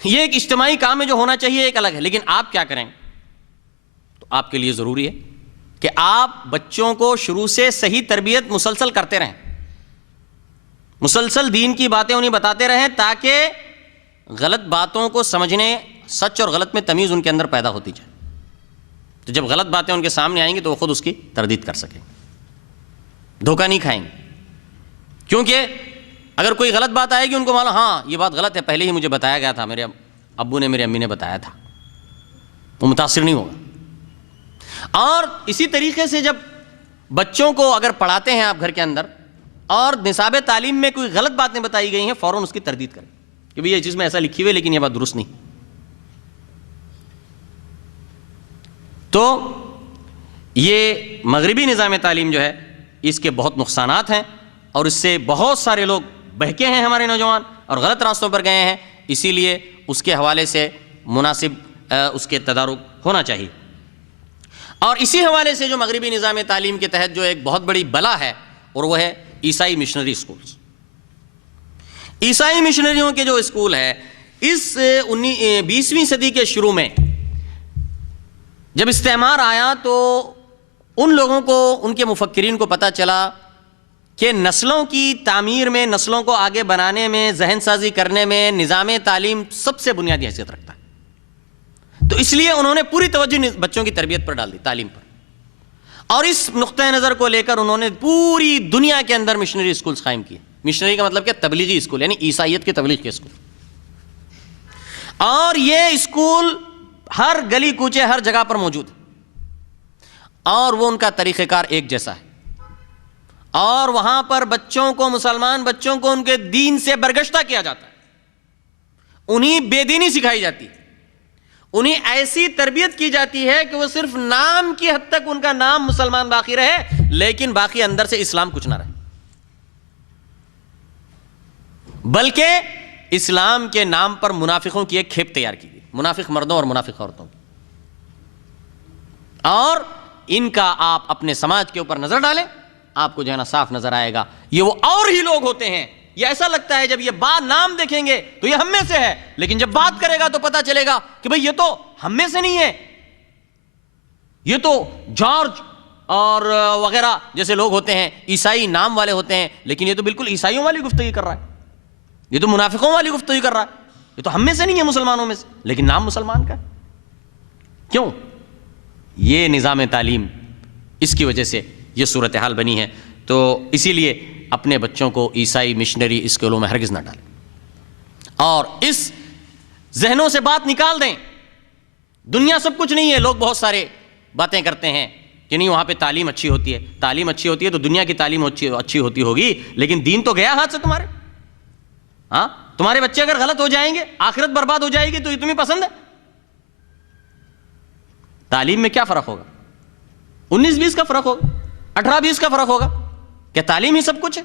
یہ ایک اجتماعی کام ہے جو ہونا چاہیے، ایک الگ ہے. لیکن آپ کیا کریں؟ تو آپ کے لیے ضروری ہے کہ آپ بچوں کو شروع سے صحیح تربیت مسلسل کرتے رہیں، مسلسل دین کی باتیں انہیں بتاتے رہیں، تاکہ غلط باتوں کو سمجھنے، سچ اور غلط میں تمیز ان کے اندر پیدا ہوتی جائے. تو جب غلط باتیں ان کے سامنے آئیں گی تو وہ خود اس کی تردید کر سکیں، دھوکہ نہیں کھائیں گے. کیونکہ اگر کوئی غلط بات آئے گی، ان کو معلوم ہاں یہ بات غلط ہے، پہلے ہی مجھے بتایا گیا تھا، میرے ابو نے میری امی نے بتایا تھا، وہ متاثر نہیں ہوگا. اور اسی طریقے سے جب بچوں کو اگر پڑھاتے ہیں آپ گھر کے اندر اور نصاب تعلیم میں کوئی غلط باتیں بتائی گئی ہیں، فوراً اس کی تردید کریں کہ بھئی یہ چیز میں ایسا لکھی ہوئی ہے لیکن یہ بات درست نہیں. تو یہ مغربی نظام تعلیم جو ہے، اس کے بہت نقصانات ہیں، اور اس سے بہت سارے لوگ بہکے ہیں، ہمارے نوجوان، اور غلط راستوں پر گئے ہیں. اسی لیے اس کے حوالے سے مناسب اس کے تدارک ہونا چاہیے. اور اسی حوالے سے جو مغربی نظام تعلیم کے تحت جو ایک بہت بڑی بلا ہے، اور وہ ہے عیسائی مشنری اسکولز. عیسائی مشنریوں کے جو اسکول ہے، اس 20ویں صدی کے شروع میں جب استعمار آیا تو ان لوگوں کو، ان کے مفکرین کو پتہ چلا کہ نسلوں کی تعمیر میں، نسلوں کو آگے بنانے میں، ذہن سازی کرنے میں نظام تعلیم سب سے بنیادی حیثیت رکھتا ہے. تو اس لیے انہوں نے پوری توجہ بچوں کی تربیت پر ڈال دی، تعلیم پر. اور اس نقطۂ نظر کو لے کر انہوں نے پوری دنیا کے اندر مشنری اسکولز قائم کیے. مشنری کا مطلب کیا؟ تبلیغی اسکول، یعنی عیسائیت کے تبلیغ کے اسکول. اور یہ اسکول ہر گلی کوچے، ہر جگہ پر موجود ہے، اور وہ ان کا طریقہ کار ایک جیسا ہے. اور وہاں پر بچوں کو، مسلمان بچوں کو ان کے دین سے برگشتہ کیا جاتا ہے، انہیں بے دینی سکھائی جاتی ہے، انہیں ایسی تربیت کی جاتی ہے کہ وہ صرف نام کی حد تک ان کا نام مسلمان باقی رہے، لیکن باقی اندر سے اسلام کچھ نہ رہے. بلکہ اسلام کے نام پر منافقوں کی ایک کھیپ تیار کی گئی، منافق مردوں اور منافق عورتوں کی. اور ان کا آپ اپنے سماج کے اوپر نظر ڈالیں، آپ کو جو ہے نا صاف نظر آئے گا یہ وہ اور ہی لوگ ہوتے ہیں. یہ ایسا لگتا ہے جب یہ بات نام دیکھیں گے تو یہ ہم میں سے ہے، لیکن جب بات کرے گا تو پتا چلے گا کہ بھئی یہ تو ہم میں سے نہیں ہے، یہ تو جارج اور وغیرہ جیسے لوگ ہوتے ہیں، عیسائی نام والے ہوتے ہیں، لیکن یہ تو بالکل عیسائیوں والی گفتگو کر رہا ہے، یہ تو منافقوں والی گفتگو کر رہا ہے، یہ تو ہم میں سے نہیں ہے، مسلمانوں میں سے، لیکن نام مسلمان کا. کیوں؟ یہ نظام تعلیم، اس کی وجہ سے یہ صورتحال بنی ہے. تو اسی لیے اپنے بچوں کو عیسائی مشنری اسکولوں میں ہرگز نہ ڈالیں، اور اس ذہنوں سے بات نکال دیں. دنیا سب کچھ نہیں ہے. لوگ بہت سارے باتیں کرتے ہیں کہ نہیں وہاں پہ تعلیم اچھی ہوتی ہے. تعلیم اچھی ہوتی ہے تو دنیا کی تعلیم اچھی ہوتی ہوگی، لیکن دین تو گیا ہاتھ سے تمہارے. ہاں، تمہارے بچے اگر غلط ہو جائیں گے، آخرت برباد ہو جائے گی، تو یہ تمہیں پسند ہے؟ تعلیم میں کیا فرق ہوگا؟ 19-20 کا فرق ہوگا، 18-20 کا فرق ہوگا. کہ تعلیم ہی سب کچھ ہے.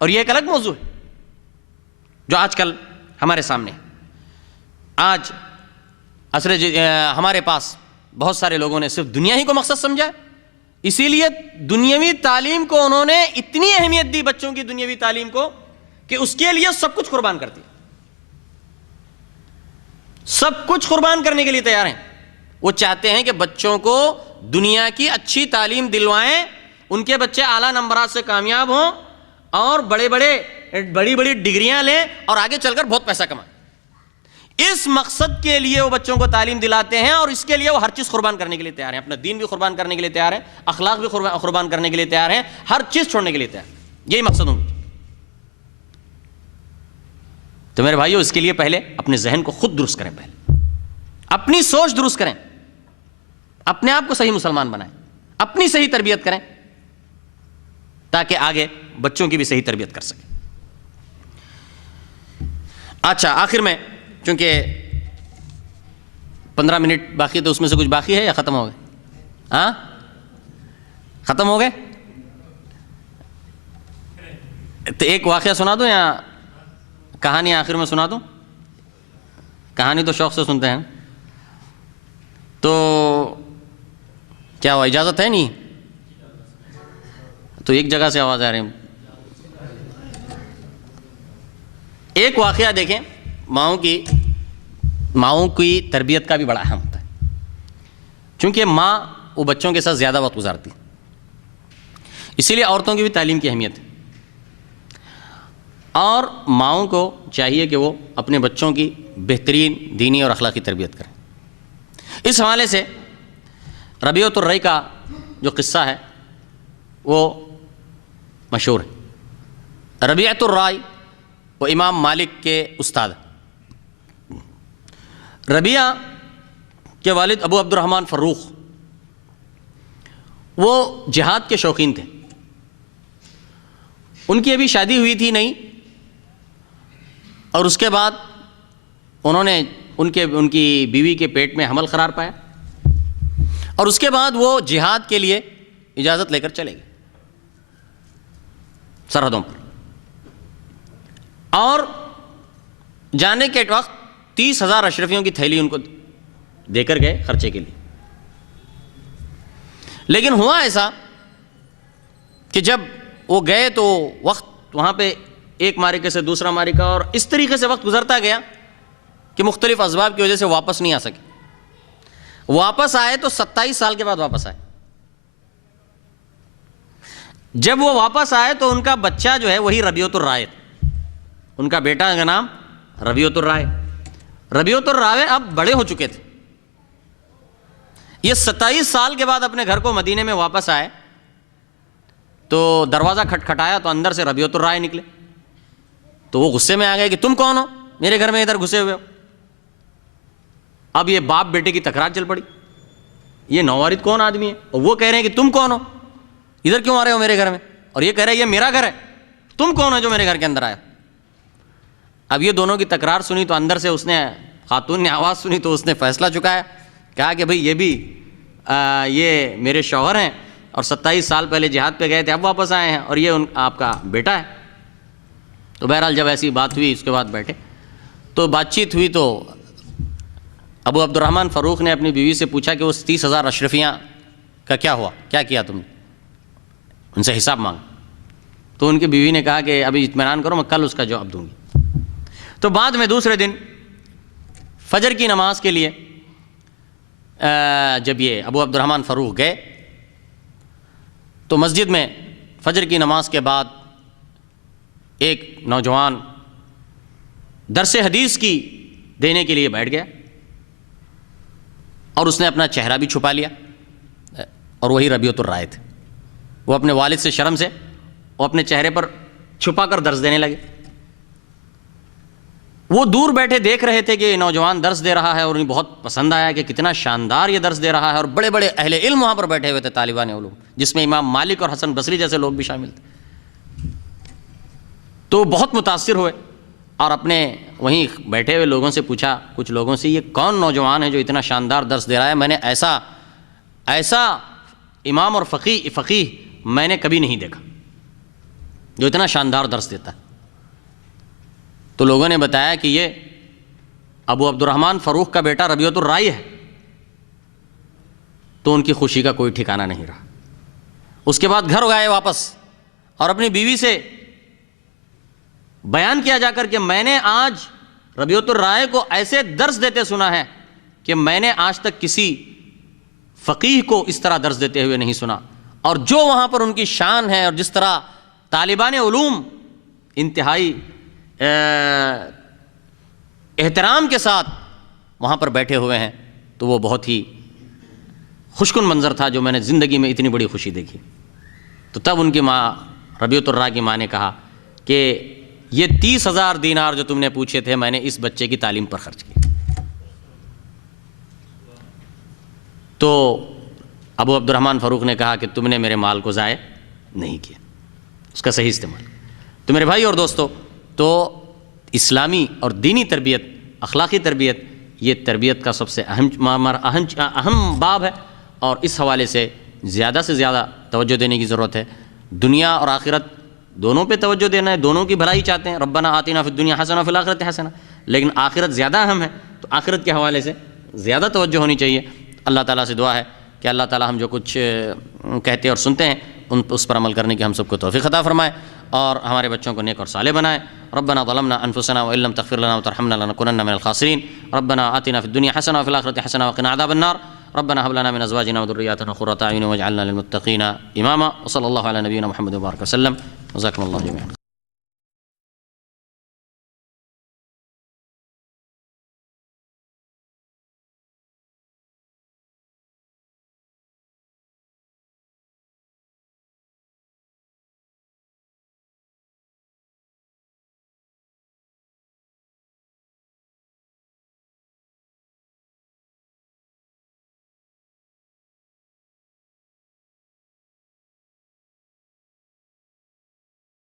اور یہ ایک الگ موضوع ہے جو آج کل ہمارے سامنے ہے. آج ہمارے پاس بہت سارے لوگوں نے صرف دنیا ہی کو مقصد سمجھا ہے، اسی لیے دنیاوی تعلیم کو انہوں نے اتنی اہمیت دی، بچوں کی دنیاوی تعلیم کو، کہ اس کے لیے سب کچھ قربان کرتی، سب کچھ قربان کرنے کے لیے تیار ہیں. وہ چاہتے ہیں کہ بچوں کو دنیا کی اچھی تعلیم دلوائیں، ان کے بچے اعلیٰ نمبرات سے کامیاب ہوں اور بڑی بڑی ڈگریاں لیں اور آگے چل کر بہت پیسہ کمائیں. اس مقصد کے لیے وہ بچوں کو تعلیم دلاتے ہیں، اور اس کے لیے وہ ہر چیز قربان کرنے کے لیے تیار ہیں. اپنا دین بھی قربان کرنے کے لیے تیار ہیں، اخلاق بھی قربان کرنے کے لیے تیار ہیں، ہر چیز چھوڑنے کے لیے تیار ہیں. یہی مقصد ہوں. تو میرے بھائیو، اس کے لیے پہلے اپنے ذہن کو خود درست کریں، پہلے اپنی سوچ درست کریں، اپنے آپ کو صحیح مسلمان بنائیں، اپنی صحیح تربیت کریں، تاکہ آگے بچوں کی بھی صحیح تربیت کر سکیں. اچھا، آخر میں چونکہ 15 منٹ باقی، تو اس میں سے کچھ باقی ہے یا ختم ہو گئے؟ ہاں، ختم ہو گئے؟ تو ایک واقعہ سنا دوں یا کہانی آخر میں سنا دوں؟ کہانی تو شوق سے سنتے ہیں. تو کیا ہوا، اجازت ہے؟ نہیں تو ایک جگہ سے آواز آ رہی ہے. ایک واقعہ دیکھیں، ماؤں کی تربیت کا بھی بڑا اہم ہوتا ہے، چونکہ ماں وہ بچوں کے ساتھ زیادہ وقت گزارتی، اسی لیے عورتوں کی بھی تعلیم کی اہمیت ہے. اور ماؤں کو چاہیے کہ وہ اپنے بچوں کی بہترین دینی اور اخلاقی تربیت کریں. اس حوالے سے ربیعۃ الرئی کا جو قصہ ہے وہ مشہور ہے. ربیعۃ الرئی وہ امام مالک کے استاد. ربیعہ کے والد ابو عبد الرحمن فروخ وہ جہاد کے شوقین تھے. ان کی ابھی شادی ہوئی تھی نہیں، اور اس کے بعد انہوں نے ان کی بیوی کے پیٹ میں حمل قرار پایا، اور اس کے بعد وہ جہاد کے لیے اجازت لے کر چلے گئے سرحدوں پر. اور جانے کے وقت 30,000 اشرفیوں کی تھیلی ان کو دے کر گئے خرچے کے لیے. لیکن ہوا ایسا کہ جب وہ گئے تو وقت وہاں پہ ایک معرکے سے دوسرا معرکہ، اور اس طریقے سے وقت گزرتا گیا کہ مختلف اسباب کی وجہ سے واپس نہیں آ سکے. واپس آئے تو 27 سال کے بعد واپس آئے. جب وہ واپس آئے تو ان کا بچہ جو ہے وہی ربیعۃ الرائے، ان کا بیٹا کا نام ربیعۃ الرائے. ربیعۃ الرائے اب بڑے ہو چکے تھے. یہ 27 سال کے بعد اپنے گھر کو مدینے میں واپس آئے تو دروازہ کھٹکھٹایا تو اندر سے ربیعۃ الرائے نکلے. تو وہ غصے میں آ گئے کہ تم کون ہو، میرے گھر میں ادھر گھسے ہوئے ہو. اب یہ باپ بیٹے کی تکرار چل پڑی، یہ نووارد کون آدمی ہے، اور وہ کہہ رہے ہیں کہ تم کون ہو، ادھر کیوں آ رہے ہو میرے گھر میں، اور یہ کہہ رہے ہیں یہ میرا گھر ہے، تم کون ہو جو میرے گھر کے اندر آئے. اب یہ دونوں کی تکرار سنی تو اندر سے اس نے، خاتون نے آواز سنی تو اس نے فیصلہ چکایا، کہا کہ بھئی یہ بھی یہ میرے شوہر ہیں، اور 27 سال پہلے جہاد پہ گئے تھے، اب واپس آئے ہیں، اور یہ آپ کا بیٹا ہے. تو بہرحال جب ایسی بات ہوئی اس کے بعد بیٹھے تو بات چیت ہوئی. تو ابو عبد الرحمن فروخ نے اپنی بیوی سے پوچھا کہ اس 30,000 اشرفیاں کا کیا ہوا، کیا کیا تم نے، ان سے حساب مانگ. تو ان کی بیوی نے کہا کہ ابھی اطمینان کرو، میں کل اس کا جواب دوں گی. تو بعد میں دوسرے دن فجر کی نماز کے لیے جب یہ ابو عبد الرحمن فروخ گئے تو مسجد میں فجر کی نماز کے بعد ایک نوجوان درس حدیث کی دینے کے لیے بیٹھ گیا، اور اس نے اپنا چہرہ بھی چھپا لیا اور وہی ربیعۃ الرائے تھے. وہ اپنے والد سے شرم سے وہ اپنے چہرے پر چھپا کر درس دینے لگے. وہ دور بیٹھے دیکھ رہے تھے کہ یہ نوجوان درس دے رہا ہے اور انہیں بہت پسند آیا کہ کتنا شاندار یہ درس دے رہا ہے, اور بڑے بڑے اہل علم وہاں پر بیٹھے ہوئے تھے, طالبان علوم, جس میں امام مالک اور حسن بصری جیسے لوگ بھی شامل تھے. تو بہت متاثر ہوئے اور اپنے وہیں بیٹھے ہوئے لوگوں سے پوچھا, کچھ لوگوں سے, یہ کون نوجوان ہے جو اتنا شاندار درس دے رہا ہے؟ میں نے ایسا امام اور فقیہ میں نے کبھی نہیں دیکھا جو اتنا شاندار درس دیتا ہے. تو لوگوں نے بتایا کہ یہ ابو عبد الرحمن فروخ کا بیٹا ربیعۃ الرائے ہے. تو ان کی خوشی کا کوئی ٹھکانہ نہیں رہا. اس کے بعد گھر گئے واپس اور اپنی بیوی سے بیان کیا جا کر کہ میں نے آج ربیعۃ الرائے کو ایسے درس دیتے سنا ہے کہ میں نے آج تک کسی فقیہ کو اس طرح درس دیتے ہوئے نہیں سنا, اور جو وہاں پر ان کی شان ہے اور جس طرح طالبان علوم انتہائی احترام کے ساتھ وہاں پر بیٹھے ہوئے ہیں, تو وہ بہت ہی خوشکن منظر تھا جو میں نے زندگی میں اتنی بڑی خوشی دیکھی. تو تب ان کی ماں ربیعۃ الرائے کی ماں نے کہا کہ یہ 30,000 دینار جو تم نے پوچھے تھے میں نے اس بچے کی تعلیم پر خرچ کیے. تو ابو عبد الرحمن فروخ نے کہا کہ تم نے میرے مال کو ضائع نہیں کیا, اس کا صحیح استعمال. تو میرے بھائی اور دوستو, تو اسلامی اور دینی تربیت, اخلاقی تربیت, یہ تربیت کا سب سے اہم باب ہے, اور اس حوالے سے زیادہ توجہ دینے کی ضرورت ہے. دنیا اور آخرت دونوں پہ توجہ دینا ہے, دونوں کی بھلائی چاہتے ہیں. ربنا آتنا فی الدنیا حسنہ وفی الآخرۃ حسنہ, لیکن آخرت زیادہ اہم ہے, تو آخرت کے حوالے سے زیادہ توجہ ہونی چاہیے. اللہ تعالیٰ سے دعا ہے کہ اللہ تعالیٰ ہم جو کچھ کہتے اور سنتے ہیں اس پر عمل کرنے کی ہم سب کو توفیق عطا فرمائے, اور ہمارے بچوں کو نیک اور صالح بنائے. ربنا ظلمنا انفسنا وان لم تغفر لنا وترحمنا لنكونن من الخاسرین. ربنا آتنا فی الدنیا حسنہ وفی الآخرۃ حسنہ وقنا عذاب النار. ربنا هب لنا من ازواجنا وذرياتنا قرة اعين واجعلنا للمتقين اماما. وصلى الله على نبينا محمد وبارك وسلم. جزاكم الله جميعا.